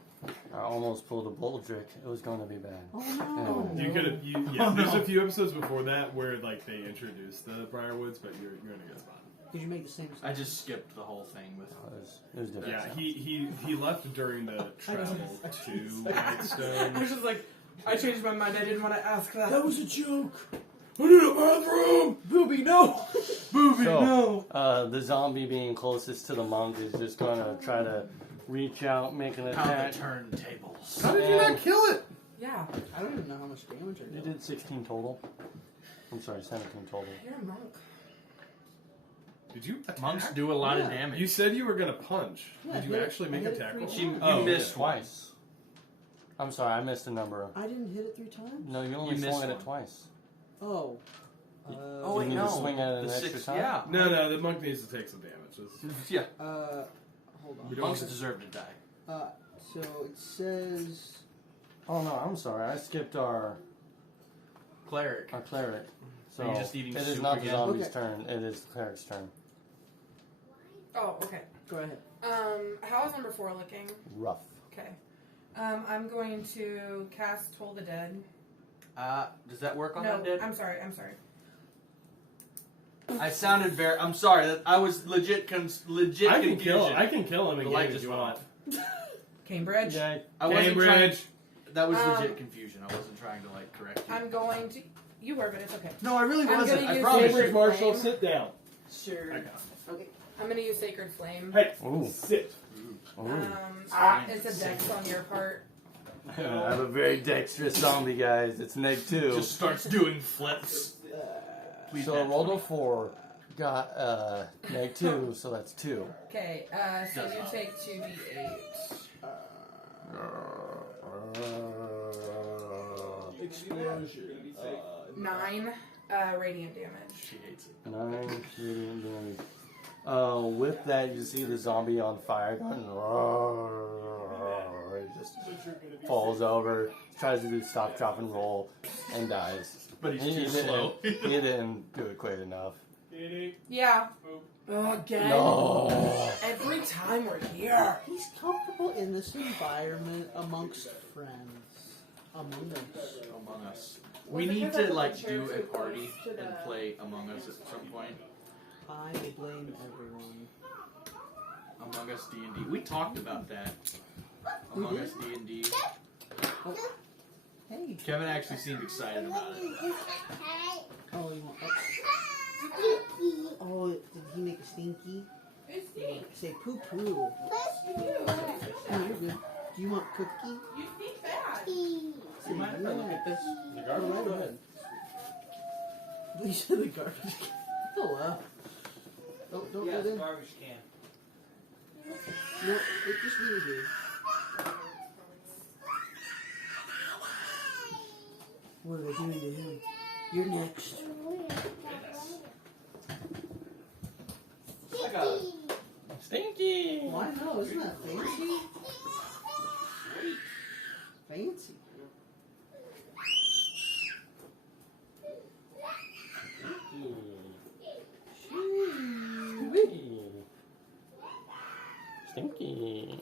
I almost pulled a Boldrick. It was going to be bad. Oh no. You could have. Oh, There's no. a few episodes before that where like they introduced the Briarwoods, but you're in a good spot. Did you make the same mistake? I just skipped the whole thing with. It was different. Yeah, he left during the travel to I Whitestone. was just like, I changed my mind. I didn't want to ask that. That was a joke. I need a bathroom. Booby, no. Booby, So, the zombie being closest to the monk is just going to try to reach out, make an Pound attack. the turntables. How did you not kill it? Yeah, I don't even know how much damage I You did. did 16 total. I'm sorry, 17 total. you're a monk. Did you attack? Monks do a lot of Yeah. damage. You said you were gonna punch. Yeah, Did I you hit it- actually I make hit a it tackle? 3 You times. Oh, missed yeah. Twice. I'm sorry, I missed a number. I didn't hit it 3 times? No, you only You swung missed at it one. twice. Oh. Oh, You wait, need no. to swing at it an The extra six- time? Yeah. No, the monk needs to take some damage. Yeah. Hold We on. don't- Monks deserve to die. So it says. Oh no, I'm sorry. I skipped our Cleric. cleric. So Are you just eating it is soup not again? the zombie's Okay. turn. It is the cleric's turn. Oh, okay. Go ahead. How is number 4 looking? Rough. Okay. I'm going to cast Toll the Dead. Does that work on No, that dead? I'm sorry. I sounded very. I'm sorry. I was legit. Legit I can confusion. kill. I can kill him The again light if just you went want. off. Cambridge. Yay. I wasn't trying. Cambridge. That was Um, legit confusion. I wasn't trying to like correct you. I'm going to. You were, but it's okay. No, I really I'm wasn't. gonna I use promise Cambridge you. Marshall, Flame. sit down. Sure. I got Okay. I'm going to use Sacred Flame. Hey, Ooh. sit. Ooh. It's a dex on your part. I have a very dexterous zombie, guys. It's -2. Just starts doing flips. Please, So I Nat rolled 20. a 4, got -2, so that's 2. Okay, so you take 2d8. Explosion. 9 radiant damage. She hates it. 9 radiant damage. With that, you see the zombie on fire going. He just falls over, tries to do stop, drop, and roll, and dies. But he's He too didn't- slow. He didn't do it quick enough. Yeah. Again. No. Every time we're here. He's comfortable in this environment amongst friends. Among us. Among Us. We need to like do a party and play Among Us at some point. I blame everyone. Among Us D&D. We talked about that. We Among did? Us D&D. Oh. Hey. Kevin actually seemed excited about it. Oh, you want. Oh, did he make a stinky? It stinks. Say poo poo. You do. Oh, you're good. Do you want cookie? You stink bad. Say mind if I look at this? The Go right ahead. You said the garbage can. Hello. Don't Yeah, let it's a in. garbage can. No, it just me here. What are they doing to him? You're next. I got it. Stinky! Why no? Isn't that fancy? Fancy. Stinky.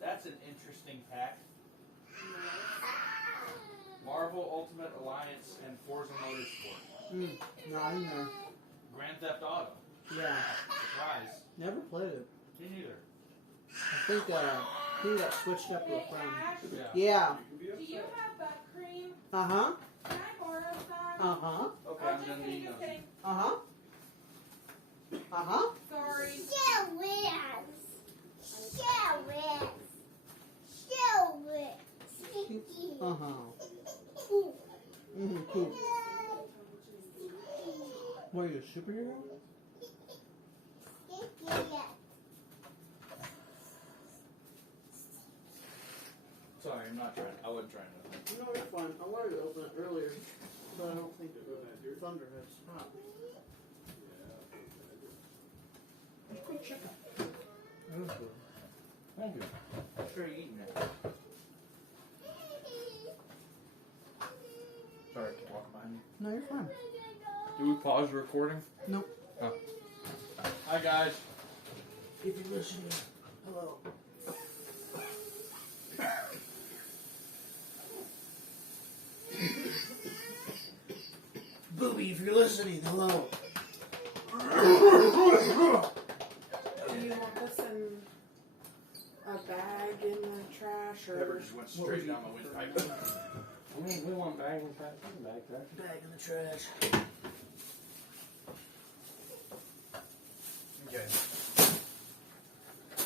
That's an interesting pack. Marvel Ultimate Alliance and Forza Motorsport. Not in there. Grand Theft Auto. Yeah. Surprise. Never played it. Me neither. I think that switched up with a friend. Yeah. Yeah. Do you have butt cream? Uh-huh. Can I borrow some? Uh-huh. Okay, Oh, I'm just done kidding, eating just those. kidding. Uh-huh. Uh-huh. Sorry. Uh-huh. Mm-hmm, cool. What, are you a superhero? Sorry, I'm not trying. I wasn't trying to. No, you're fine. I wanted to open it earlier, but I don't think it would. Thunderhead's hot. Good chicken. That was good. Thank you. I'm sure you're eating it. Sorry, keep walking behind me. No, you're fine. Do we pause the recording? Nope. Hi, guys. If you're listening, hello. Booby, if you're listening, hello. Do you want this in a bag in the trash Pepper or? just went straight down my windpipe. We want bag and trash. Bag trash. Bag in the trash. Okay.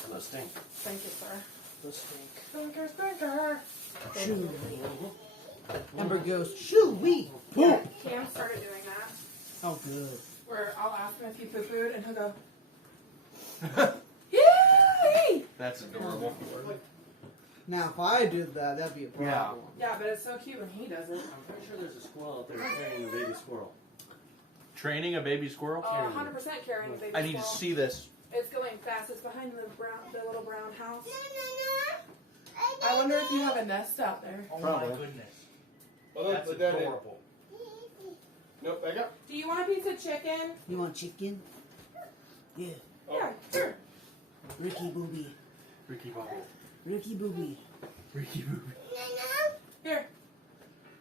Hello, stink. Thank you, sir. The stink. Stinker, stinker. Shoo. Ember goes, shoo wee. Boom. Cam started doing that. Oh, good. Where I'll ask him if he poo-pooed and he'll go, yay! That's adorable. Now, if I did that, that'd be a problem. Yeah, but it's so cute when he does it. I'm pretty sure there's a squirrel out there carrying a baby squirrel. Training a baby squirrel? Oh, 100% carrying a baby I need to squirrel. see this. It's going fast. It's behind the little brown house. I wonder if you have a nest out there. Oh Probably. my goodness. Well, That's put that in. adorable. Nope, back up. Do you want a piece of chicken? You want chicken? Yeah. Yeah, sure. Ricky Booby. Ricky Bobby. Ricky Booby. Ricky Bobby. Here.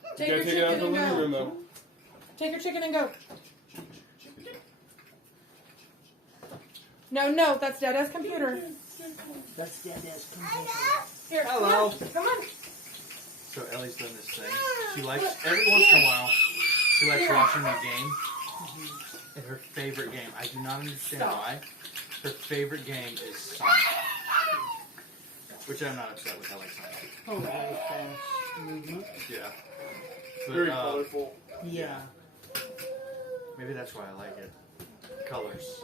You Take gotta your take it out chicken the and living room, go. though. Take your chicken and go. No, that's Dada's computer. That's Dada's computer. Here, Hello. Come on. So Ellie's done this thing. She likes, every once in a while, she likes watching the game. And her favorite game, I do not understand why, her favorite game is Sonic. Which I'm not upset with, I like Sonic. Oh, very fast movement. Yeah. But, Very colorful. Yeah. maybe that's why I like it. Colors.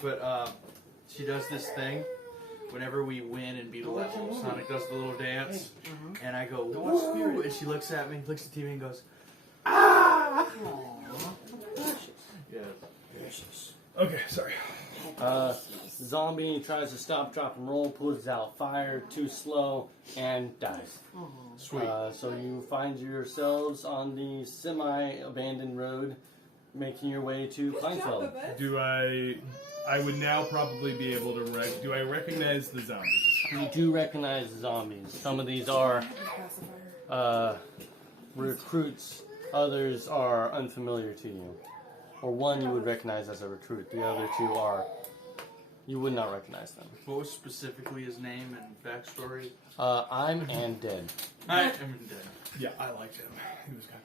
But she does this thing. Whenever we win and beat a level, Sonic does the little dance. And I go, woo! And she looks at me, looks at the TV and goes, ah! Aww. Yeah. Precious. Okay, sorry. Zombie tries to stop, drop, and roll, pulls out fire, too slow, and dies. Sweet. So you find yourselves on the semi-abandoned road, making your way to Kleinfeld. Do I would now probably be able to do I recognize the zombies? You do recognize the zombies. Some of these are recruits, others are unfamiliar to you. Or one you would recognize as a recruit, the other two are, you would not recognize them. What was specifically his name and backstory? I'm and dead. I am dead. Yeah, I liked him. He was good.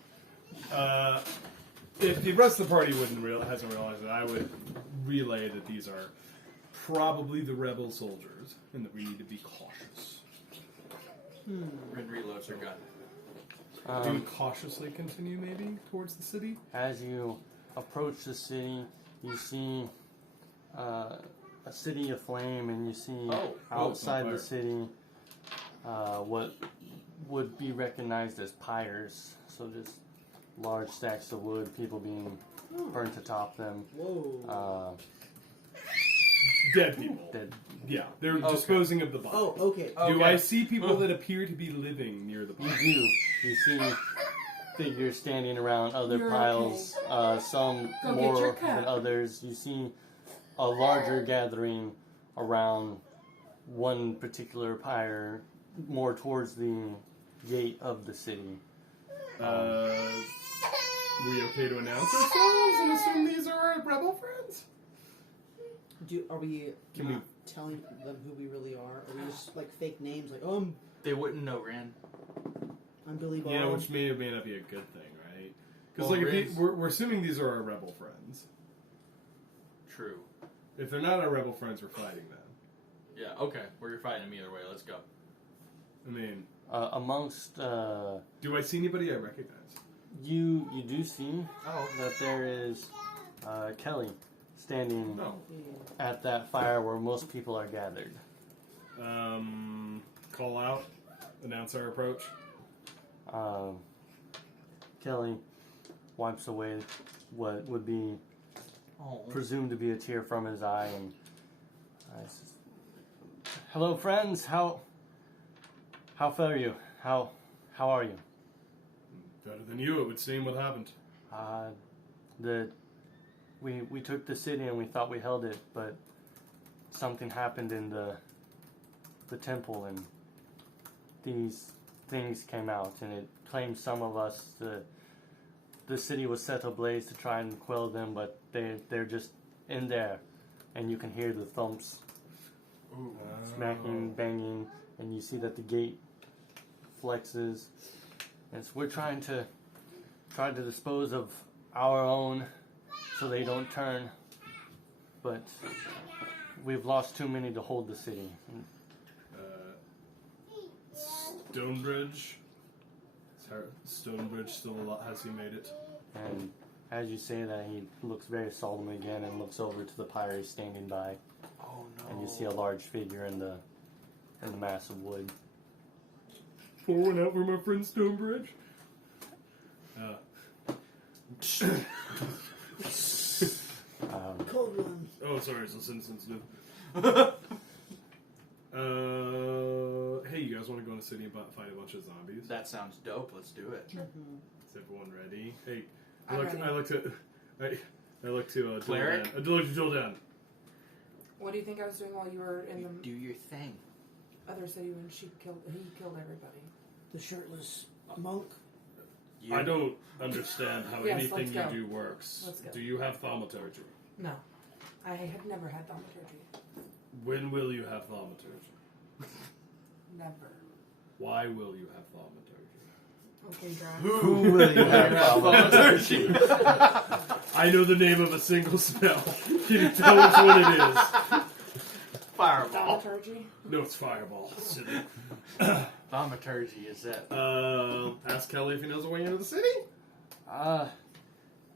If the rest of the party hasn't realized it, I would relay that these are probably the rebel soldiers, and that we need to be cautious. And reloads her gun. Do we cautiously continue, maybe, towards the city? As you approach the city, you see a city aflame, and you see outside on the fire. city what would be recognized as pyres. So just large stacks of wood, people being burnt atop them. Whoa. Dead people. Dead. Yeah, they're disposing of the body. Oh, okay. Do I see people that appear to be living near the You body? do. You see figures standing around other You're piles, some Go get more your cup. than others. You see a larger gathering around one particular pyre, more towards the gate of the city. We okay to announce ourselves and assume these are our rebel friends? Are we Can we- telling them who we really are? Are we just like fake names? Like, They wouldn't know, Ran. I'm Billy Bob. Yeah, which may or may not be a good thing, right? Because Well, like, if Riz- we're assuming these are our rebel friends. True. If they're not our rebel friends, we're fighting them. Yeah, okay. We're fighting them either way. Let's go. I mean, Amongst do I see anybody I recognize? you do see Oh, that there is Kelly standing No. at that fire where most people are gathered. Call out, announce our approach. Kelly wipes away what would be oh. presumed to be a tear from his eye and says, "Hello, friends. How fare you? How are you?" Better than you, it would seem. What happened? We took the city and we thought we held it, but something happened in the temple and these things came out and it claimed some of us. The city was set ablaze to try and quell them, but they're just in there, and you can hear the thumps, smacking, banging, and you see that the gate flexes. And so we're trying to dispose of our own so they don't turn, but we've lost too many to hold the city. Stonebridge. Stonebridge still alive? Has he made it? And as you say that, he looks very solemn again and looks over to the pyre standing by, Oh no. and you see a large figure in the mass of wood. Pour one out for my friend Stonebridge. Cold one. Oh, sorry, it's sensitive. Hey, you guys want to go in the city and fight a bunch of zombies? That sounds dope. Let's do it. Is everyone ready? Hey, I'm ready. I look to Cleric? Dildan. What do you think I was doing while you were in the Do your thing. other city when he killed everybody? The shirtless monk. You. I don't understand how Yes, anything let's you go. do works. Let's go. Do you have thaumaturgy? No, I have never had thaumaturgy. When will you have thaumaturgy? Never. Why will you have thaumaturgy? Okay, Dry. Who will you have thaumaturgy? I know the name of a single spell. Can you tell which one it is? Fireball. Thaumaturgy? No, it's Fireball. Silly. Thaumaturgy is that. Ask Kelly if he knows the way into the city.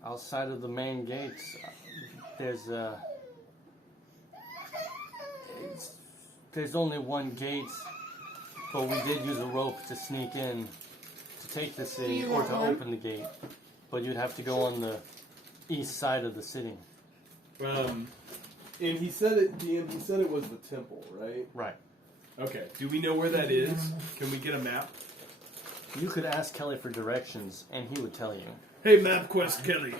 Outside of the main gates, there's only one gate, but we did use a rope to sneak in to take the city You or want to one? open the gate. But you'd have to go on the east side of the city. And he said it, DM, he said it was the temple, right? Right. Okay. Do we know where that is? Can we get a map? You could ask Kelly for directions, and he would tell you. Hey, Map Quest Kelly.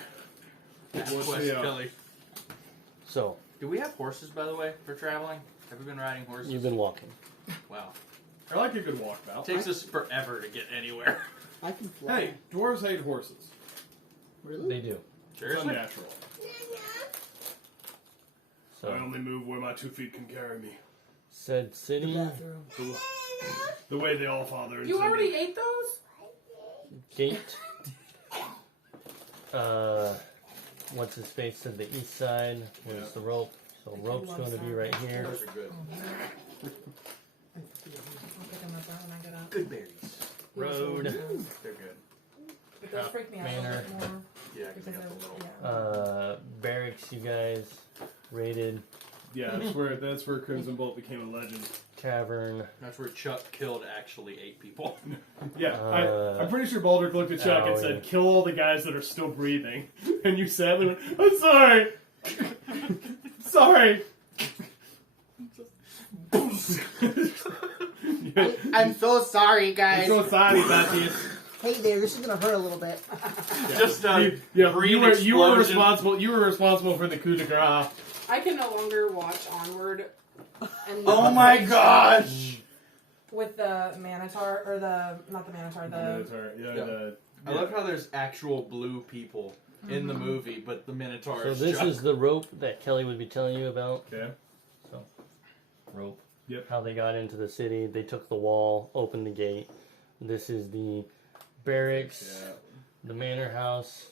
That's What's Quest the, Kelly. So, Do we have horses, by the way, for traveling? Have we been riding horses? you've been walking. Wow. I like a good walkabout. Takes us forever to get anywhere. I can fly. Hey, dwarves hate horses. Really? They do. It's Seriously? unnatural. So, I only move where my 2 feet can carry me. said The city, bathroom. The way the All-Father intended. You already ate those? gate. What's his face said the east side was Yeah. the rope. So rope's going to be right here. Those are good. I'll pick them up when I get up. Good berries. Road. They're good. But those freak me out a Manor. little bit more. Yeah, because they Because got the little. yeah. Barracks, you guys raided. Yeah, that's where Crimson Bolt became a legend. tavern. That's where Chuck killed actually 8 people. Yeah, I'm pretty sure Baldric looked at Chuck and said, yeah. "Kill all the guys that are still breathing." And you sadly went, "I'm sorry, sorry." I'm so sorry, I'm guys. so sorry about this. Hey there, this is gonna hurt a little bit. Just you green were explosion. responsible. You were responsible for the coup de grace. I can no longer watch Onward. And Oh my gosh! With the Minotaur, or not the Minotaur, I love how there's actual blue people in the movie, but the Minotaur So is this Chuck. is the rope that Kelly would be telling you about. Okay. Rope. Yep. How they got into the city. They took the wall, opened the gate. This is the barracks, the manor house,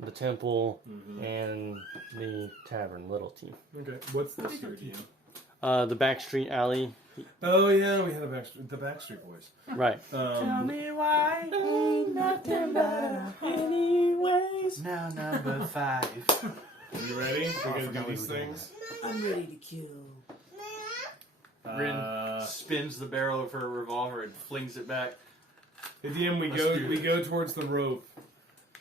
the temple, and the tavern, Little T. Okay. What's this here, DM? The backstreet alley. Oh yeah, we had the Backstreet Boys. Right. Tell me why ain't nothing but anyways. now number 5. You ready? We're gonna do these things. I'm ready to kill. Rin spins the barrel of her revolver and flings it back. At the end, we Let's do go towards the rope,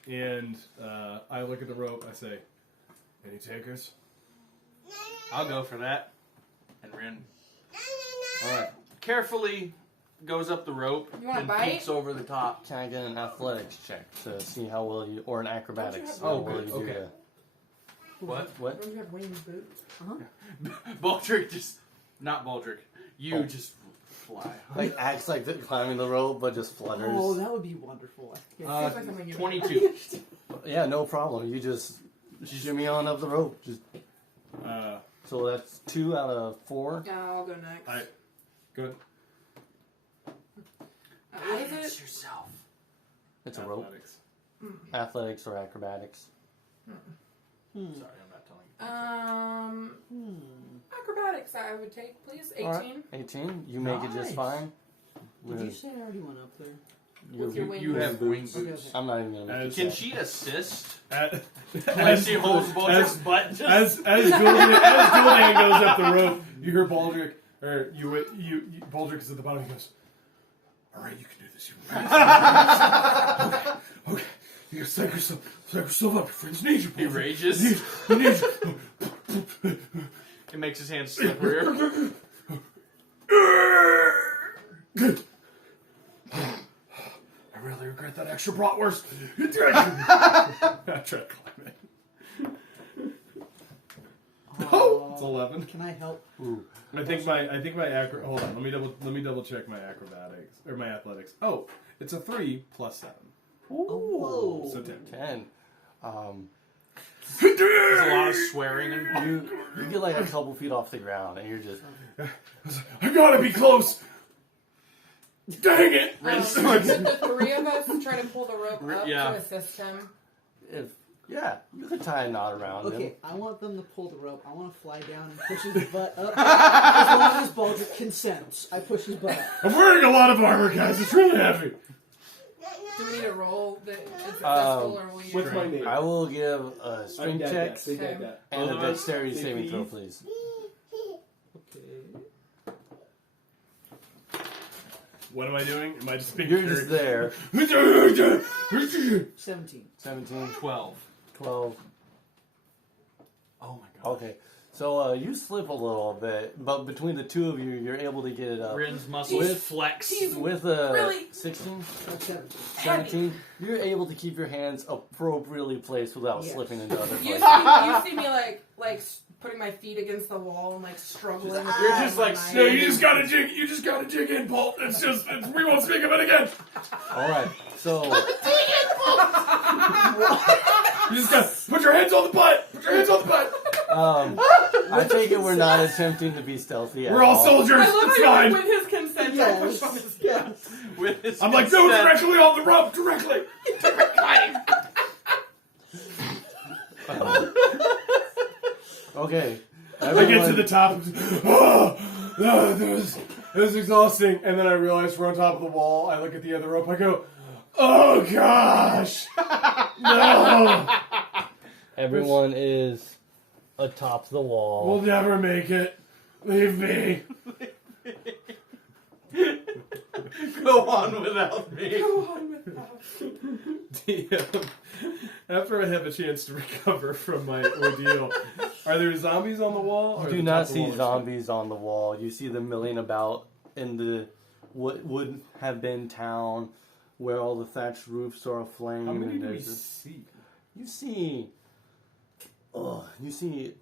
and I look at the rope. I say, "Any takers?" I'll go for that. And Rin, alright, carefully goes up the rope You want a and bite? peeks over the top. Can I get an athletics check to see how well you, or an acrobatics? Don't How you have well good, you do okay. that. What? What? Don't you have winged boots? Baldric just, not Baldric, you just fly. Like acts like they're climbing the rope, but just flutters. Oh, that would be wonderful. Seems like something you would 22. Yeah, no problem. You just shimmy on up the rope. Just so that's 2 out of 4. Yeah, I'll go next. Good. What is it? yourself. It's a rope. Athletics. Athletics or acrobatics. Sorry, I'm not telling you. Acrobatics, I would take, please. 18. All right, 18. You make it just Nice. fine. Did you say I already went up there? With your wing You have wing boots. boots. Okay. I'm not even gonna make As- it Can so. she assist? As When she holds Baldric's butt? Just... As Gul'dan goes up the rope, you hear Baldric, or Baldric is at the bottom. He goes, "All right, you can do this. You can do this. Okay. You gotta psych yourself up. Your friends need you. He Baldric. rages. He needs you." It makes his hands slipperier. I really regret that extra bratwurst. I tried to climb it. Oh, it's 11. Can I help? Ooh. I think my hold on. Let me double check my acrobatics or my athletics. Oh, it's a 3 plus 7. Whoa. So 10. 10. There's a lot of swearing and You get like a couple feet off the ground, and you're just. I gotta be close. Dang it! Did the 3 of us try to pull the rope up Yeah. to assist him? Yeah, you could tie a knot around him. Okay, I want them to pull the rope. I want to fly down and push his butt up. As long as Baldric consents, I push his butt up. I'm wearing a lot of armor, guys. It's really heavy. Do we need a roll that is successful, or will you? What's my name? I will give a strength check Say that. and a Hold on. dexterity Say saving throw, please. please. Okay. What am I doing? Am I just being You're just there. 17. 17, 12. 12. Oh my god. Okay, so you slip a little bit, but between the two of you, you're able to get it up. Rin's muscles With- flex. With a Really? 16, That's 17. 17, you're able to keep your hands appropriately placed without Yes. slipping into other You places. see me like putting my feet against the wall and like struggling. with You're it just on like my No, knife. you just gotta dig in, Paul. We won't speak of it again. All right, so You just gotta put your hands on the butt. Put your hands on the butt. I take it we're not attempting to be stealthy. At We're all soldiers. I love It's how fine. with his consent, I push on his Yes. With his I'm like, no, consent. directly on the rope, directly. Okay. I get to the top. This is exhausting. And then I realize we're on top of the wall. I look at the other rope. I go, oh gosh, no, Everyone is atop the we'll wall. never make it. Leave me. Go on without me. Go on without. DM, after I have a chance to recover from my ordeal, are there zombies on the wall? Or You do the not top of the wall see is- zombies on the wall. You see them milling about in the what would have been town, where all the thatched roofs are aflame. How many and do we there's a- see? You see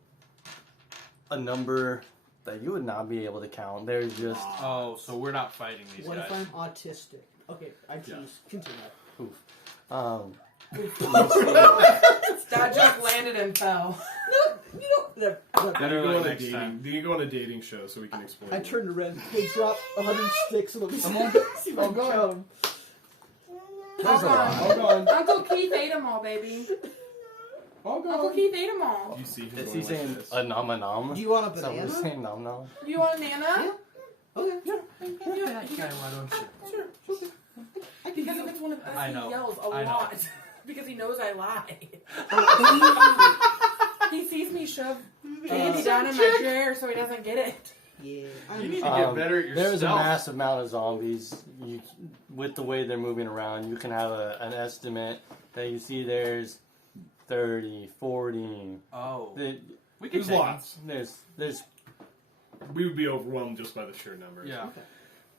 a number that you would not be able to count. There's just Oh, so we're not fighting these What guys. if I'm autistic? Okay, I choose. Continue. um, That joke landed and fell. You don't. Better Go luck on a next dating. time. Do you go on a dating show so we can explain? I it? turned around. They dropped 100 sticks and let me see if I can count them. there's a lot. Hold on. Uncle Keith ate them all, baby. Hold Uncle on. Keith ate them all. You see him Is going he like saying this. a nom a nom? Do you want a Is that what banana? he's saying? Nom nom. You want a Nana? Okay. Yeah. why don't you? Sure. Because if it's one of us, I he know. yells a I know. lot. Because he knows I lie. He sees me shove candy down in my chair so he doesn't get it. Yeah. You need to get better at your There's a stealth. massive amount of zombies. With the way they're moving around, you can have an estimate that you see there's 30, 40. Oh. The- We can There's take lots. There's We would be overwhelmed just by the sheer numbers. Yeah.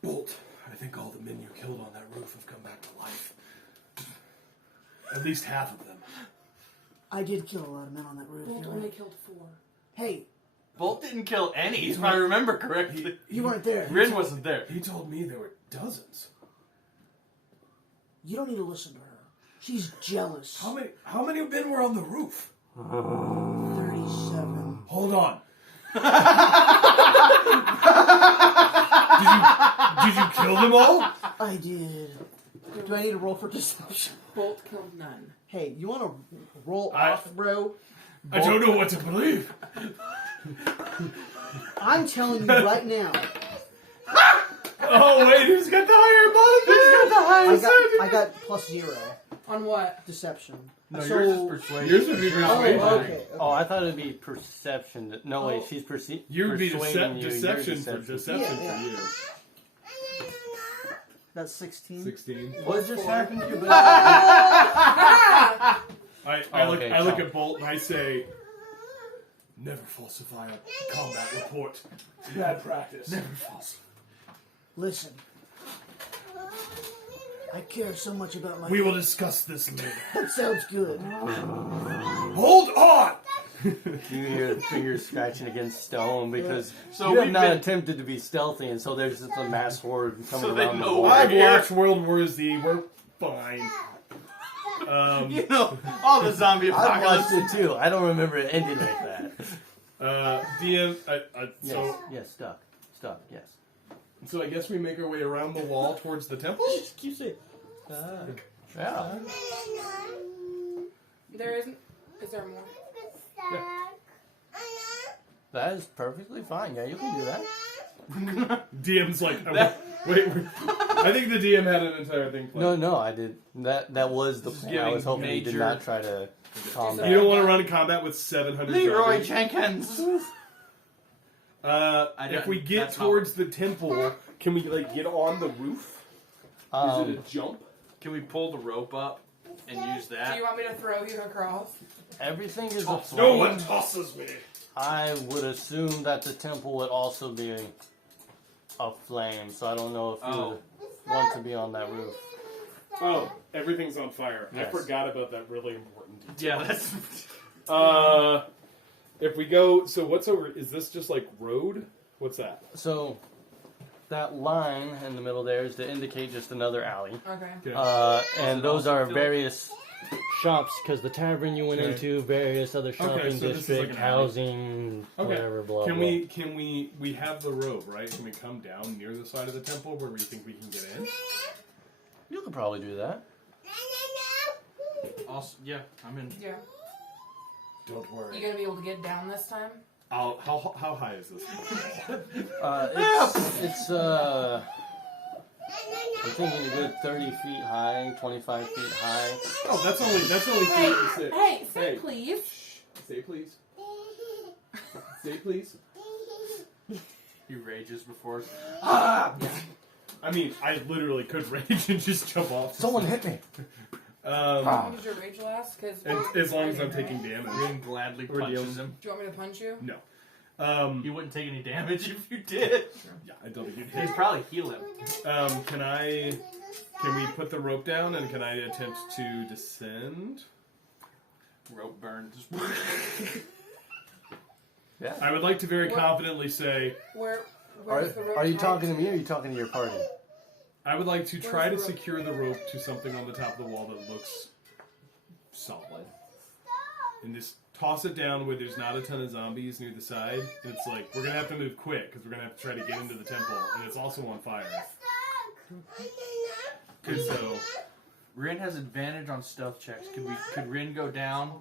Bolt, I think all the men you killed on that roof have come back to life. At least half of them. I did kill a lot of men on that roof. Bolt You're only right. killed 4. Hey, Bolt didn't kill any, if I remember correctly. you weren't there. Rin wasn't there. He told me there were dozens. You don't need to listen to her. She's jealous. How many men were on the roof? 37. Hold on. Did you kill them all? I did. Do I need to roll for deception? Bolt killed none. Hey, you want to roll I- off, bro? I don't know what to believe. I'm telling you right now. Oh wait, who's got the higher bottom? Who's got the I got +0 On what? deception. No, So- yours is persuasion. Yours would be You're not Oh, persuasion. lying. okay. Oh, I thought it'd be perception. No, wait, Oh. she's You would be persuading you. deception You're for deception Yeah, for you. That's 16. 16. What just happened to you? I look Okay, I look come. at Bolt and I say, never falsify a combat report. It's bad practice. Never falsify. Listen. I care so much about my... We will discuss this later. That sounds good. Hold on! You hear the fingers scratching against stone because So you have we've not been- attempted to be stealthy, and so there's just a mass horde coming So they around the know wall. we're I've here. watched World War Z. We're fine. You know, all the zombie I apocalypse. watched it too. I don't remember it ending like that. DM. Yes, yes, stuck. Yes. So I guess we make our way around the wall towards the temple. Just keep saying... Yeah. There isn't. Is there more? That is perfectly fine. Yeah, you can do that. DM's like, wait. I think the DM had an entire thing planned. No, I did. That was the plan. I was giving hoping you did major- not try to combat. You don't want to run in combat with 700 Leroy zombies. Jenkins. If we get that's not- towards the temple, can we get on the roof? Is it a jump? Can we pull the rope up and use Do that? you want me to throw you across? Everything is No aflame. one tosses me. I would assume that the temple would also be aflame, so I don't know if you Oh. would want to be on that roof. Oh, everything's on fire. I Yes. forgot about that really important detail. Yeah, that's. If we go, so what's over? Is this just like road? What's that? So that line in the middle there is to indicate just another alley. Okay. And it those also are filled? various shops, because the tavern you went Okay. into, various other shopping so this is district, like an alley. housing, Okay. whatever, blah, Can blah. we have the road, right? Can we come down near the side of the temple where we think we can get in? You could probably do that. Also, yeah, I'm in. Yeah. Don't You worry. gonna be able to get down this time? How high is this? It's I'm thinking a good 30 feet high, 25 feet high. Oh, that's only 36. Hey, say Hey. please. Say please. Say please. He rages before. Ah! I mean, I literally could rage and just jump off. Someone hit me. How long does your rage last? Cause As long as I'm taking damage. Rin gladly Or punches deals. him. do you want me to punch you? No. You wouldn't take any damage if you did. Yeah, I don't think you'd He'd hit. probably heal him. Can we put the rope down and can I attempt to descend? Rope burns. Yeah. I would like to very What? confidently say Where's the rope Are you tied talking to me or are you talking to your party? I would like to try to Where's the rope? secure the rope to something on the top of the wall that looks solid. And just toss it down where there's not a ton of zombies near the side. And it's like, we're going to have to move quick because we're going to have to try to get into the temple. And it's also on fire. So, Rin has advantage on stealth checks. Could Rin go down,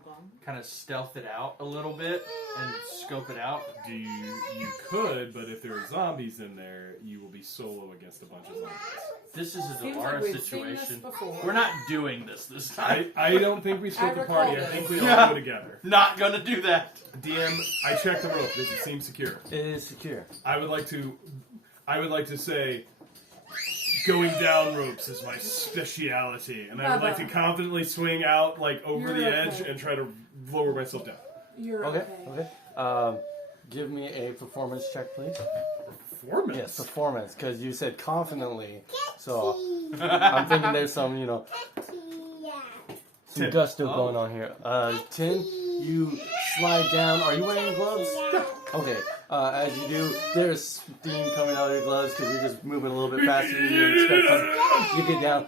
kind of stealth it out a little bit, and scope it out? you could, but if there are zombies in there, you will be solo against a bunch of zombies. This is a Seems Delara like we've seen this situation. before. We're not doing this time. I don't think we split the recall party. I this. think we all go together. Not gonna do that. DM, I checked the rope. Does it seem secure? It is secure. I would like to say going down ropes is my speciality, and I would like to confidently swing out like over You're the edge okay. and try to lower myself down. You're Okay. Okay. Give me a performance check, please. Performance. Yes, performance, because you said confidently. So I'm thinking there's some, some 10. gusto going on here. 10, you slide down. Are you wearing gloves? Okay. As you do, there's steam coming out of your gloves because you're just moving a little bit faster than you expected. You get down.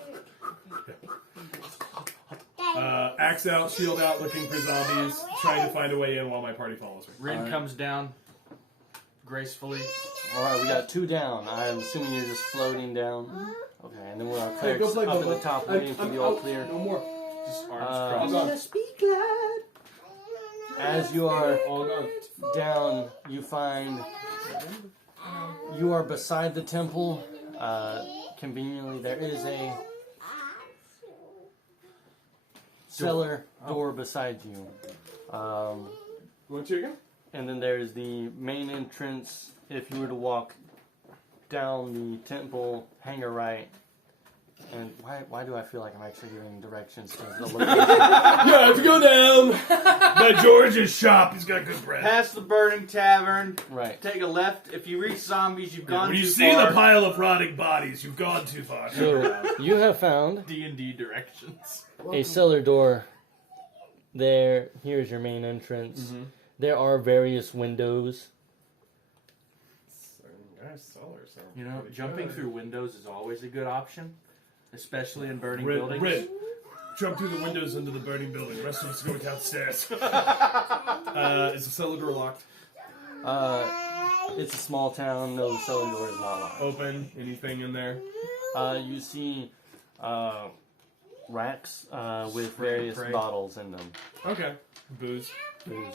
Axe out, shield out, looking for zombies, trying to find a way in while my party follows me. Rin comes down gracefully. All right, we got 2 down. I'm assuming you're just floating down. Okay, and then we're on Hey, clerics go play, up at Bubba. the top waiting for the all clear. No more. Just arms Uh, crossed. Speak loud. As you are All gone. down, you find you are beside the temple. Conveniently, there is a cellar door beside you. Want chicken? And then there's the main entrance. If you were to walk down the temple, hang a right. And why do I feel like I'm actually giving directions to the location? You have to go down by George's shop. He's got good bread. Past the burning tavern. Right. Take a left. If you reach zombies, you've gone When you too see far. the pile of rotting bodies, you've gone too far. So you have found D&D directions. a cellar door. There. Here's your main entrance. There are various windows. You know, jumping through windows is always a good option, especially in burning Red, buildings. Red, jump through the windows into the burning building. The rest of us are going downstairs. Is the cellar door locked? It's a small town. No, the cellar door is not locked. Open? Anything in there? You see racks with various pray. bottles in them. Okay. Booze. Booze.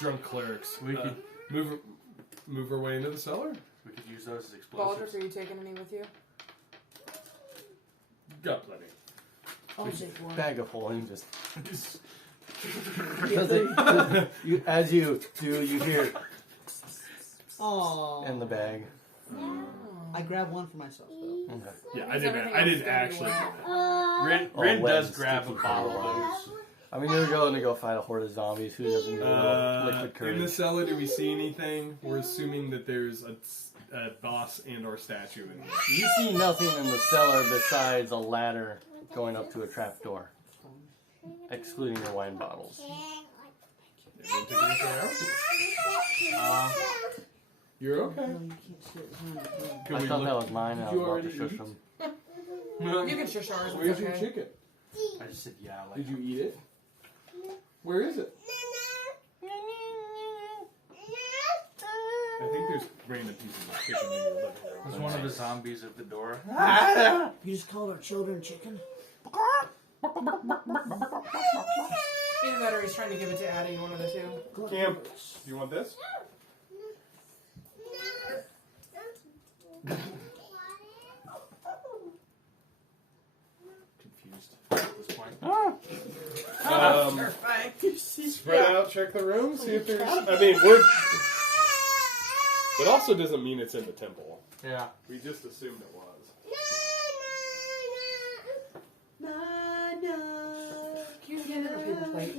Drunk clerics. We could- move our way into the cellar? We could use those as Baldric, explosives. are you taking any with you? Got plenty. I'll take one. Bag of holding just. Because as you do, you hear Oh. in the bag. I grab one for myself though. Okay. Yeah, Means everything else is didn't gonna be actually. wet. Rin wet does and grab a sticky bottle for a of while. those. I mean, you're going to go fight a horde of zombies. Who doesn't know liquid In the courage? cellar, do we see anything? We're assuming that there's a boss and or statue in here. You see nothing in the cellar besides a ladder going up to a trap door, excluding your wine bottles. Everyone take anything out? You're okay. No, you can't sit. Can I we thought look? that was mine. And I Did was you about to already shush eat? them. You can shush ours. Where's It's your okay. chicken? I just said yeah. Like Did you eat it? Where is it? I think there's random pieces of chicken in your living room. there's one of the zombies at the door. You just called our children chicken? Either that or he's trying to give it to Addie, one of the two. Camp, you want this? Confused at this point. Spread out, check the room, see if there's. I mean, we're. But also doesn't mean it's in the temple. Yeah. We just assumed it was. Can you hand her a paper plate?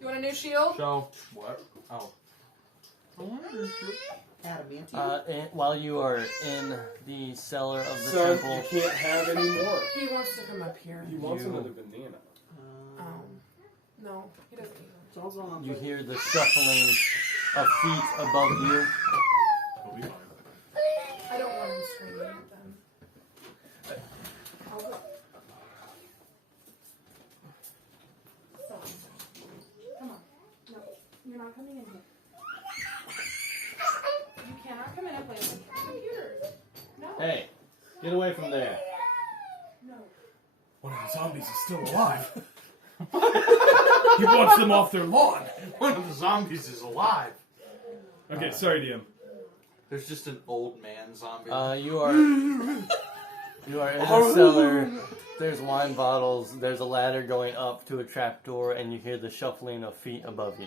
You want a new shield? So, what? Oh. Adamantium. And while you are in the cellar of the Son, temple, you can't have any more. He wants to come up here. He wants You- another banana. No, he doesn't eat them. It's also on you the- hear the shuffling of feet above you. He'll be fine. I don't want him screaming at them. I'll go. Come on. No, you're not coming in here. You cannot come in and play with the computers. No. Hey, get away from there. No. One of the zombies is still alive. He wants them off their lawn. One of the zombies is alive. Okay, sorry, DM. There's just an old man zombie. You are in a cellar. There's wine bottles. There's a ladder going up to a trapdoor, and you hear the shuffling of feet above you.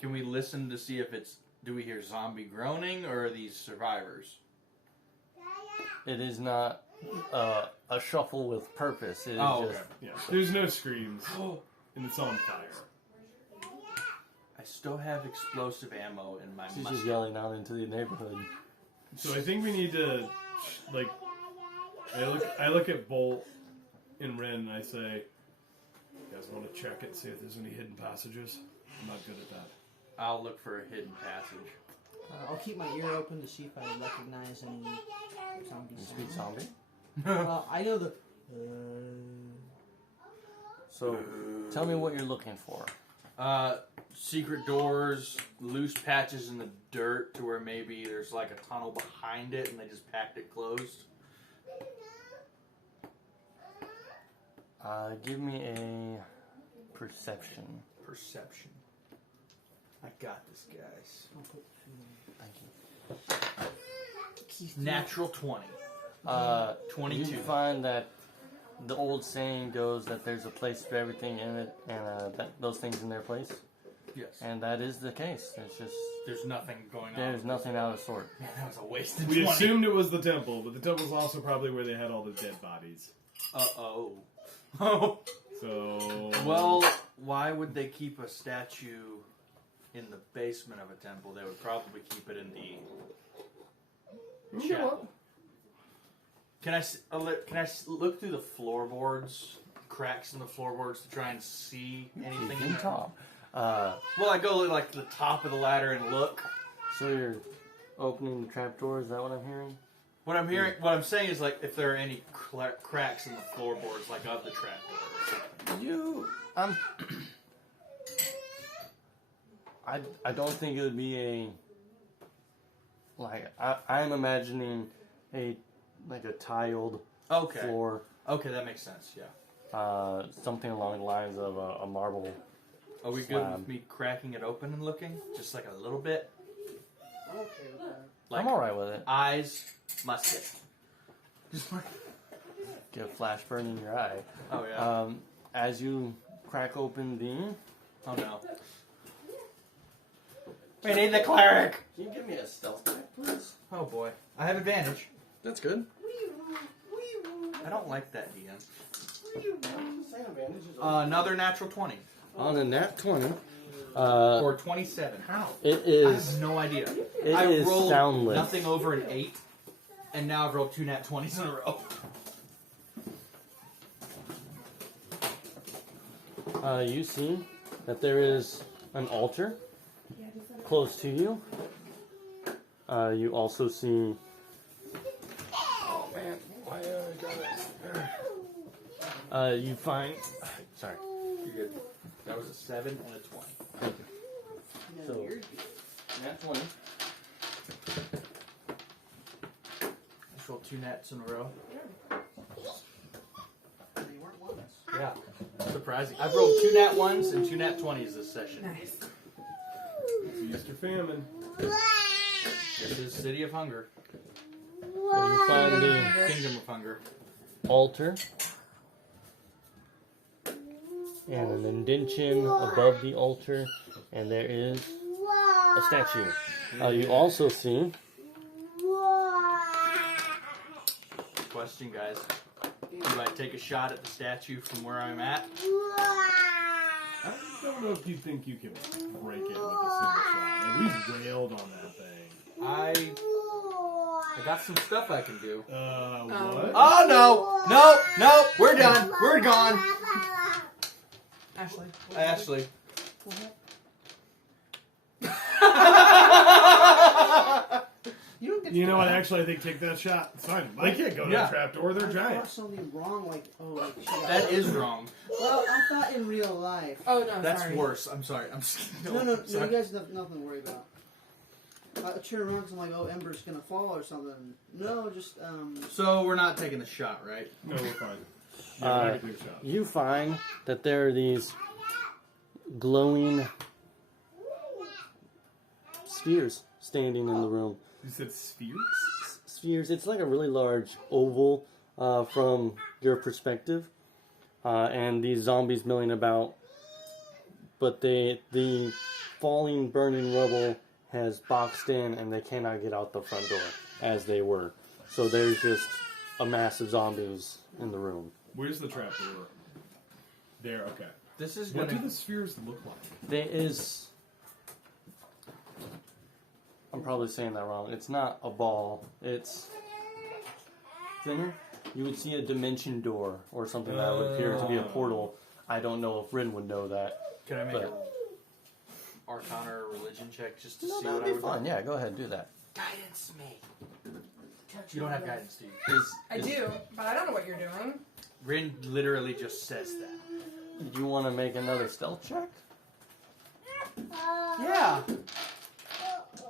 Can we listen to see if it's... Do we hear zombie groaning, or are these survivors? It is not a shuffle with purpose. It is Oh, just okay. Yeah, there's no screams, and it's on fire. I still have explosive ammo in my she's just musket. yelling out into the neighborhood. So I think we need to, like, I look at Bolt and Ren and I say, you guys want to check it, see if there's any hidden passages? I'm not good at that. I'll look for a hidden passage. I'll keep my ear open to see if I recognize any zombie You speak sounds. zombie? I know the. So, tell me what you're looking for. Secret doors, loose patches in the dirt to where maybe there's like a tunnel behind it and they just packed it closed. Give me a perception. Perception. I got this, guys. Thank you. Natural 20. 22. You find that the old saying goes that there's a place for everything in it, and that those things in their place. Yes. And that is the case. It's just There's nothing going on. there's nothing out of sort. Man, that was a wasted We 20. assumed it was the temple, but the temple's also probably where they had all the dead bodies. Uh-oh. Oh. So... Well, why would they keep a statue in the basement of a temple? They would probably keep it in the chapel. Can I look through the floorboards, cracks in the floorboards to try and see anything? You can talk. Well, I go like to the top of the ladder and look. So you're opening the trapdoor. Is that what I'm hearing? What I'm saying is like if there are any cracks in the floorboards, like of the trapdoors. I don't think it would be a I'm imagining a tiled Okay. floor, Okay, that makes sense. Yeah. something along the lines of a marble. Are we good with me cracking it open and looking, just like a little bit? I'm okay with that. Like I'm all right with it. eyes, musket. Just like. Get a flash burn in your eye. Oh yeah. As you crack open the. Oh no. We need the cleric! Can you give me a stealth check, please? Oh boy. I have advantage. That's good. I don't like that, DM. Same advantage is Another natural 20. on a nat 20. Or 27. How? It I is. have no idea. It I is rolled soundless. nothing over an 8, and now I've rolled 2 nat 20s in a row. You see that there is an altar close to you. You also see. Oh man, why I got it? You find. Sorry. You're good. That was a 7 and a 20. Thank you. No, So- you're good. Nat 20. Just rolled 2 nats in a row. They weren't ones. Yeah. Surprising. I've rolled 2 nat 1s and 2 nat 20s this session. Nice. Feast or famine. This is City of Hunger. So you find the Kingdom of Hunger. altar. and an indention above the altar, and there is a statue. You also see Question, guys. Do I take a shot at the statue from where I'm at? I don't know if you think you can break it with a single shot. Like, we wailed on that thing. I got some stuff I can do. What? Oh, no, we're done. We're gone. Ashley. You don't get You to know what? Actually, I think take that shot. It's fine. I can't go to Yeah. that trapdoor. They're I giant. thought something wrong, like, oh, like, she got That is wrong. Well, I thought in real life. Oh no, That's sorry. worse. I'm sorry. No, sorry. you guys have nothing to worry about. I turn around because I'm like, oh, Ember's gonna fall or something. No, just, So we're not taking the shot, right? No, we're fine. Yeah, we're not gonna take a shot. you find that there are these glowing spheres standing in the room. You said spheres? Spheres. It's like a really large oval from your perspective, and these zombies milling about. But the falling, burning rubble has boxed in, and they cannot get out the front door as they were. So there's just a mass of zombies in the room. Where's the trapdoor? There. Okay. This is What gonna. do the spheres look like? There is. I'm probably saying that wrong. It's not a ball. It's thinner. You would see a dimension door or something that would appear to be a portal. I don't know if Rin would know that. Can I make But- a Arcana or religion check just to No, see that what would I be would fun. Yeah, go ahead, do that. Guidance me. You don't have guidance, do you? I do, but I don't know what you're doing. Rin literally just says that. Do you want to make another stealth check? Yeah.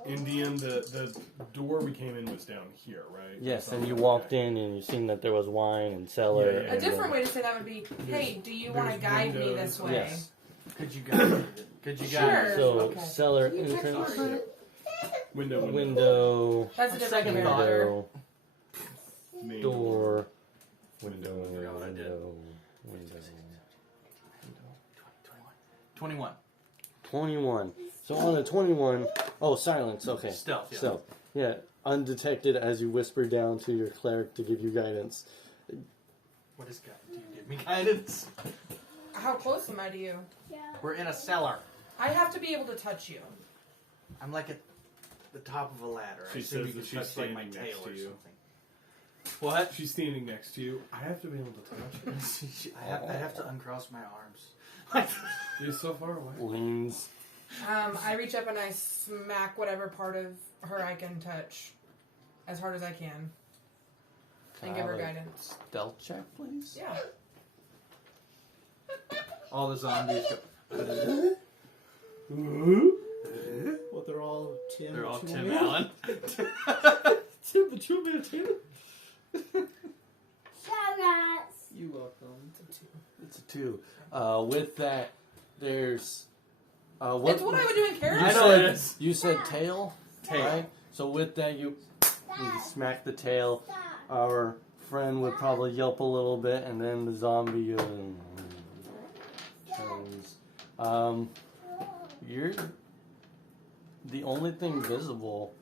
Indian, the door we came in was down here, right? Yes, and you Okay. walked in and you seen that there was wine and cellar. Yeah, yeah, A different way to say that would be, hey, do you want to guide me this way? Yes. Could you guide me? Could you guide Sure. me? So Okay. cellar Can you text entrance, me? Window. window, That's a different Second character. window, Main door, Window. window, what I did. window. 21. 21. So on a 21, oh, silence, okay. Stealth, yeah. So, yeah, undetected as you whisper down to your cleric to give you guidance. What is guidance? Do you give me guidance? How close am I to you? We're in a cellar. I have to be able to touch you. I'm like at the top of a ladder. She I assume says you that can she's touch like my standing tail next or to you. something. What? She's standing next to you. I have to be able to touch it. I have to uncross my arms. You're so far away. Leans. I reach up and I smack whatever part of her I can touch as hard as I can. And give her guidance. Stealth check, please. Yeah. All the zombies go. what, they're all Tim. They're all two Tim men? Allen. Tim, the 2 man Tim. You welcome. It's a 2. With that, there's... what, It's what I would do in you character. I know said, it is. You said tail? Tail. Right? So with that, you smack the tail. Our friend would probably yelp a little bit, and then the zombie turns. You're the only thing visible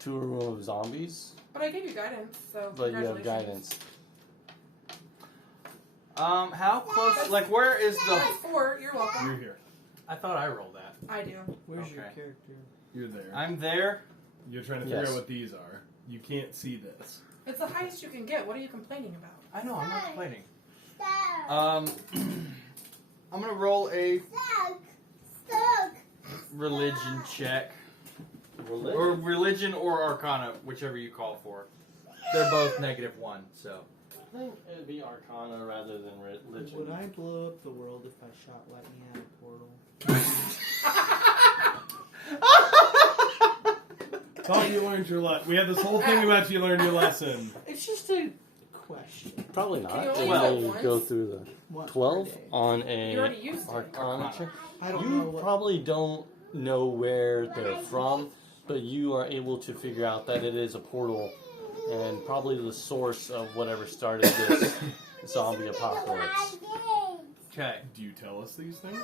to a room of zombies, But I gave you guidance, so but you have congratulations. guidance. How close? Like, where is the? That's 4. You're welcome. You're here. I thought I rolled that. I do. Where's your Okay. character? You're there. I'm there. You're trying to figure Yes. out what these are. You can't see this. It's the highest you can get. What are you complaining about? I know. I'm not complaining. I'm gonna roll a religion check, or religion or Arcana, whichever you call for. They're both -1, so. I think it'd be Arcana rather than religion. Would I blow up the world if I shot lightning out of a portal? Thought you learned your lesson. We had this whole thing about you learned your lesson. It's just a question. Probably Can not. you It only may use it go once? through the Once per 12 day. on You already a used it. Arcana check. I don't know You what. probably don't know where they're from, but you are able to figure out that it is a portal and probably the source of whatever started this zombie apocalypse. Okay. Do you tell us these things?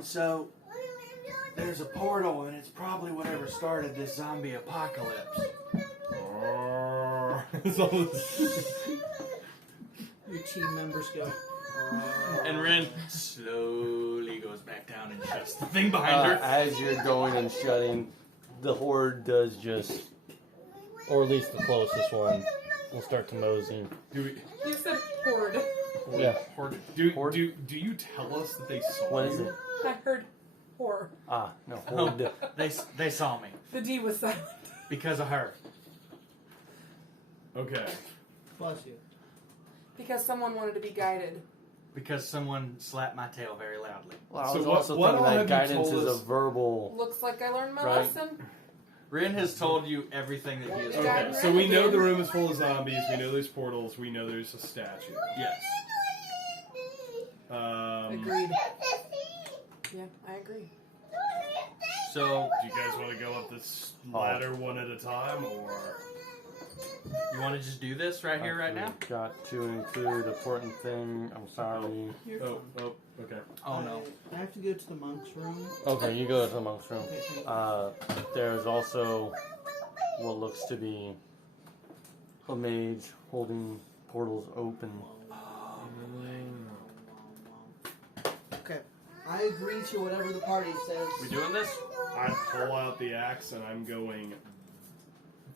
So, there's a portal, and it's probably whatever started this zombie apocalypse. It's all this- Your team members go. And Ren slowly goes back down and shuts the thing behind her. As you're going and shutting, the horde does just, or at least the closest one, will start to mosey. do we? You said horde. Yeah. Do Horde? do you tell us that they saw What is you? it? I heard whore. Ah, no, Oh, horde. they saw me The D was silent. because of her. Okay. Bless you. Because someone wanted to be guided. Because someone slapped my tail very loudly. Well, I So was what- also what thinking all that have you guidance told is a us? verbal. Looks like I learned my Right. lesson. Ren has told you everything that he has told Okay. you. So we know the room is full of zombies. We know there's portals. We know there's a statue. Yes. Agreed. Yeah, I agree. So, Do you guys want to go up this ladder one at a time, or? you want to just do this right here, right now? Got to include important thing. I'm sorry. Oh, okay. Oh, no. I have to go to the monk's room. Okay, you go to the monk's room. Okay, thank you. There's also what looks to be a mage holding portals open. Okay. I agree to whatever the party says. We doing this? I pull out the axe and I'm going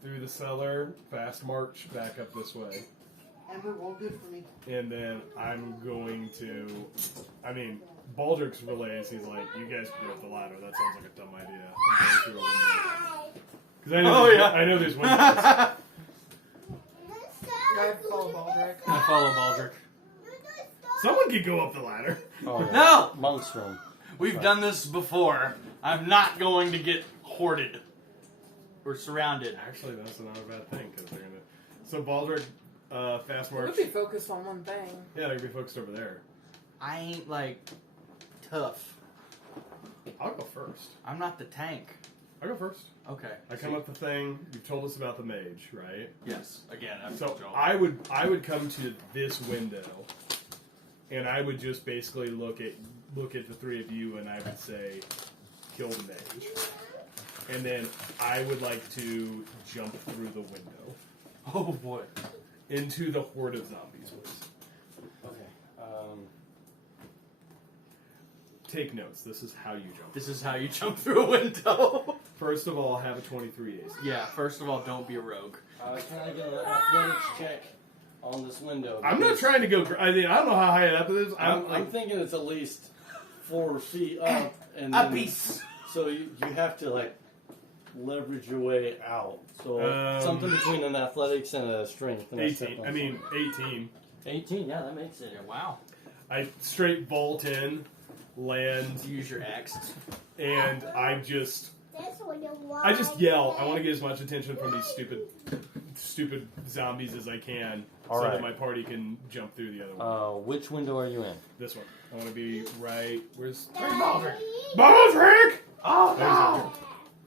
through the cellar, fast march back up this way. Amber, roll good for me. And then I'm going to, Baldrick's relays, he's like, you guys can go up the ladder. That sounds like a dumb idea. I'm going through a window. Because I know, I know there's windows. I follow Baldrick. I follow Baldrick. Someone could go up the ladder. Oh, yeah. No! Monk's room. We've done this before. I'm not going to get hoarded. Or surrounded. Actually, that's not a bad thing, because they're going to... So Baldrick, fast We'll march. be focused on one thing. Yeah, they're going to be focused over there. I ain't, like, tough. I'll go first. I'm not the tank. I'll go first. Okay. I come up the thing. You've told us about the mage, right? Yes. Again, I'm So I would come to this window, and I would just basically look at the three of you, and I would say, kill the mage. And then I would like to jump through the window Oh, boy. into the horde of zombies, please. Okay. Take notes. This is how you jump. This is how you jump through a window. First of all, have a 23 AC. Yeah, first of all, don't be a rogue. Can I get an athletics check on this window? I'm not trying to go. I don't know how high up it is. I'm thinking it's at least 4 feet up, and then, piece. so you have to like leverage your way out. So something between an athletics and a strength. And 18. 18. 18. Yeah, that makes it. Wow. I straight bolt in, land, Use your axe. and I just yell. I want to get as much attention from these stupid zombies as I can, All so right. that my party can jump through the other one. Which window are you in? This one. I want to be right. Where's Baldrick? Baldrick! Oh, no!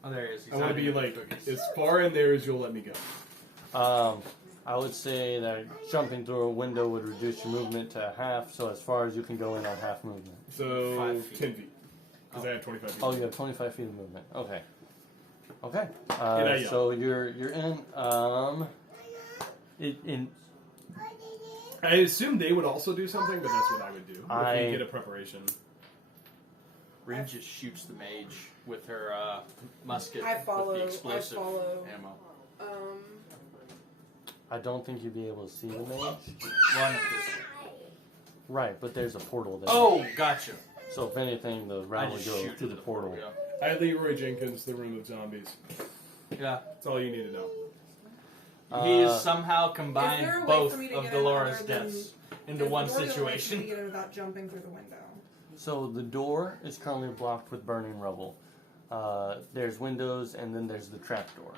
Oh, there he is. He's I want to hiding be in the like cookies. as far in there as you'll let me go. I would say that jumping through a window would reduce your movement to half, so as far as you can go in on half movement. So 5 feet. 10 feet, because I have 25 feet. Oh, you have 25 feet of movement. Okay. Okay. And I yell. So you're in. I assume they would also do something, but that's what I would do. I- If we get a preparation. Rin just shoots the mage with her musket I follow. with the explosive I follow. ammo. I don't think you'd be able to see the mage. Run at this. Right, but there's a portal there. Oh, gotcha. So if anything, the I round would just go shoot through the portal. Yeah. I Leroy Jenkins, the room of zombies. Yeah. That's all you need to know. He has Uh, somehow Is there a combined way both for me to of get Dolores' in other than- deaths into one Is there a way for me situation. to get in without jumping through the window? So the door is currently blocked with burning rubble. There's windows, and then there's the trap door.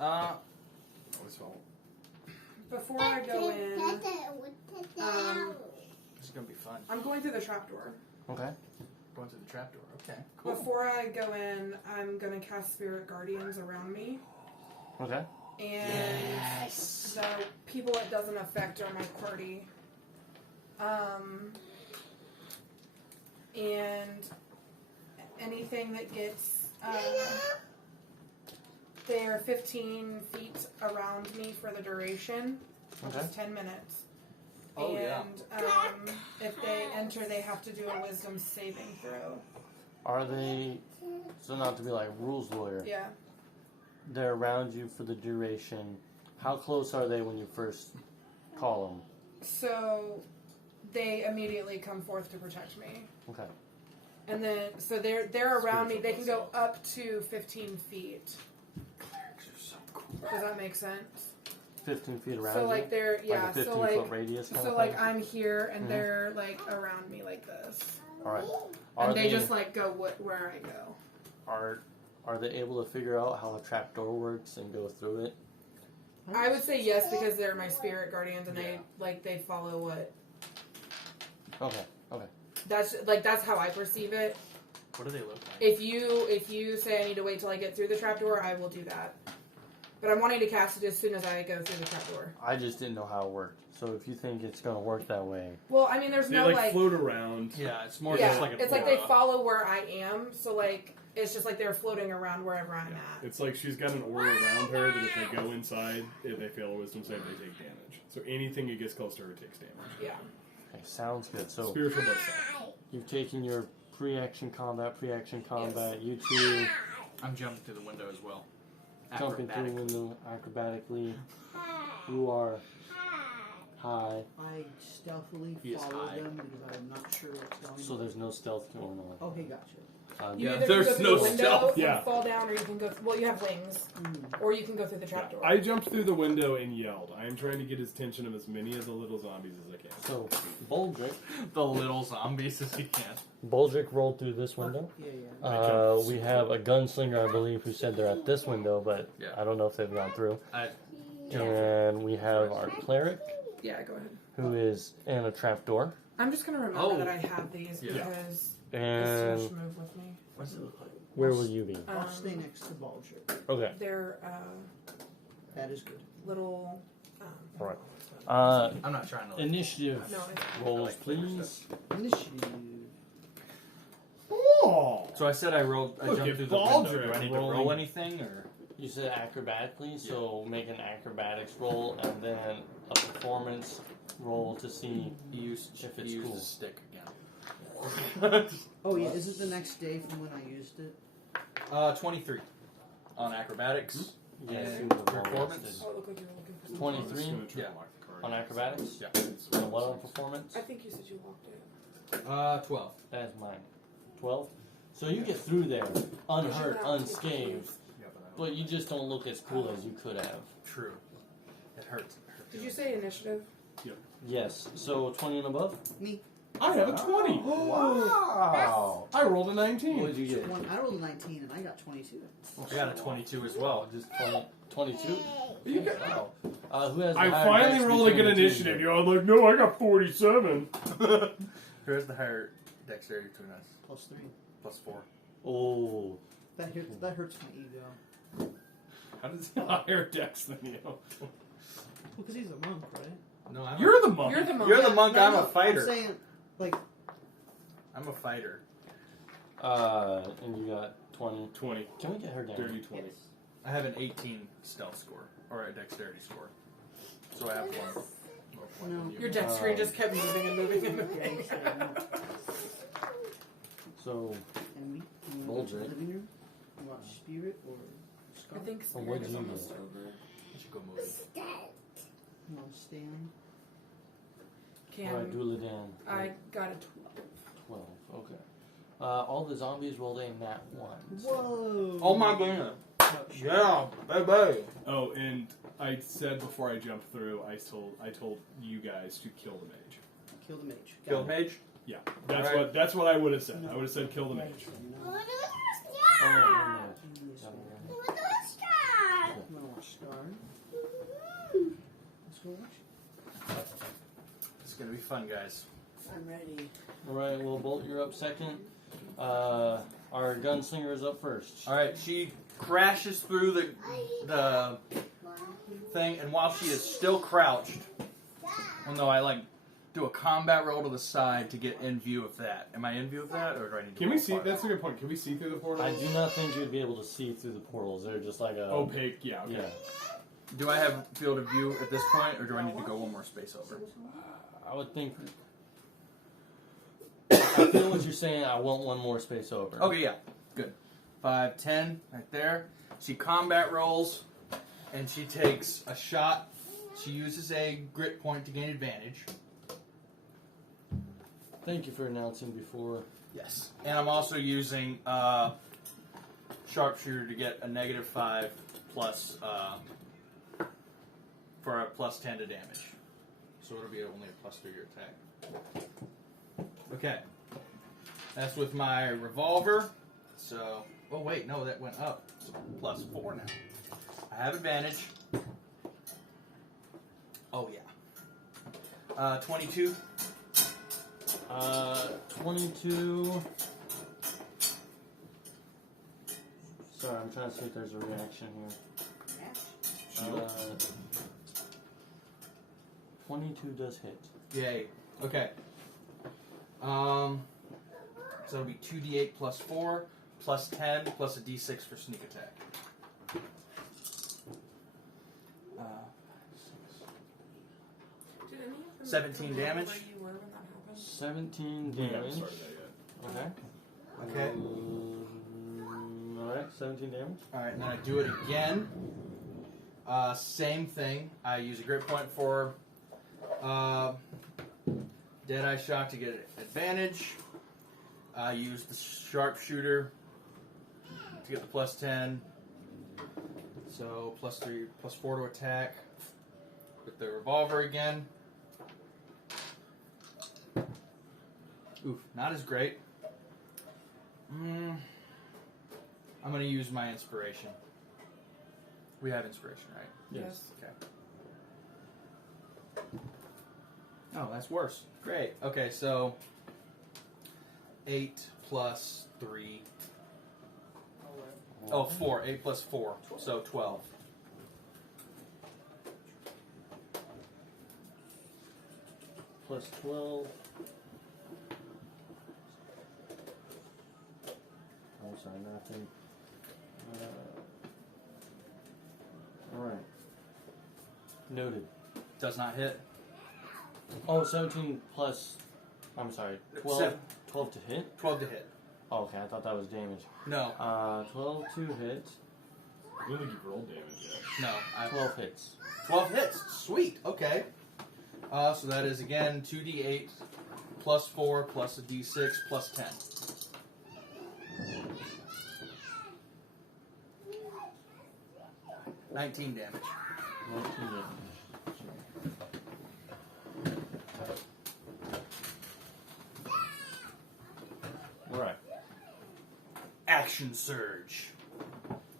Always fault. Before I go in, This is gonna be fun. I'm going through the trapdoor. Okay. Going to the trapdoor. Okay. Cool. Before I go in, I'm going to cast Spirit Guardians around me. Okay. and the people it doesn't affect are my party. And anything that gets they're 15 feet around me for the duration, which is 10 minutes. Oh, yeah. And if they enter, they have to do a wisdom saving throw. Are they, so not to be like rules lawyer, Yeah. they're around you for the duration. How close are they when you first call them? So they immediately come forth to protect me. Okay. And then, so they're around me. They can go up to 15 feet. Does that make sense? 15 feet around So you? like they're Like a 15 foot radius kind so of like thing? I'm here and they're like around me like this, Alright. and they just like go where I go. Are they able to figure out how a trapdoor works and go through it? I would say yes because they're my spirit guardians and they follow what. Okay. That's how I perceive it. What do they look like? If you say I need to wait till I get through the trapdoor, I will do that. But I'm wanting to cast it as soon as I go through the trapdoor. I just didn't know how it worked. So if you think it's going to work that way. Well, I mean, there's They no float around. Yeah, it's more yeah, just like a it's like they follow where I am. So like it's just like they're floating around wherever I'm at. It's like she's got an aura around her that if they go inside, if they fail a wisdom save, they take damage. So anything that gets close to her takes damage. Yeah. Okay, sounds good. So Spiritual does that. you've taken your pre-action combat. You two I'm jumping through the window as well. jumping through the window acrobatically. You are high. I stealthily He is follow high. them because I'm not sure what's going So on. there's no stealth going on. Okay, gotcha. You Yeah, either there's can go through no the window stealth, and yeah. fall down, or you can go. Well, you have wings, or you can go through the trapdoor. I jumped through the window and yelled. I am trying to get his attention of as many of the little zombies as I can. So Boldrick The little zombies as you can. rolled through this window. Yeah. We have a gunslinger, I believe, who said they're at this window, but Yeah. I don't know if they've gone through. I And we have our cleric, Yeah, go ahead. who is in a trapdoor. I'm just gonna remember Oh. that I have these Yeah. because And the switch move with me. what does it look like? where will you be? I'll stay next to Baldric. Okay. They're That is good. little. Alright. I'm not trying to. Initiative No, rolls, I like flavor please. Initiative. Oh! So I said I jumped Look at through the window. Do Baldric I need to rolling. roll anything or? You said acrobatically, so make an acrobatics roll and then a performance roll to see. He used, If he it's used cool. his stick again. Oh yeah, is it the next day from when I used it? 23 on acrobatics. Yes, And you would have performance? rolled Oh, it looked like you were looking for. 23 I'm just gonna try Yeah. to lock the card. on acrobatics. Yeah. And what on performance? I think you said you walked it. 12. That is mine. 12. So you get through there unhurt, unscathed, Yeah, but I don't- but you just don't look as cool as you could have. True. It hurts. Did you say initiative? Yes. So 20 and above. Me. I have a 20! Wow. I rolled a 19. What did you get? I rolled a 19 and I got 22. I got a 22 as well. Just 22. You got- Wow. Who has? The I higher finally dex rolled a between good the two of initiative. you? Yo, I'm like, no, I got 47. Here's the higher dexterity between us. +3. Plus 4. Oh. That hurts my ego. How does he higher dex than you? Well, because he's a monk, right? No, I'm You're the monk. You're the monk. You're the monk. No, I'm no, a fighter. I'm saying, like, I'm a fighter. And you got 20. 20. Can we get her down? Dirty 20. I have an 18 stealth score or a dexterity score, so I have one. No. Your deck screen just kept moving and moving and moving. So and we Bulge, right? living room. You want spirit or I scar? think Oh, spirit what'd is you almost get? over. I should go move. You want stand? Alright, Can Douladan. I got a 12. Okay. All the zombies rolled a nat 1. Whoa! Oh my goodness! Yeah, baby. Oh, and I said before I jumped through, I told you guys to kill the mage. Kill the mage. Kill mage. Yeah, that's Alright. that's what I would have said. I would have said kill the mage. No. Alright, This one one. minute. I'm gonna watch Scar. Let's go watch. It's gonna be fun, guys. I'm ready. Alright, well, Bolt, you're up second. Our gunslinger is up first. All right, she crashes through the thing, and while she is still crouched, well, no, I like do a combat roll to the side to get in view of that. Am I in view of that, or do I need to? Can we roll see? farther? That's a good point. Can we see through the portal? I do not think you'd be able to see through the portals. They're just like a Opaque. Yeah. Okay. Yeah. Do I have field of view at this point, or do I need to go one more space over? I would think. I feel what you're saying. I want one more space over. Okay, yeah, good. 5, 10, right there. She combat rolls, and she takes a shot. She uses a grit point to gain advantage. Thank you for announcing before. Yes. And I'm also using sharpshooter to get a -5 plus for a +10 to damage. So it'll be only a +3 your attack. Okay. That's with my revolver. So, oh wait, no, that went up. So +4 now. I have advantage. Oh yeah. 22. 22. Sorry, I'm trying to see if there's a reaction here. 22 does hit. Yay. Okay. So it'll be 2d8 plus 4, plus 10, plus a d6 for sneak attack. 17 damage. 17 We haven't damage. started that yet. Okay. Okay. Alright, 17 damage. Alright, and then I do it again. Same thing. I use a grit point for Deadeye Shot to get advantage. I use the sharpshooter to get the +10. So +3, +4 to attack. With the revolver again. Oof, not as great. I'm going to use my inspiration. We have inspiration, right? Yes. Okay. Oh, that's worse. Great. Okay, so 8 plus 3. Oh, 4. 8 plus 4. So 12. Plus 12. I'm sorry, nothing. Alright. Noted. Does not hit. Oh, 17 plus. I'm sorry, 12. Seven. 12 to hit? 12 to hit. Oh, okay, I thought that was damage. No. 12 to hit. I don't think you've rolled damage yet. No. 12 hits. 12 hits. Sweet. Okay. So that is again 2d8 plus 4 plus a d6 plus 10. $19 damage. 19 damage. Alright. Action surge.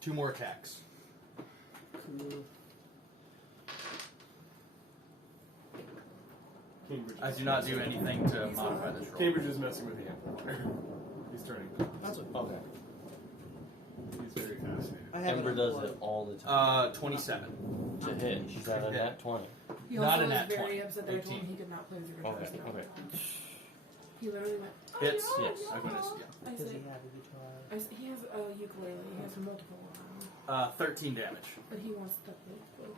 2 more attacks. Cool. Cambridge I is do not messing do with- anything to modify this roll. Cambridge is messing with the amplifier. He's turning. That's Okay. He's very fascinated. I have Ember it does on it all the time. 27. To hit. She's got a hit. nat 20. He Not also a was nat very 20. upset that I told him 18. he could not play with your Okay, guitars. okay. He literally went, Hits? Yes. I'm gonna, I Does said, he have a guitar? he has a ukulele. He has multiple of them. 13 damage. But he wants to play both.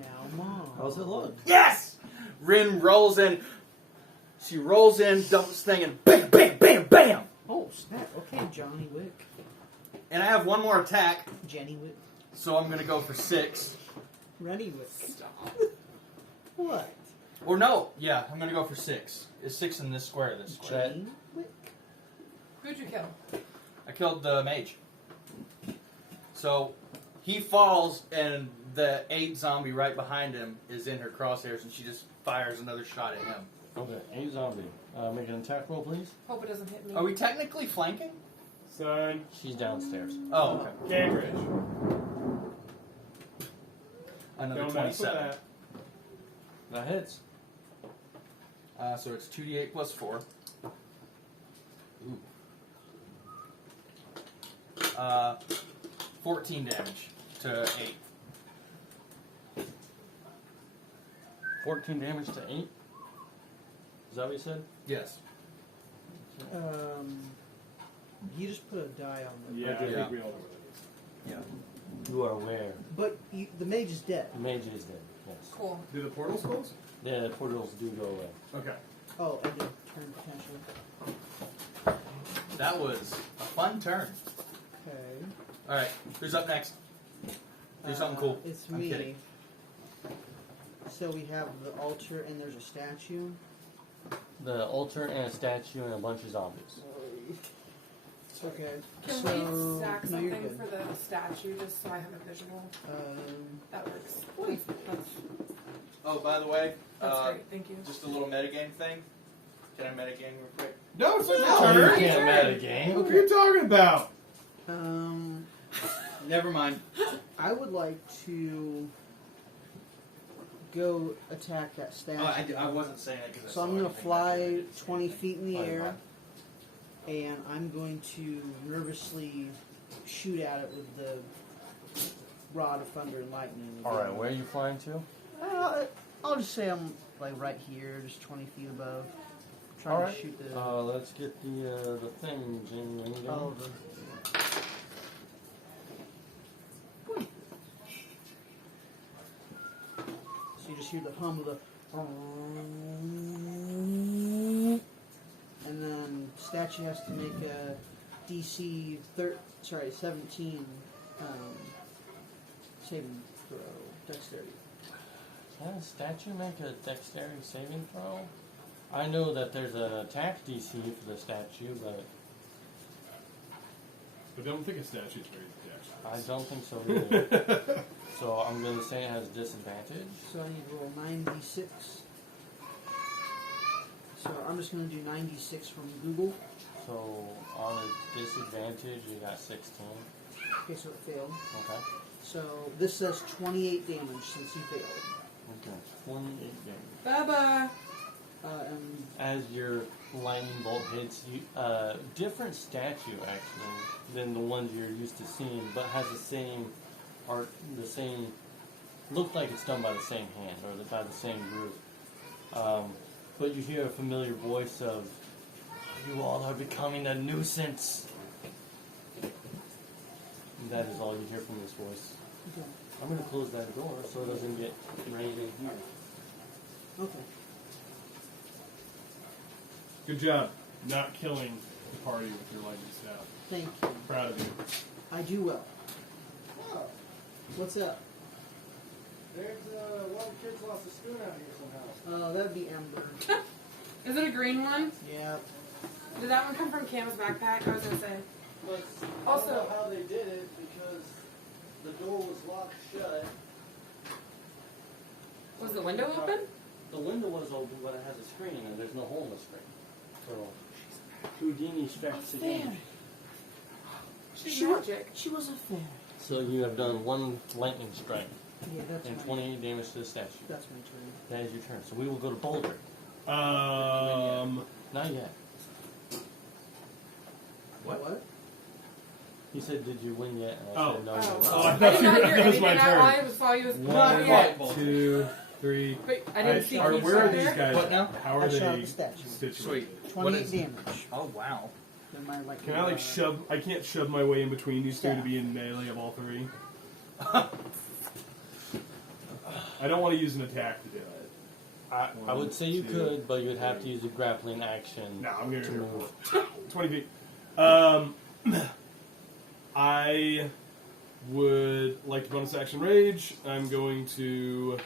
Now, Mom. How's it look? Yes! Rin rolls in. She rolls in, dumps thing, and bam, bam, bam, bam! Oh, snap. Okay, Johnny Wick. And I have one more attack, Jenny Wick. so I'm gonna go for 6. Rennie Wick. What? Or no, yeah, I'm gonna go for 6. Is 6 in this square? This square. Jenny Wick? Who'd you kill? I killed the mage. So he falls, and the 8 zombie right behind him is in her crosshairs, and she just fires another shot at him. Okay, 8 zombie. Make an attack roll, please. Hope it doesn't hit me. Are we technically flanking? Son, She's downstairs. Oh, okay. Cambridge. Another Don't mess with 27. that. That hits. So it's 2d8 plus 4. Ooh. 14 damage to 8. 14 damage to 8. Is that what you said? Yes. You just put a die on the. Yeah, I Okay. think we all know what it is. Yeah. You are aware. But the mage is dead. The mage is dead. Yes. Cool. Do the portals close? Yeah, the portals do go away. Okay. Oh, and then turn potentially. That was a fun turn. Okay. All right, who's up next? Do something cool. It's I'm me. kidding. So we have the altar and there's a statue. The altar and a statue and a bunch of zombies. It's okay. Can so, we stack no, you're something good. for the statue just so I have a visual? That works. That's Oh, by the way, great. Thank you. just a little metagame thing. Can I metagame real quick? No, it's not Oh, your you turn. can't meta game. What are you talking about? Never mind. I would like to go attack that statue. I wasn't saying that because So I'm going to fly 20 feet in the air, and I'm going to nervously shoot at it with the rod of thunder and lightning. Alright, where are you flying to? I'll just say I'm like right here, just 20 feet above. Trying Alright. to shoot the. Let's get the thing, Jing. Oh, so you just hear the hum of the. And then statue has to make a DC 17 saving throw, dexterity. Can a statue make a dexterity saving throw? I know that there's an attack DC for the statue, but I don't think a statue's very I don't think so either. So I'm going to say it has disadvantage. So I need to roll 9d6. So I'm just going to do 9d6 from Google. So on a disadvantage, you got 16. Okay, so it failed. Okay. So this says 28 damage since he failed. Okay. 28 damage. Bubba. And As your lightning bolt hits you, different statue actually than the ones you're used to seeing, but has the same art, the same. Looks like it's done by the same hand or by the same group. But you hear a familiar voice of, "You all are becoming a nuisance." And that is all you hear from this voice. okay. I'm going to close that door so it doesn't get rained in here. Okay. Good job not killing the party with your lightning staff. Thank you. Proud of you. I do well. What's up? There's one of the kids lost a spoon out here somehow. That'd be Ember. Is it a green one? Yeah. Did that one come from Cam's backpack? I was gonna say. But Also- I don't know how they did it because the door was locked shut. Was the window open? The window was open, but it has a screen, and there's no hole in the screen. So Houdini strikes again. She's magic. She was a fairy. So you have done one lightning strike Yeah, that's and my, 28 damage to the statue. that's my turn. That is your turn. So we will go to Boulder. Not yet. What? He said, "Did you win yet?" And I Oh. said, "No." Oh. you did Oh, not." I I thought did you not were, hear that was my anything. All I turn. saw you was One, not yet. 2, 3. Wait, I didn't see Where Keith are up these there. guys? What now? How are I shot they the statue. situated? Sweet. 28 damage. Oh wow. Then my lightning, Can I like shove? I can't shove my way in between these two to Staff. be in melee of all three. I don't want to use an attack to do it. I would say you 2, could, but you would have to use a grappling action No, I'm gonna to go move. for it. 20 feet. I would like to bonus action rage. I'm going to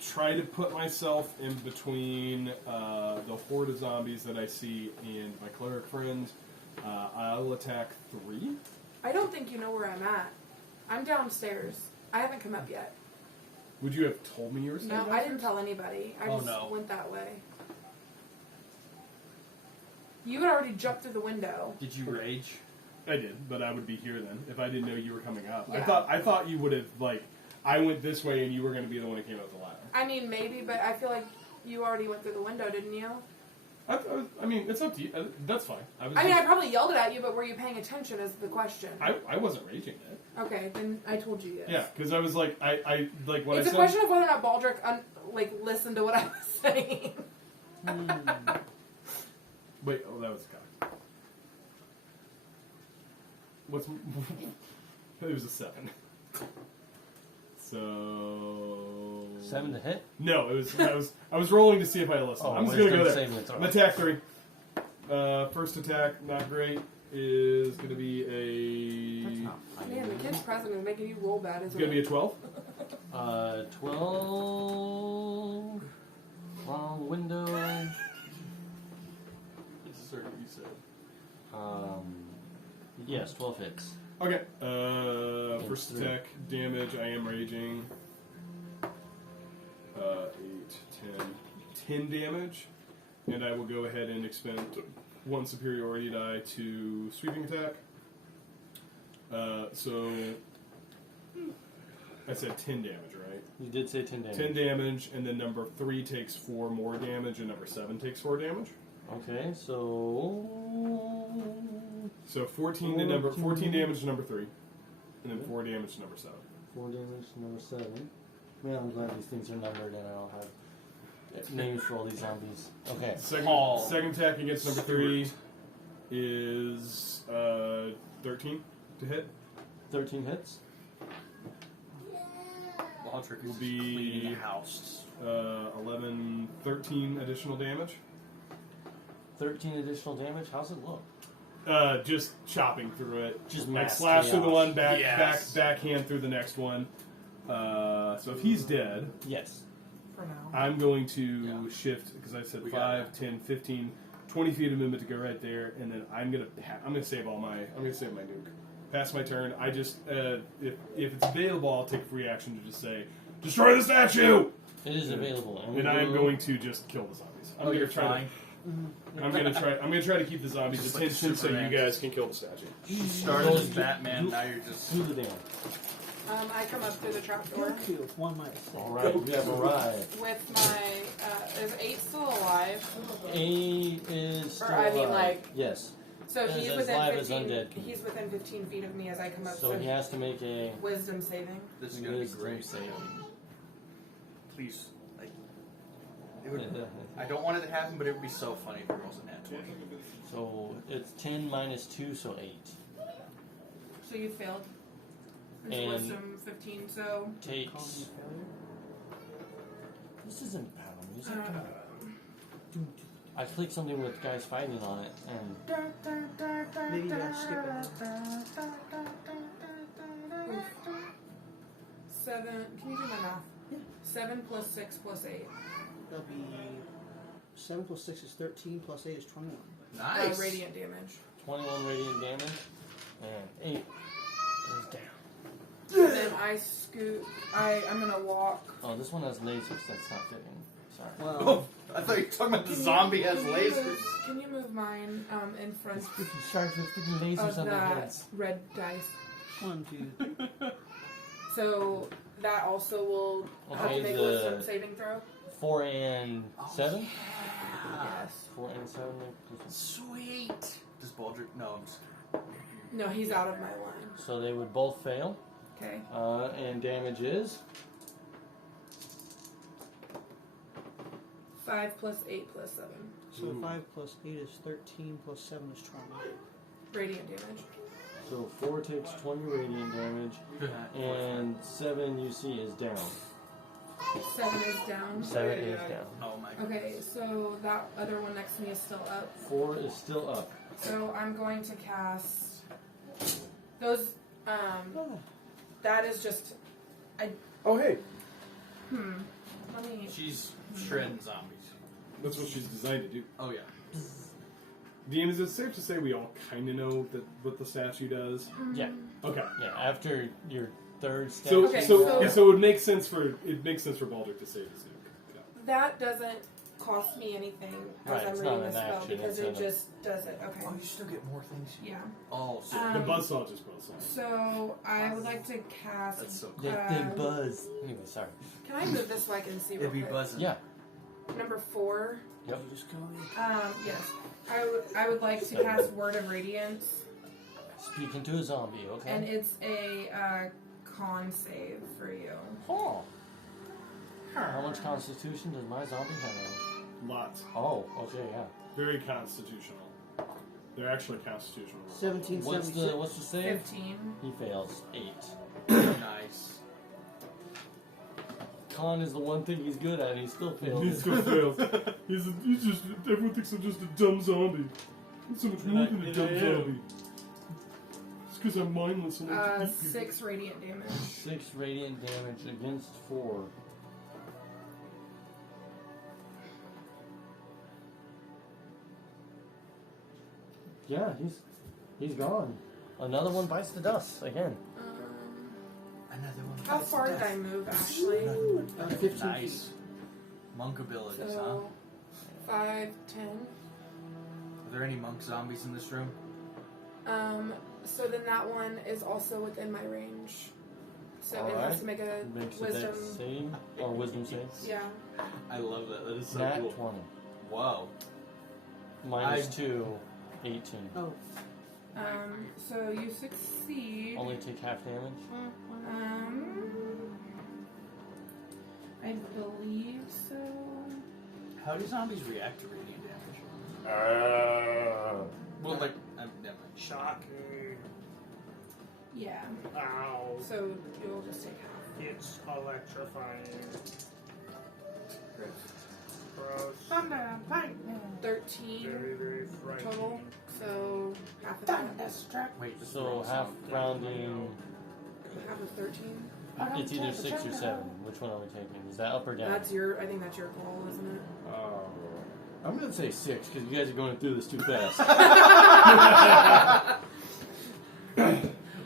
try to put myself in between the horde of zombies that I see and my cleric friend. I'll attack 3. I don't think you know where I'm at. I'm downstairs. I haven't come up yet. Would you have told me you were staying No, I downstairs? didn't tell anybody. I Oh, just no. went that way. You had already jumped through the window. Did you rage? I did, but I would be here then if I didn't know you were coming up. Yeah. I thought you would have I went this way and you were going to be the one who came up the ladder. I mean, maybe, but I feel like you already went through the window, didn't you? I mean, it's up to you. That's fine. I mean, I probably yelled it at you, but were you paying attention is the question. I wasn't raging it. Okay, then I told you yes. Yeah, because I was like, I like what It's I a said. question of whether or not Baldric listened to what I was saying. Wait, oh, that was a guy. What's... it was a 7. So... 7 to hit? No, it was... I was rolling to see if I listened. Oh, I'm just gonna go there. saving throw. Attack 3. First attack, not great, is gonna be a... Man, the kid's present is making you roll bad, It's isn't gonna be it? a 12. 12. Wrong window. Sorry, you said. Yes, 12 hits. Okay. First three. attack, damage, I am raging. 8, 10 damage. And I will go ahead and expend 1 superiority die to sweeping attack. So I said 10 damage, right? You did say 10 damage. 10 damage, and then number 3 takes 4 more damage, and number 7 takes 4 damage. Okay, so... So 14 damage to number 3, and then 4 damage to number 7. 4 damage to number 7. Man, I'm glad these things are numbered and I don't have names for all these zombies. Okay. Second attack against number 3 is 13 to hit. 13 hits. Baldric Will is be cleaning the house. 11, 13 additional damage. 13 additional damage? How's it look? Just chopping through it. Just like mass slash through the chaos. one, Yes. backhand through the next one. So if he's dead, Yes. For now. I'm going to shift, because I said We 5, got 10, 15, 20 feet of movement to go right there, and then I'm gonna save my nuke. Pass my turn. I just if it's available, I'll take a free action to just say, destroy the statue. It is available. And I am going to just kill the zombies. I'm gonna try. I'm gonna try to keep the zombies' Just like attention so Superman. you guys can kill the statue. You started as Batman, now you're just... Do the damage. I come up through the trapdoor Goku, one might say. Alright, we have arrived. with my. Is 8 still alive? 8 is still Or I mean, alive. like- Yes. So As he's live within as 15. undead. He's within 15 feet of me as I come up. So he has to make a... Wisdom saving. This is gonna be Wisdom great. saving. Please, like... It would, I don't want it to happen, but it would be so funny if it rolls a nat 20. So it's 10 minus 2, so 8. So you failed. It's And- wisdom 15. So. Takes... This isn't battle music. I clicked something with guys fighting on it, and... Maybe you gotta skip it. 7. Can you do my math? Yeah. 7 plus 6 plus 8. That'll be 7 plus 6 is 13, plus 8 is 21. Nice! Radiant damage. 21 radiant damage, and 8 is down. And then I scoot. I'm gonna walk. Oh, this one has lasers. That's not fitting. Sorry. Well, Oh, I thought you were talking about the zombie has lasers. Can you move mine in front Freaking sharks with freaking lasers of on their that heads. red dice? 1, 2, 3. So that also will have Okay, to make the- wisdom saving throw. 4 and 7? Yes. 4 and 7. Sweet! Does Baldric... No, I'm just... No, he's out of my line. So they would both fail. Okay. And damage is 5 plus 8 plus 7. So 5 plus 8 is 13, plus 7 is 20. Radiant damage. so 4 takes 20 radiant damage, and 7 you see is down. 7 is down. 7 is down. Oh my god. Okay, so that other one next to me is still up. 4 is still up. So I'm going to cast those. That is just. Oh hey, Let me. She's shredding zombies. that's what she's designed to do. Oh yeah. Dean, is it safe to say we all kind of know what the statue does? Yeah, Okay. yeah. After your third step. So, Okay, so, so- yeah, so it makes sense for Baldric to save his nuke. Yeah. That doesn't cost me anything as Right, I'm it's reading not this an spell action, because it's it a- just does it. Okay. Oh, you still get more things. Yeah. Oh, so The buzzsaw just buzzsaw. So I would like to cast. that's so cool. That thing buzz. Anyway, sorry. Can I move this so I can see? It'd real be quick? buzzing. Yeah. number 4. Yep. Yes. I would like to cast Word of Radiance, Speaking to a zombie, okay. and it's a con save for you. Oh. How much constitution does my zombie have? Lots. Oh, okay, yeah. Very constitutional. They're actually constitutional. 1776. What's the save? 15. He fails. 8. Nice. Con is the one thing he's good at, and he still fails. He still fails. He's just, everyone thinks I'm just a dumb zombie. I'm so much more than a dumb zombie. It's because I'm mindless and I like to eat people. 6 radiant damage. 6 radiant damage against 4. Yeah, he's gone. Another one bites the dust again. Another one. How far did I move, actually? 15 Nice. feet. Monk abilities, huh? So, 5, 10. Are there any monk zombies in this room? So then that one is also within my range. So it Alright. has to make a Makes a wisdom. dex save or wisdom save. Yeah. I love that. That is so Nat cool. 20. Wow. Minus 2, 18. Oh, So you succeed. Only take half damage. I believe so. How do zombies react to radiant damage? Well, like, never mind. Shock. Yeah. Ow. So you'll just take half. It's electrifying. Great. Gross. Thunder and lightning. 13 Very, very frightening. total. So half of that. Thunderstruck. Wait, this So rolls half on. rounding, Half of 13. it's either 6 or 7. Which one are we taking? Is that up or down? That's your. I think that's your goal, isn't it? I'm gonna say 6 because you guys are going through this too fast.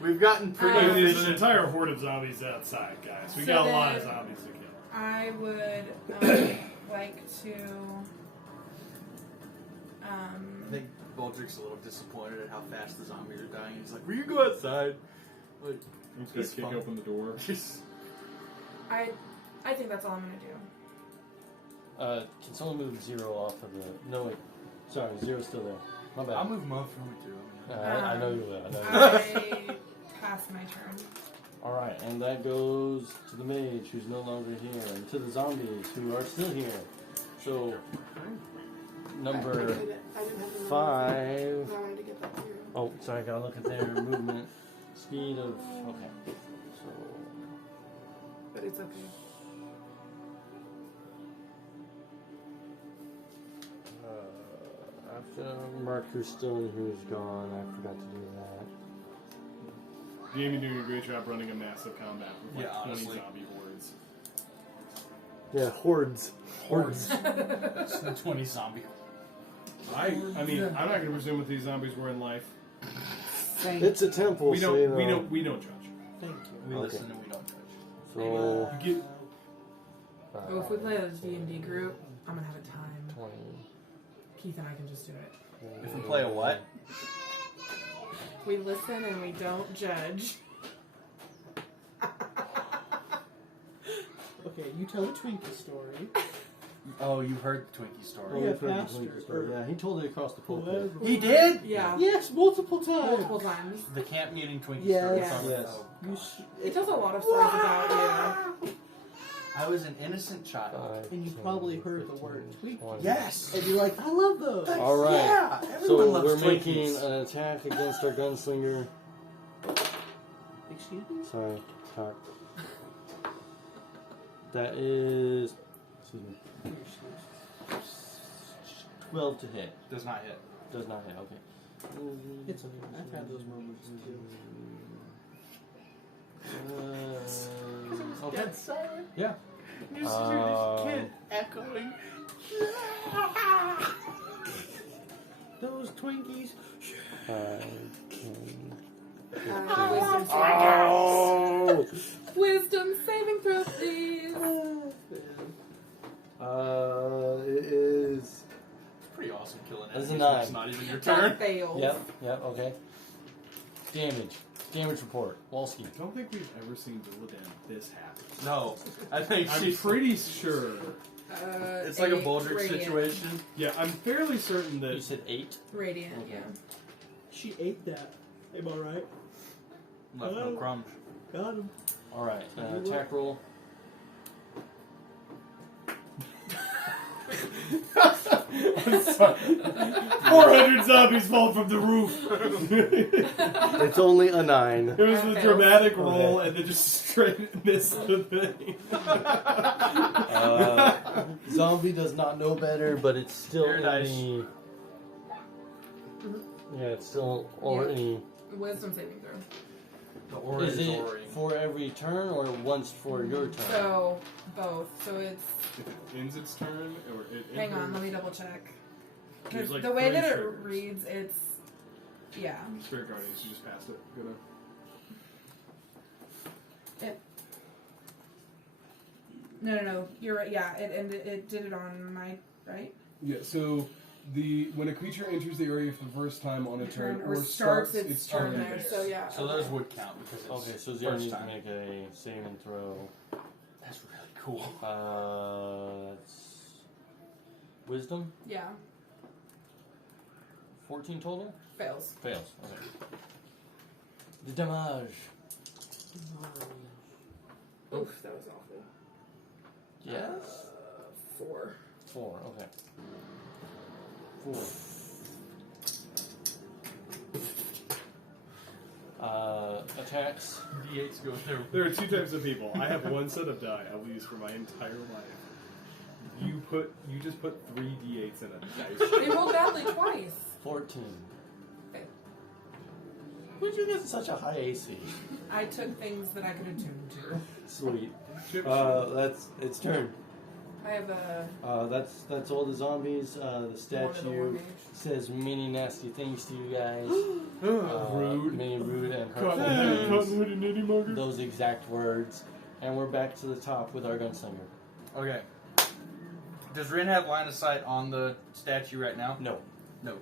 We've gotten pretty Um, There's an efficient. entire horde of zombies outside, guys. We So got a lot then- of zombies to kill. I would like to. I think Baldrick's a little disappointed at how fast the zombies are dying. He's like, "Will you go outside?" Like, He's gonna It's kick fun. open the door. I think that's all I'm gonna do. Can someone move 0 off of the? No wait, sorry, 0's still there. My bad. I'll move him up from it too. I know you will. I know you will. I pass my turn. All right, and that goes to the mage who's no longer here, and to the zombies who are still here. So number I didn't have the 5. I wanted to get that through. Oh, sorry, I gotta look at their movement speed of. Okay, so But it's okay. after Mark, who's still and who's gone, I forgot to do that. Jamie doing a great job running a massive combat with like Yeah, 20 honestly. zombie hordes. Yeah, hordes. Hordes. That's 20 zombie. I mean, I'm not gonna presume what these zombies were in life. thank It's a temple, We so you don't. know. We don't judge. you. We Okay. listen and we don't judge. So You get Oh, if we play a D&D group, I'm gonna have a time. 20. Keith and I can just do it. If we play a what? We listen and we don't judge. Okay, you tell the Twinkie story. Oh, you heard the Twinkie Oh, story. Yeah, we've heard the pastor, Twinkie story. or- Yeah, he told it across the pulpit. Whoever. He did? Yeah. Yes, multiple times. Multiple times. The camp meeting Twinkie Yes. story. Yes. Oh, You God. He tells a lot of stories about you. I was an innocent child. 5, And you 10, probably heard the 15, word Twinkie. 20. Yes! And you're like, I love those. All right. Yeah, So everyone loves we're Twinkies. making an attack against our gunslinger. Excuse me? Sorry, talk. That is, excuse me, 12 to hit. Does not hit. Does not hit. Okay. It's okay. I've had those moments too. Okay. silent. Yeah. You just hear this kid echoing. Those Twinkies. 5, 10. Wisdom saving Oh! Wisdom saving throw, please. It is. It's pretty awesome killing That's a enemies when 9. It's not even your That turn. fails. Yep, okay. Damage report. Walski. I don't think we've ever seen Villidan this happy. No, I think I'm she's pretty sure It's like a 8 Baldric radiant. situation. Yeah, I'm fairly certain You that said 8? Radiant, Okay. yeah. She ate that. Am I right? Left no crumbs. Got him. Alright, attack roll. 400 zombies fall from the roof. It's only a 9. It was a Okay. dramatic roll and then just straight missed the thing. Zombie does not know better, but it's still Very in nice. the... Yeah, it's still already... Wisdom saving throw. The aura Is it Ori. for every turn or once for your turn? So, both. So it's... If it ends its turn, or it Hang on, enters- let me double check. There's, like, the way 3 that it triggers. reads, it's... Yeah. Spirit Guardians, you just passed it. Gonna... No. You're right. Yeah, it did it on my... Right? Yeah, so when a creature enters the area for the first time on a turn Or starts its turn turn there. So, yeah. So those would count because it's Okay, so Zero first needs to time. make a saving throw. That's really cool. That's... Wisdom? Yeah. 14 total? Fails. Fails. Okay. The damage. Oof, that was awful. Yes? 4. 4, okay. 4. Attacks. D8s go through. There are 2 types of people. I have 1 set of die I will use for my entire life. You just put 3 d8s in a dice. They rolled badly twice. 14. Okay. Where'd you get such a high AC? I took things that I could attune to. Sweet. Chip That's its turn. I have a... That's all the zombies. The one of the statue war mage. says many nasty things to you guys. Rude. Many rude and hurtful Cottonwood, things. Cottonwood and Nitty Mugger. Those exact words. And we're back to the top with our gunslinger. Okay. Does Rin have line of sight on the statue right now? No. No.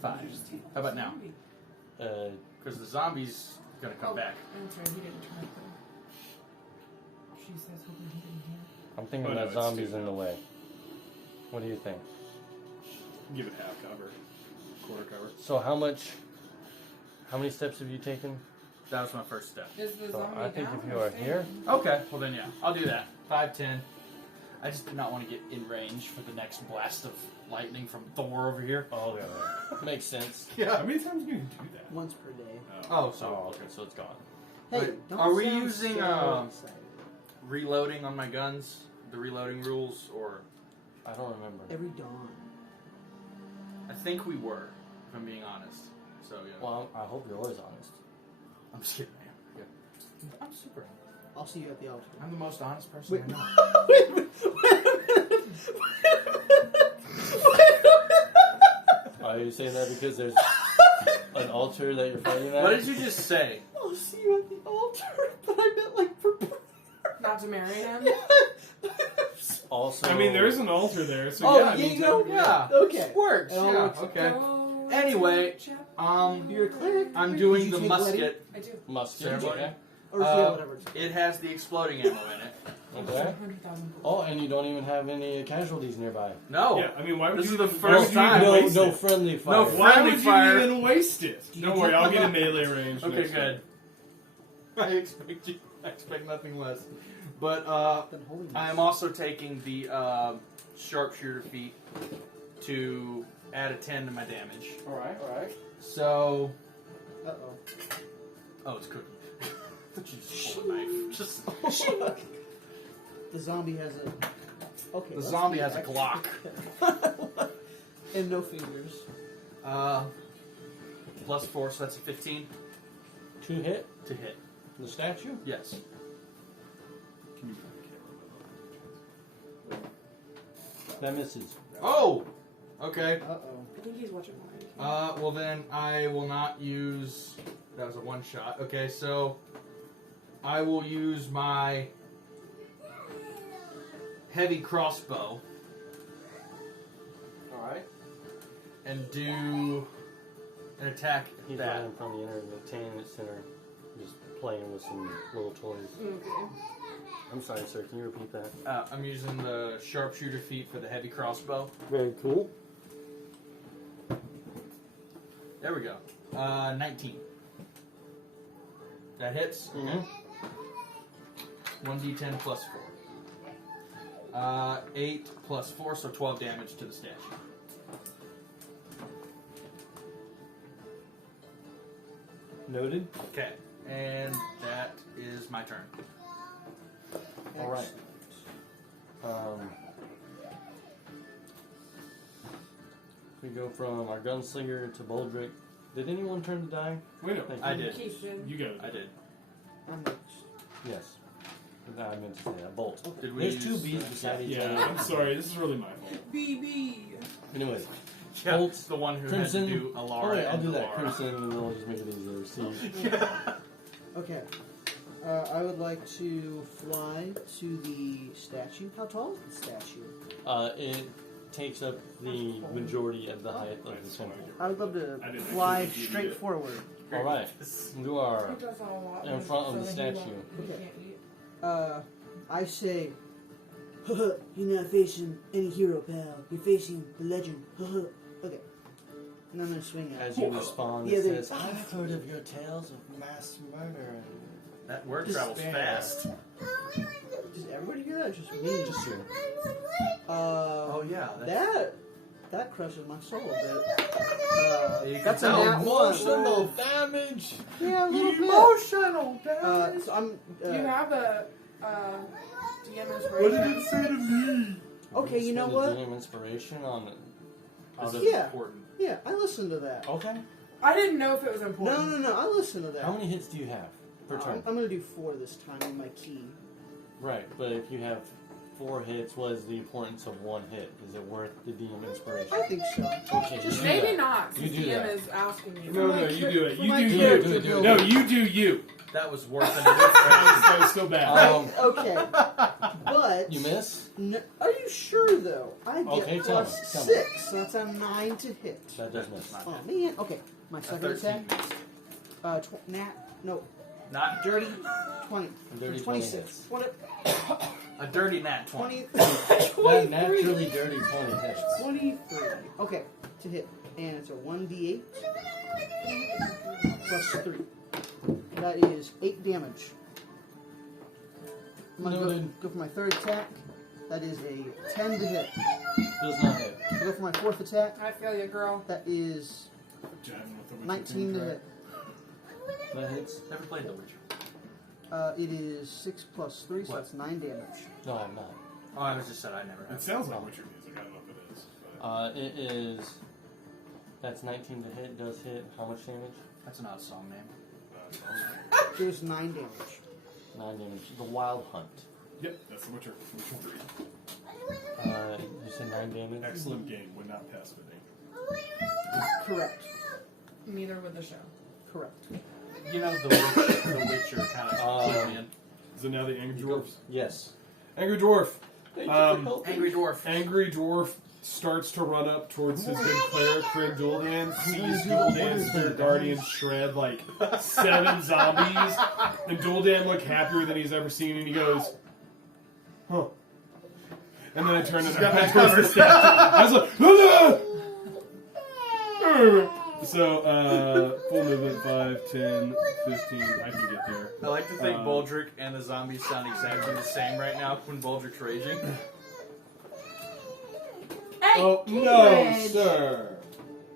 5. How about now? Because the zombie's gonna come back. That's right, he didn't turn it though. She says hoping he didn't hear. I'm thinking Oh, no, that it's zombie's too in the way. What do you think? Give it half cover. Quarter cover. So how many steps have you taken? That was my first step. Is the So zombie I think down if you or are staying? here, Okay, well then yeah, I'll do that. 5, 10. I just did not want to get in range for the next blast of lightning from Thor over here. oh yeah, makes sense. How many times can you do that? Once per day. Oh, Oh, so okay, so it's gone. Hey, Wait, don't are we sound using, so excited. reloading on my guns? The reloading rules, or I don't remember. Every dawn. I think we were, if I'm being honest. So yeah, Well, I hope you're always honest. I'm just kidding, man. Yeah. I'm super. I'll see you at the altar. I'm the most honest person I know. Are you saying that because there's an altar that you're fighting at? What did you just say? I'll see you at the altar, but I meant like for Not to marry him? Also, I mean, there is an altar there, so Oh, yeah. I yeah, mean, you know? Yeah. Okay. Works. It all Yeah. works. Okay. Go Anyway, to chapel. You're a cleric. I'm Did doing you the take musket. I do. musket. Ceremony? Okay. Or yeah, whatever. It's It has the exploding ammo in it. Okay. 100,000 Oh, and you don't even have any casualties nearby. No. Yeah, I mean, why would This you is the even- first why would you time. even No, waste no it? friendly fire. No Why friendly would fire. you even waste it? Don't worry, I'll get a melee range. Okay, next good. I expect nothing less. But been holding I am also taking the sharpshooter feat to add a 10 to my damage. Alright, alright. So, Uh-oh. oh, it's cooking. You just pull a knife. Just The zombie has a... Okay. the let's zombie be has a extra. Glock. And no fingers. +4, so that's a 15 To hit to hit. the statue? Yes. Can you That misses. Oh. Okay. Uh-oh. I think he's watching mine. Well then I will not use. That was a one shot. Okay, so I will use my heavy crossbow Alright. and do an attack at He's that. right in front of the entertainment center, just playing with some little toys. Okay. I'm sorry, sir. Can you repeat that? I'm using the sharpshooter feat for the heavy crossbow. Very cool. There we go. 19. That hits. Mm-hmm. 1d10 plus 4. 8 plus 4, so 12 damage to the statue. Noted. Okay, and that is my turn. All right. We go from our gunslinger to Boldrick. Did anyone turn to die? Wait, no. Thank you. I did. Keith did. You got it. I did. I'm next. Yes. I meant to say that. Bolt. Did we There's two use, bees beside each Yeah, other. I'm sorry. This is really my fault. BB. Anyway, Yeah, Bolt's the one who Crimson. had to do Alara Oh, wait, I'll and do that. Alara. Crimson, and we'll just make it easier. See. Okay. I would like to fly to the statue. How tall is the statue? It takes up the majority of the height of the temple. I would love to I didn't fly actually give you straight it. forward. All right. You are He does that a lot. in front of the so that he statue. won't- he can't eat. I say, haha, you're not facing any hero, pal. You're facing the legend. Haha. Okay. And I'm gonna swing at As you respond, Yeah, it there- says, "I've heard of your tales of mass murder." And That word travels Despair. fast. Does everybody hear that? Or just me? Just you. Oh yeah, That crushes my soul a bit. You can That's a tell. nat one. Emotional damage. Yeah, a little bit. Emotional damage. So I'm. Do you have a DM What inspiration? did it say to me? Okay, you know Spend a what? DM inspiration on out This of is Yeah. important. Yeah, I listened to that. Okay. I didn't know if it was important. No, I listened to that. How many hits do you have per turn? I'm gonna do 4 this time with my key. Right, but if you have 4 hits, what is the importance of 1 hit? Is it worth the DM inspiration? I think so. Okay, you do Maybe that. not, You since do DM that. is asking you. No, you do it. for You my do you. character do it. building. No, you do you. That was worse than a difference. That was so bad. Okay, but You miss? Are you sure though? I get Okay, tell me, plus tell me. 6, so that's a 9 to hit. That does miss. Oh man. Okay, my A second 13 attack. missed. Not Dirty 20. Dirty 26. 20 a dirty nat 20. 20. That naturally dirty 20 hits. 23. Okay, to hit. And it's a 1d8 plus 3. That is 8 damage. I'm going to Noted. go for my third attack. That is a 10 to hit. Does not hit. I'll go for my fourth attack. I feel you, girl. That is Jabbing with the Witcher 19 to thing, hit. That hits? Never played The Witcher. It is 6 plus 3, so What? that's 9 damage. No, I'm not. Oh, I was just said I never It have. sounds like Witcher music. I don't know if it is. But It is. That's 19 to hit. Does hit. How much damage? That's an odd song name. It was 9 damage. 9 damage. The Wild Hunt. yep, that's The Witcher. Witcher 3. You said 9 damage? Excellent game. Would not pass bidding. Correct. Neither would the show. Correct. You know, The Witcher kind of clued me in. Is it now the Angry Dwarfs? Yes. Angry Dwarf. Angry Dwarf. Angry Dwarf starts to run up towards his good cleric, Craig Duldan, sees Duldan's their guardian shred like 7 zombies, and Duldan look happier than he's ever seen, and he goes, huh. And then I turn and I head towards the statue. I was like, "Ah!" So, full movement, 5, 10, 15, I can get there. I like to think Boldrick and the zombies sound exactly the same right now when Boldrick's raging. Hey, Oh, no, Cambridge. sir.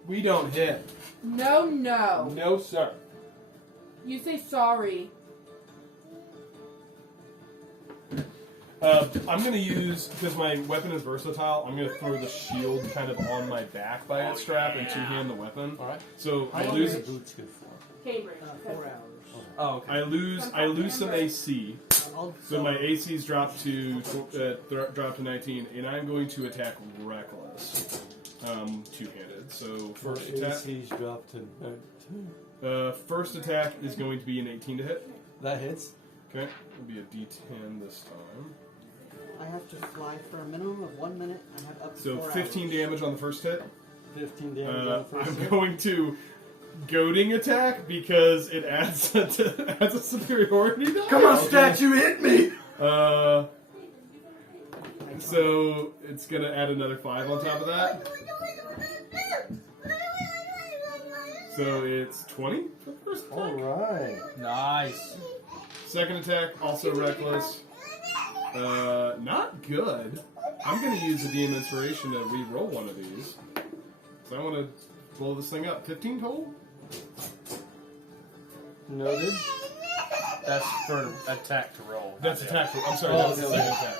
We don't hit. No. No, sir. You say sorry. I'm going to use, because my weapon is versatile, I'm going to throw the shield kind of on my back by its strap and two-hand the weapon. Alright. So How I long lose is the boots good for? Cambridge. 4 hours. Oh, okay. I lose some AC. So my AC's dropped to 19, and I'm going to attack reckless, two-handed. So first attack, AC's dropped to 19. first attack is going to be an 18 to hit. That hits. Okay, it'll be a D10 this time. I have to fly for a minimum of 1 minute. I have up to So 4 15 hours. damage on the first hit. 15 damage on the first I'm hit. going to goading attack because it adds a superiority die. Come on, statue, hit me! So it's gonna add another 5 on top of that. So it's 20 for the first attack. Alright. Nice. Second attack, also reckless. Not good. I'm gonna use the DM inspiration to re-roll one of these. So I want to blow this thing up. 15 total? Noted. That's for attack to roll. That's attack. I'm sorry, Oh, that was the okay. second attack.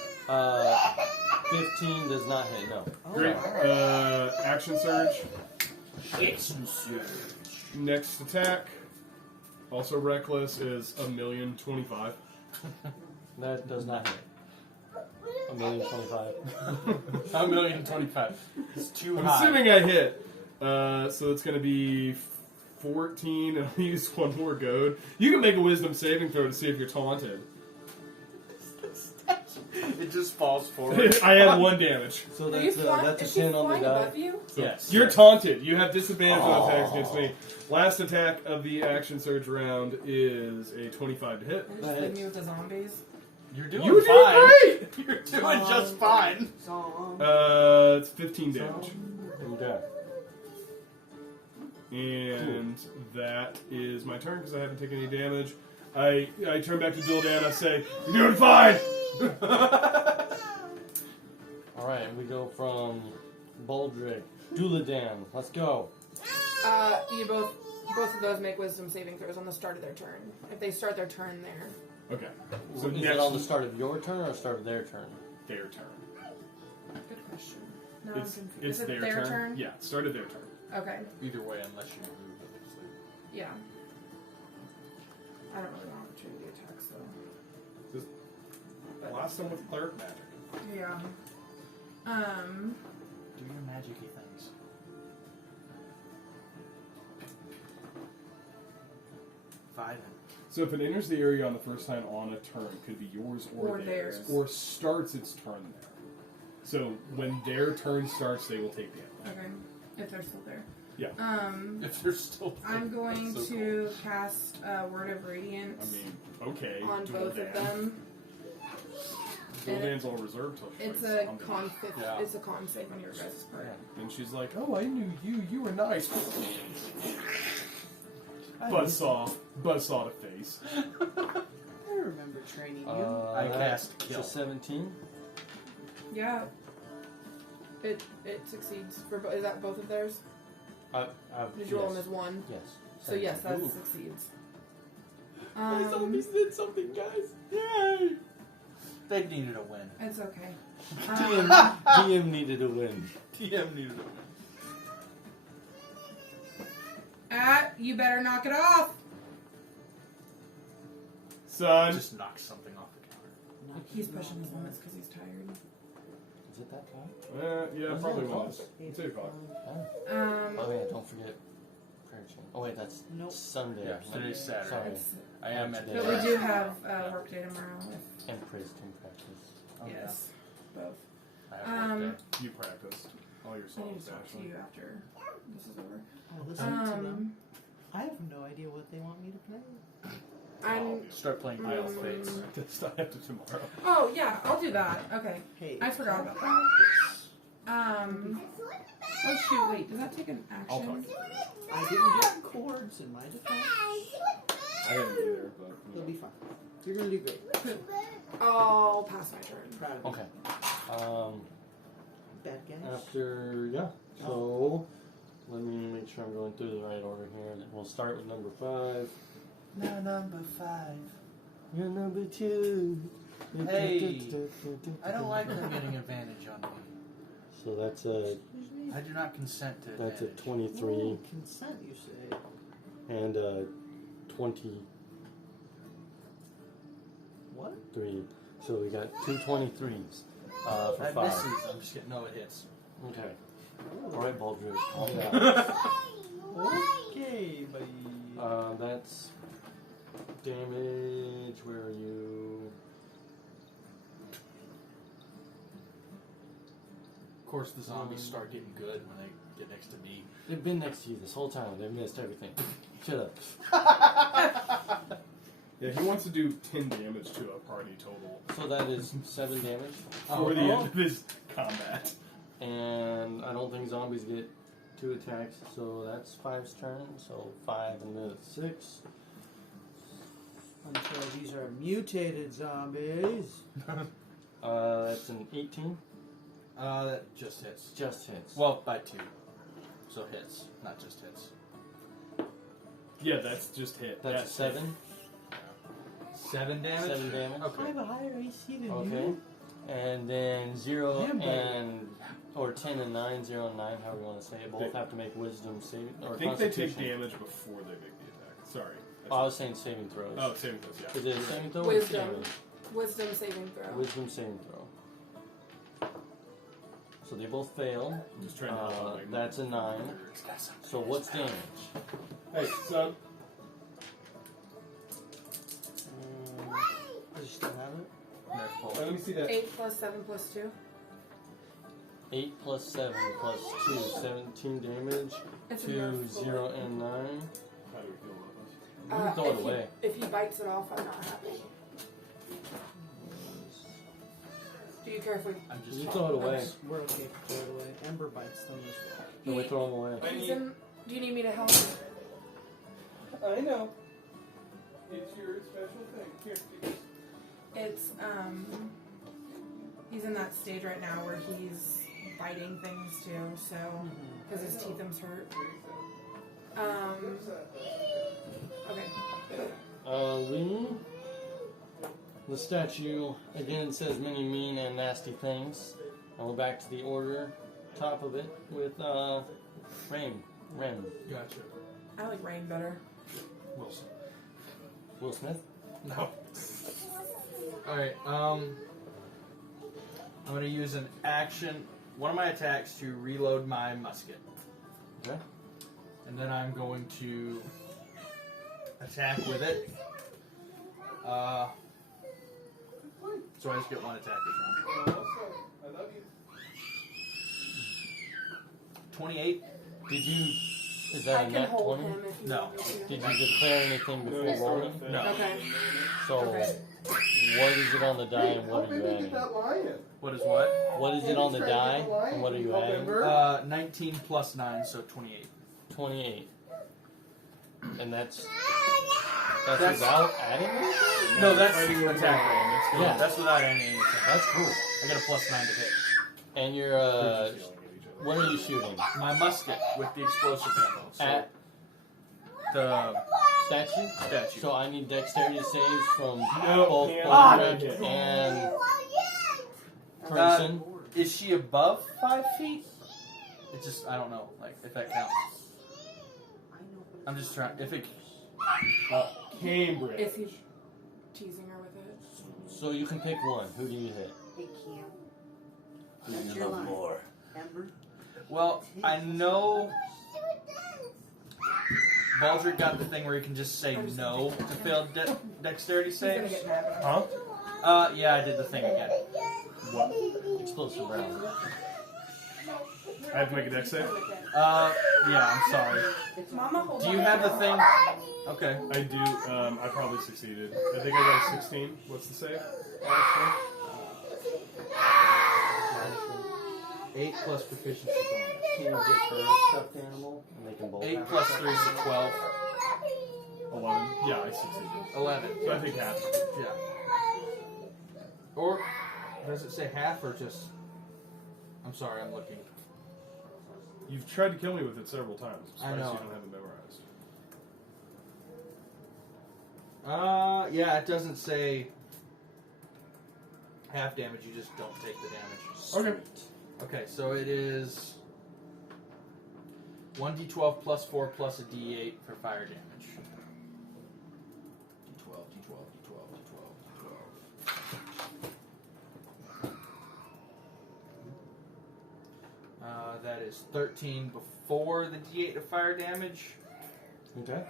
15 does not hit, no. Great. Action surge. Action surge. Next attack, also reckless, is 1,025,000. That does not hit. 1,025,000. 1,025,000. It's too I'm high. assuming I hit. So it's going to be 14, and I'll use one more goad. You can make a wisdom saving throw to see if you're taunted. It just falls forward. I had 1 damage. So Are you that's, flying? that's Is a she 10 on the flying die. above you? So Yes. You're taunted. You have disadvantage on attacks against me. Last attack of the action surge round is a 25 to hit. Just leave me with the zombies. You're doing You fine. do great! You're doing just fine. Song. It's 15 damage. Okay. And that is my turn because I haven't taken any damage. I turn back to Duldan. I say, "You're doing fine." Alright, we go from Baldric, Duladan. Let's go. You both of those make wisdom saving throws on the start of their turn. If they start their turn there. Okay. So Is next it on the start of your turn or start of their turn? their turn. Good question. No, It's I'm confused. it's Is it their turn. Yeah, start of their turn. Okay. Either way, unless you move, it looks like. Yeah. I don't really want opportunity attacks though. Blast them with cleric magic. Yeah. Do your magic-y things. Five. So if it enters the area on the first time on a turn, it could be yours or, Or theirs. or starts its turn there. So when their turn starts, they will take damage. Okay. If they're still there. Yeah. If they're still. I'm going That's so to cast Word of Radiance I mean, okay. on both of them. Duldan's all reserved till she It's fights a zombie. con Yeah. It's a con save on your guys' part. And she's like, "Oh, I knew you. You were nice." Buzzsaw to face. I remember training you. I cast It's kill. a 17. Yeah. It succeeds for is that both of theirs? Did you roll them as one? Yes. So yes, that Ooh. succeeds. did something, guys. Yay! They needed a win. It's okay. DM needed a win. TM needed a win. You better knock it off. Son. Just knock something off the counter. He's pushing his limits because he's tired. Is it that time? Yeah, When's probably that was. Eight, 2 o'clock. Oh yeah, don't forget prayer chain. Oh wait, that's Nope. Sunday. Yeah, today's Saturday. Sorry. It's, I am at but we do have work day tomorrow. And praise team practice. Oh, Yes, both. I have work day. You practiced all your I need songs, to talk to Ashley. you after this is over. I'll listen to them. I have no idea what they want me to play. I'm. Start playing I'll Real Fates. practice after tomorrow. Oh yeah, I'll do that. Okay, Hey, I forgot about that. Oh shoot! Wait, does that take an I'll talk action? to you. I didn't get chords in my defense. I didn't either, but You'll be fine. You're gonna do great. I'll pass my turn. Proud of you. Okay. Bad guys. After so let me make sure I'm going through the right order here. We'll start with number 5. No, number 5. You're number 2. Hey, I don't like them getting advantage on me. So that's a I do not consent to that's a advantage. 23 Ooh, consent, you say. and a 23. What? So we got 2 23s for That 5. misses. I'm just kidding. No, it hits. Okay. All right, Baldric, calm down. Okay, buddy. That's damage. Where are you? Of course, the zombies start getting good when they get next to me. They've been next to you this whole time. They've missed everything. Shut up. Yeah, he wants to do 10 damage to a party total So that is 7 damage. for the end of his combat. And I don't think zombies get 2 attacks, so that's 5's turn. So 5 and then 6. I'm sure these are mutated zombies. That's an 18. That just hits. Just hits. Well, by 2. So hits, not just hits. Yeah, that's just hit. That's a 7. 7 damage? 7 damage. I Okay. have a higher AC than Okay. you. And then 0 Yeah, but- and or 10 and 9, 0 and 9, however you want to say it. Both They- have to make wisdom saving or I think they take constitution. damage before they make the attack. Sorry. I was saying saving throws. Oh, saving throws, yeah. Is it a saving throw or Wisdom. damage? Wisdom saving throw. Wisdom saving throw. So they both fail. I'm just trying to help him. That's a 9. So what's damage? Hey, son. Does he still have it? Nerf ball. Let me see that. 8 plus 7 plus 2. 8 plus 7 plus 2, 17 damage. It's a 2, nerf 0, and 9. How do we feel about this? You can throw it away. If he bites it off, I'm not happy. Do you care if we... I'm just You throw it away. We're okay to throw it away. Ember bites them as well. No, we throw them away. He's in... Do you need me to help? I know. It's your special thing. Here, take this. It's, he's in that stage right now where he's biting things too, so... Because his teethum's hurt. Okay. Lee, the statue again says many mean and nasty things. And we're back to the order, top of it with Ren. Gotcha. I like Rain better. Wilson. Will Smith. No. Alright, I'm going to use an action, one of my attacks to reload my musket. Okay. And then I'm going to attack with it. So I just get one attack this round. I love you. 28. Did you? Is I that a can net hold 20? him if you No. want me to. Did you declare anything before rolling? No. Okay. So, Okay. what is it on the die and what are you adding? lion. What is what? What is it on the die and what are you adding? 19 plus 9, so 28. 28. And that's without adding anything? No, that's Fighting with attack my roll. hand, Yeah. That's without adding anything. That's cool. I got a plus 9 to hit. And you're, We're just yelling at each other. what are you shooting? My musket with the explosive ammo. So At the statue? statue. So I need dexterity saves from No, both can't. Bondrek and Crimson. Is she above 5 feet? It just, I don't know, like, if that counts. I'm just trying, if it, Cambridge. Is he teasing her with it? So you can pick one. Who do you hit? Hey, Cam. Who That's do you your love line. more? Ember. well, I know Baldric got the thing where you can just say no to failed dexterity He's gonna saves. get mad at us. Huh? Yeah, I did the thing again. What? Explosive round. I have to make a dex save? Yeah, I'm sorry. Mama, hold Do on. you have the thing? Okay. I do. I probably succeeded. I think I got a 16. What's the save? 8 plus proficiency bonus. Can you get her a stuffed animal? And they can both 8 have plus it? 3 is 12. 11. Yeah, I succeeded. 11. So I think half. Yeah. Or, does it say half or just... I'm sorry, I'm looking. You've tried to kill me with it several times. I'm I surprised know. you don't have it memorized. Yeah, it doesn't say half damage, you just don't take the damage. Okay. Okay, so it is 1d12 plus 4 plus a d8 for fire damage. D12, D12, D12, D12, D12. That is 13 before the d8 of fire damage, Okay.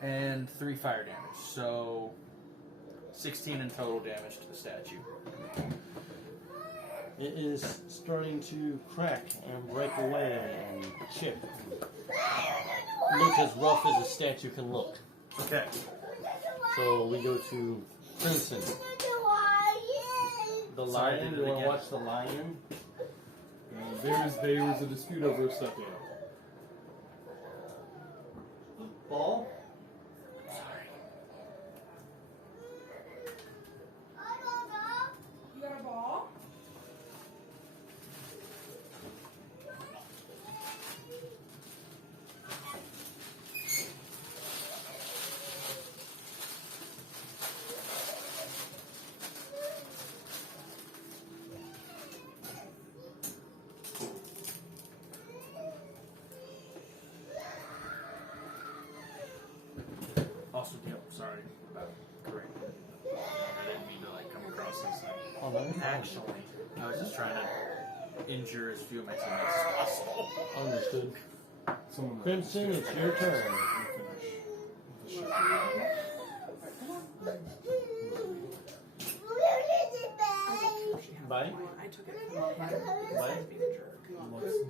and 3 fire damage. So 16 in total damage to the statue. It is starting to crack and break away and chip. Look as rough as a statue can look. Okay. So we go to Crimson. The Sorry, lion. did You it want to again. watch the lion? There was a dispute over a stuffed animal. Ball. You got a ball? Also, sorry about correcting. I didn't mean to like come across as like. Oh, no, you're fine. Actually, I was just trying to injure as few of my teammates as possible. Understood. Someone Crimson, it's your turn. Bye. I took it from my head because I was being a jerk.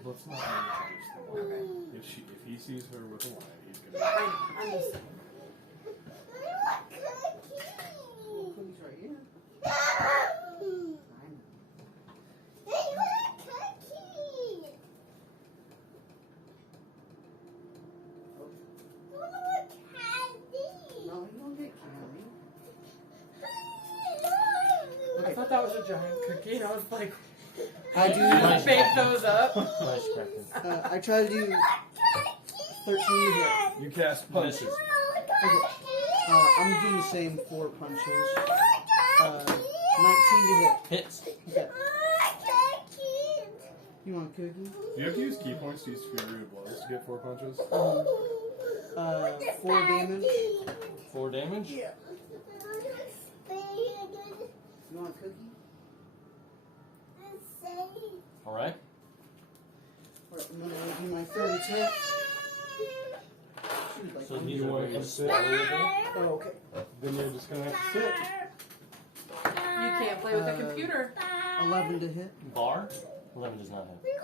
Let's not introduce them. Okay. If he sees her with a lion, he's gonna. I'm just saying. Cookie's right here. No, you don't get candy. I thought that was a giant cookie, and I was like, I do. Nice. bake those up. Nice cracker. I try to do 13 to hit. You cast punch. Misses. Okay. I'm doing the same 4 punches. 19 to hit. Hits. Okay. You want a cookie? You have to use key points to use Fury of Blows to get 4 punches. 4 damage. 4 damage. Yeah. You want a cookie? Alright. Alright, I'm gonna do my third attack. Shoot, like So one- these You are want very to sit? swallowable. Oh, okay. Then you're just gonna have to sit. You can't play with a computer. 11 to hit. Bar. 11 does not hit.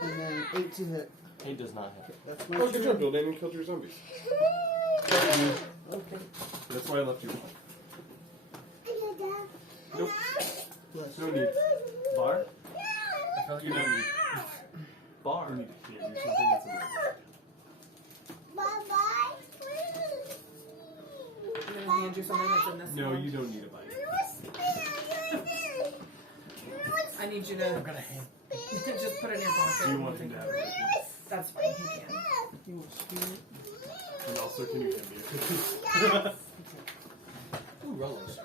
And then 8 to hit. 8 does not hit. That's my Oh, good job, turn. Bill. Damien killed your zombies. Okay. That's why I left you. Nope. Bless. No need. Bar. I felt you don't need. Bar. You need to hear you something that's important. I'm gonna hand you something that's in this No, one. you don't need a bite. I need you to I'm gonna hand. just put it in your pocket. Do you want him to have a cookie? That's fine. He can. You want spirit? And also, can you hand me a cookie? Ooh, rolls.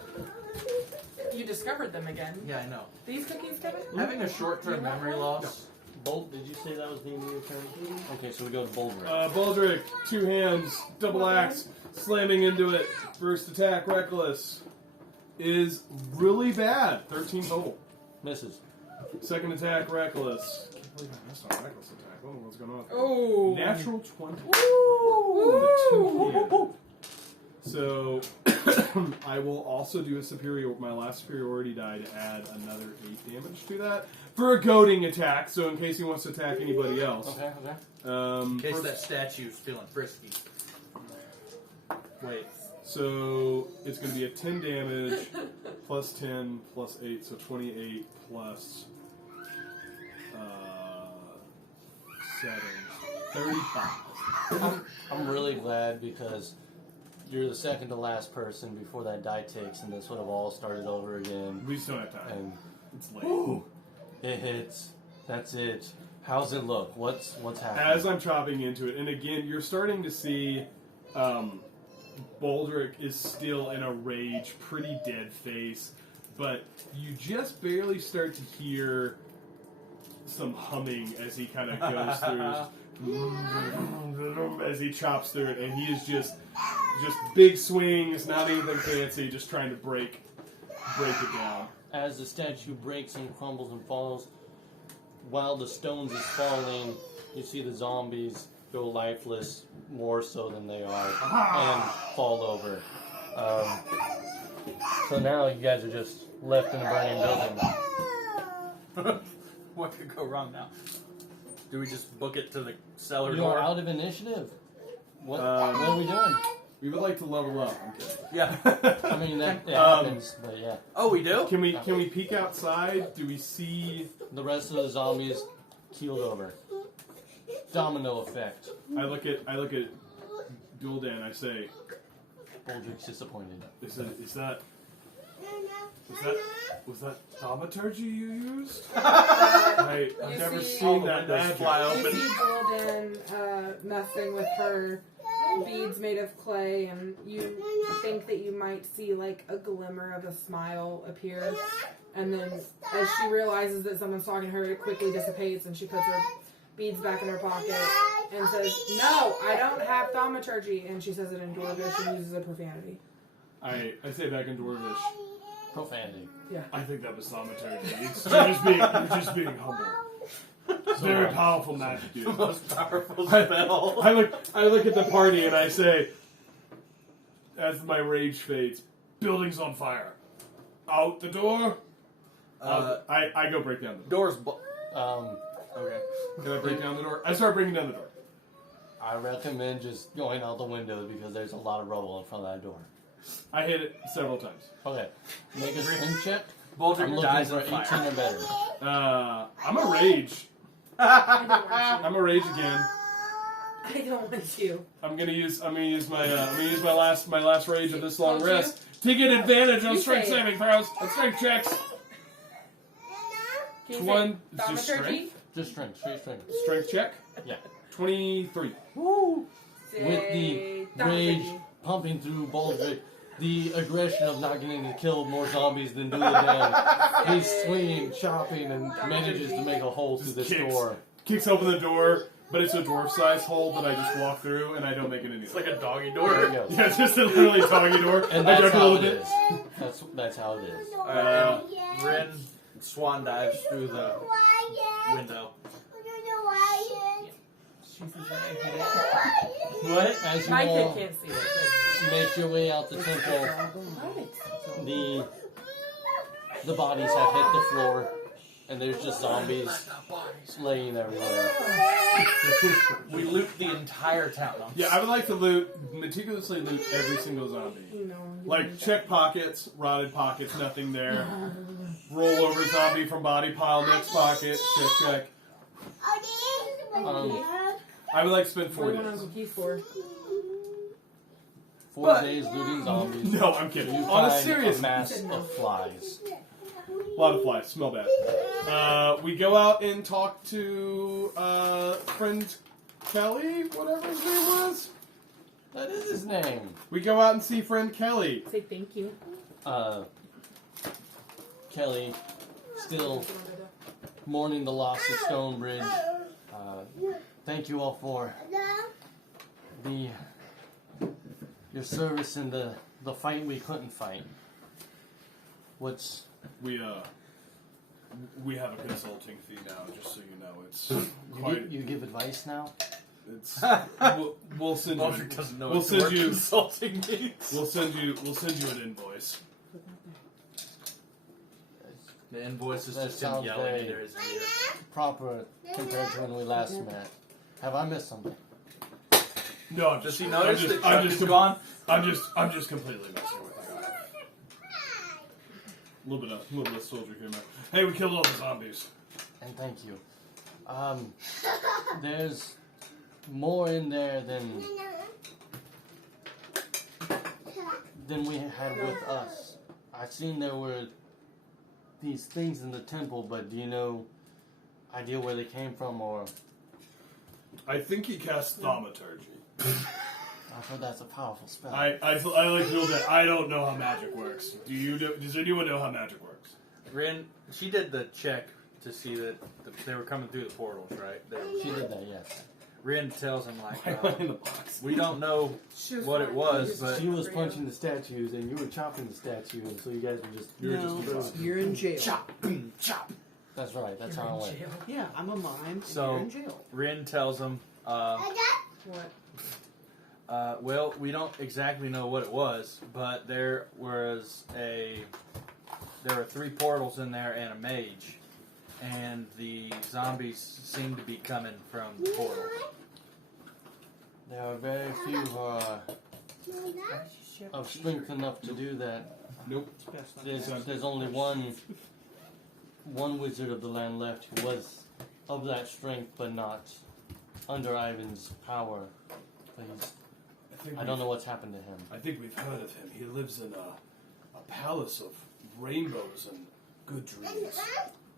You discovered them again. Yeah, I know. These cookies, Kevin? Having a short-term memory loss. Bolt, did you say that was the end of your turn? Okay, so we go to Boldrick. Baldric, 2 hands, double axe, slamming into it. First attack, reckless, is really bad. 13 total. Misses. Second attack, reckless. I can't believe I missed on a reckless attack. I don't know what's going on. with that. Oh. Natural 20. Ooh. So I will also do my last superiority die to add another 8 damage to that for a goading attack. So in case he wants to attack anybody else. Okay, okay. In case that statue's feeling frisky. Wait. So it's going to be a 10 damage plus 10 plus 8, so 28 plus 7, 35. I'm really glad because you're the second to last person before that die ticks, and this would have all started over again. We just don't have time. And It's late. woo, it hits. That's it. How's it look? What's happening? As I'm chopping into it, and again, you're starting to see Baldric is still in a rage, pretty dead face, but you just barely start to hear some humming as he kind of goes through, as he chops through it, and he is just big swings, not anything fancy, just trying to break it down. As the statue breaks and crumbles and falls, while the stones is falling, you see the zombies go lifeless more so than they are and fall over. So now you guys are just left in a burning building. What could go wrong now? Do we just book it to the cellar You door? are out of initiative. What are we doing? We would like to level up. I'm kidding. Yeah. I mean, that happens, but yeah. Oh, we do? Can we peek outside? Do we see? The rest of the zombies keeled over. Domino effect. I look at Gul'dan. I say, Boldrick's disappointed. Was that thaumaturgy you used? I've You never see- seen that magic. fly You open. see Golden messing with her beads made of clay, and you think that you might see like a glimmer of a smile appear, and then as she realizes that someone's talking to her, it quickly dissipates, and she puts her beads back in her pocket and says, "No, I don't have thaumaturgy," and she says it in Dwarvish and uses a profanity. I say back in Dwarvish. Profanity. I think that was thaumaturgy. You're just being humble. It's very powerful magic, dude. Most powerful spell. I look at the party and I say, as my rage fades, building's on fire. Out the door. I go break down the door. Doors. Okay. Can I break down the door? I start breaking down the door. I recommend just going out the window because there's a lot of rubble in front of that door. I hit it several times. Okay. Make a strength check. I'm Baldrick looking dies for in 18 fire. or better. I'm a rage. I don't want you. I'm a rage again. I don't want you. I'm gonna use my last rage of this long Don't you? rest to get advantage on You strength say it. saving throws and strength checks. Can you One, say it's just thaumaturgy? Just strength. Straight strength. Strength check. Yeah. 23. Woo! Say With the thaumaturgy. rage pumping through Baldrick, the aggression of not getting to kill more zombies than Doolittle. He's swinging, chopping, and manages to make a hole through this Kicks. door. Kicks open the door, but it's a dwarf-sized hole that I just walk through, and I don't make it any. It's like a doggy There door. you go. Yeah, it's just a literally doggy door. And I that's duck a how little it bit. is. That's how it is. Alright, Ren swan dives through the window. She says that I hit it. What? As you My kid all can't see it. make your way out the temple, the bodies have hit the floor, and there's just zombies laying everywhere. We loot the entire town. Yeah, I would like to meticulously loot every single zombie. You know, you Like, need check pockets, rotted pockets, nothing there. Roll over zombie from body pile, next pocket, check. I would like to spend that. 4 What do you want days. Uncle Keith for? 4 days looting zombies. No, I'm kidding. You On a find serious a mass of flies. A lot of flies, smell bad. We go out and talk to friend Kelly, whatever his name was. That is his name. We go out and see friend Kelly. Say thank you. Kelly, still mourning the loss of Stonebridge. Thank you all for your service in the fight we couldn't fight. We have a consulting fee now, just so you know. It's quite. You give advice now? It's we'll send you. Baldrick doesn't know We'll what send you. consulting means. We'll send you an invoice. The invoice is That just him sounds yelling very- into his ear. Proper compared to when we last met. Have I missed something? No, I'm Does just. he notice that Chuck is com- gone? I'm just completely messing with you. A little bit of soldier humor. Hey, we killed all the zombies. And thank you. There's more in there than we had with us. I've seen there were these things in the temple, but do you know idea where they came from, or I think he cast thaumaturgy. I've heard that's a powerful spell. I like feel that I don't know how magic works. Does anyone know how magic works? Ren, she did the check to see that they were coming through the portals, right? She did that, yes. Ren tells him, like, In the box. we don't know what it was, but She was punching the statues, and you were chopping the statue, and so you guys were just... No, you're in jail. chop, chop. That's right, that's how it went. Yeah, I'm a mime, and So- you're in jail. Ren tells him, What? well, we don't exactly know what it was, but there were 3 portals in there and a mage, and the zombies seem to be coming from the portals. There are very few of strength enough to do that. Nope. There's only one wizard of the land left who was of that strength, but not under Ivan's power. But I don't know what's happened to him. I think we've heard of him. He lives in a palace of rainbows and good dreams.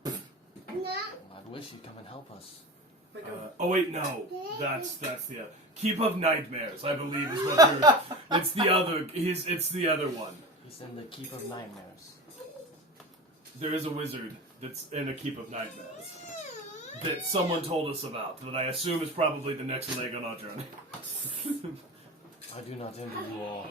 I wish you'd come and help us. Oh wait, no, that's the Keep of Nightmares. I believe is what you're. It's the other. It's the other one. He's in the Keep of Nightmares. There is a wizard that's in a Keep of Nightmares that someone told us about. That I assume is probably the next leg on our journey. I do not envy you all.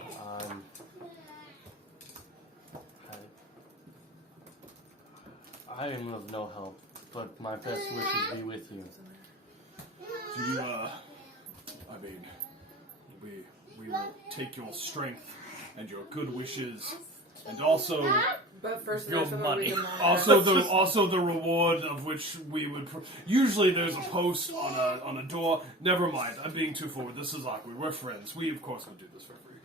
I am of no help, but my best wishes be with you. Do you, I mean, we will take your strength and your good wishes, and also But first, your there's something we money. can learn. Also the reward of which we would. Usually, there's a post on a door. Never mind. I'm being too forward. This is awkward. We're friends. We of course would do this for free.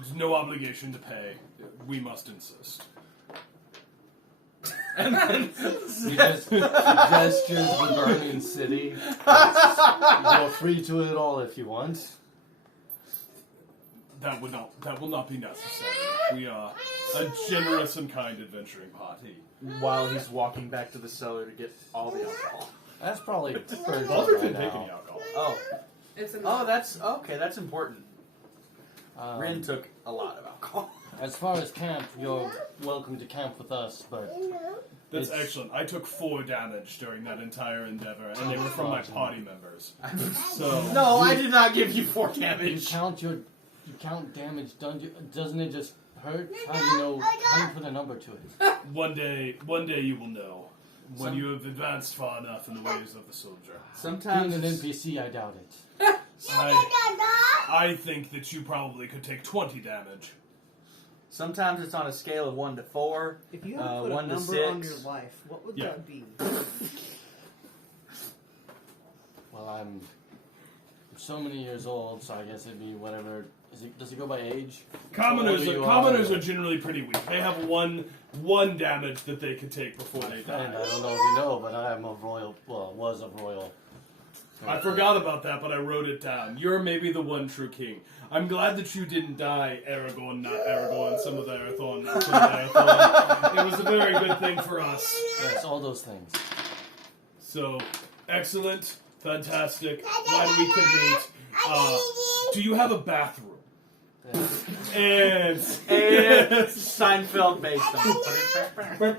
There's no obligation to pay. We must insist. And then He just gestures the burning city. You're free to it all if you want. That will not be necessary. We are a generous and kind adventuring party. while he's walking back to the cellar to get all the alcohol. That's probably urgent Walter right didn't take now. any alcohol. Oh, It's that's okay. That's important. Rin Um, took a lot of alcohol. as far as camp, you're welcome to camp with us, but That's It's- excellent. I took 4 damage during that entire endour, and they were from my party members. So No, I did not give you 4 you damage. count damage. Doesn't it just hurt? How do you put a number to it? one day you will know when you have advanced far enough in the ways of the soldier. Sometimes Being an it's- NPC, I doubt it. I think that you probably could take 20 damage. Sometimes it's on a scale of 1 to 4. If you had to put a 1 to number on 6. your life, what would Yeah. that be? Well, I'm so many years old, so I guess it'd be whatever. Does it go by age? Commoners So you commoners are- are generally pretty weak. They have one damage that they could take before they And I die. don't know if you know, but I am of royal. Well, was of royal. I forgot about that, but I wrote it down. You're maybe the one true king. I'm glad that you didn't die, Aragorn, not Aragorn, some of the Arathorn, not some of the Arathorn. It was a very good thing for us. Yes, all those things. So, excellent, fantastic, glad we could meet. Do you have a bathroom? Yes. And And Seinfeld based on.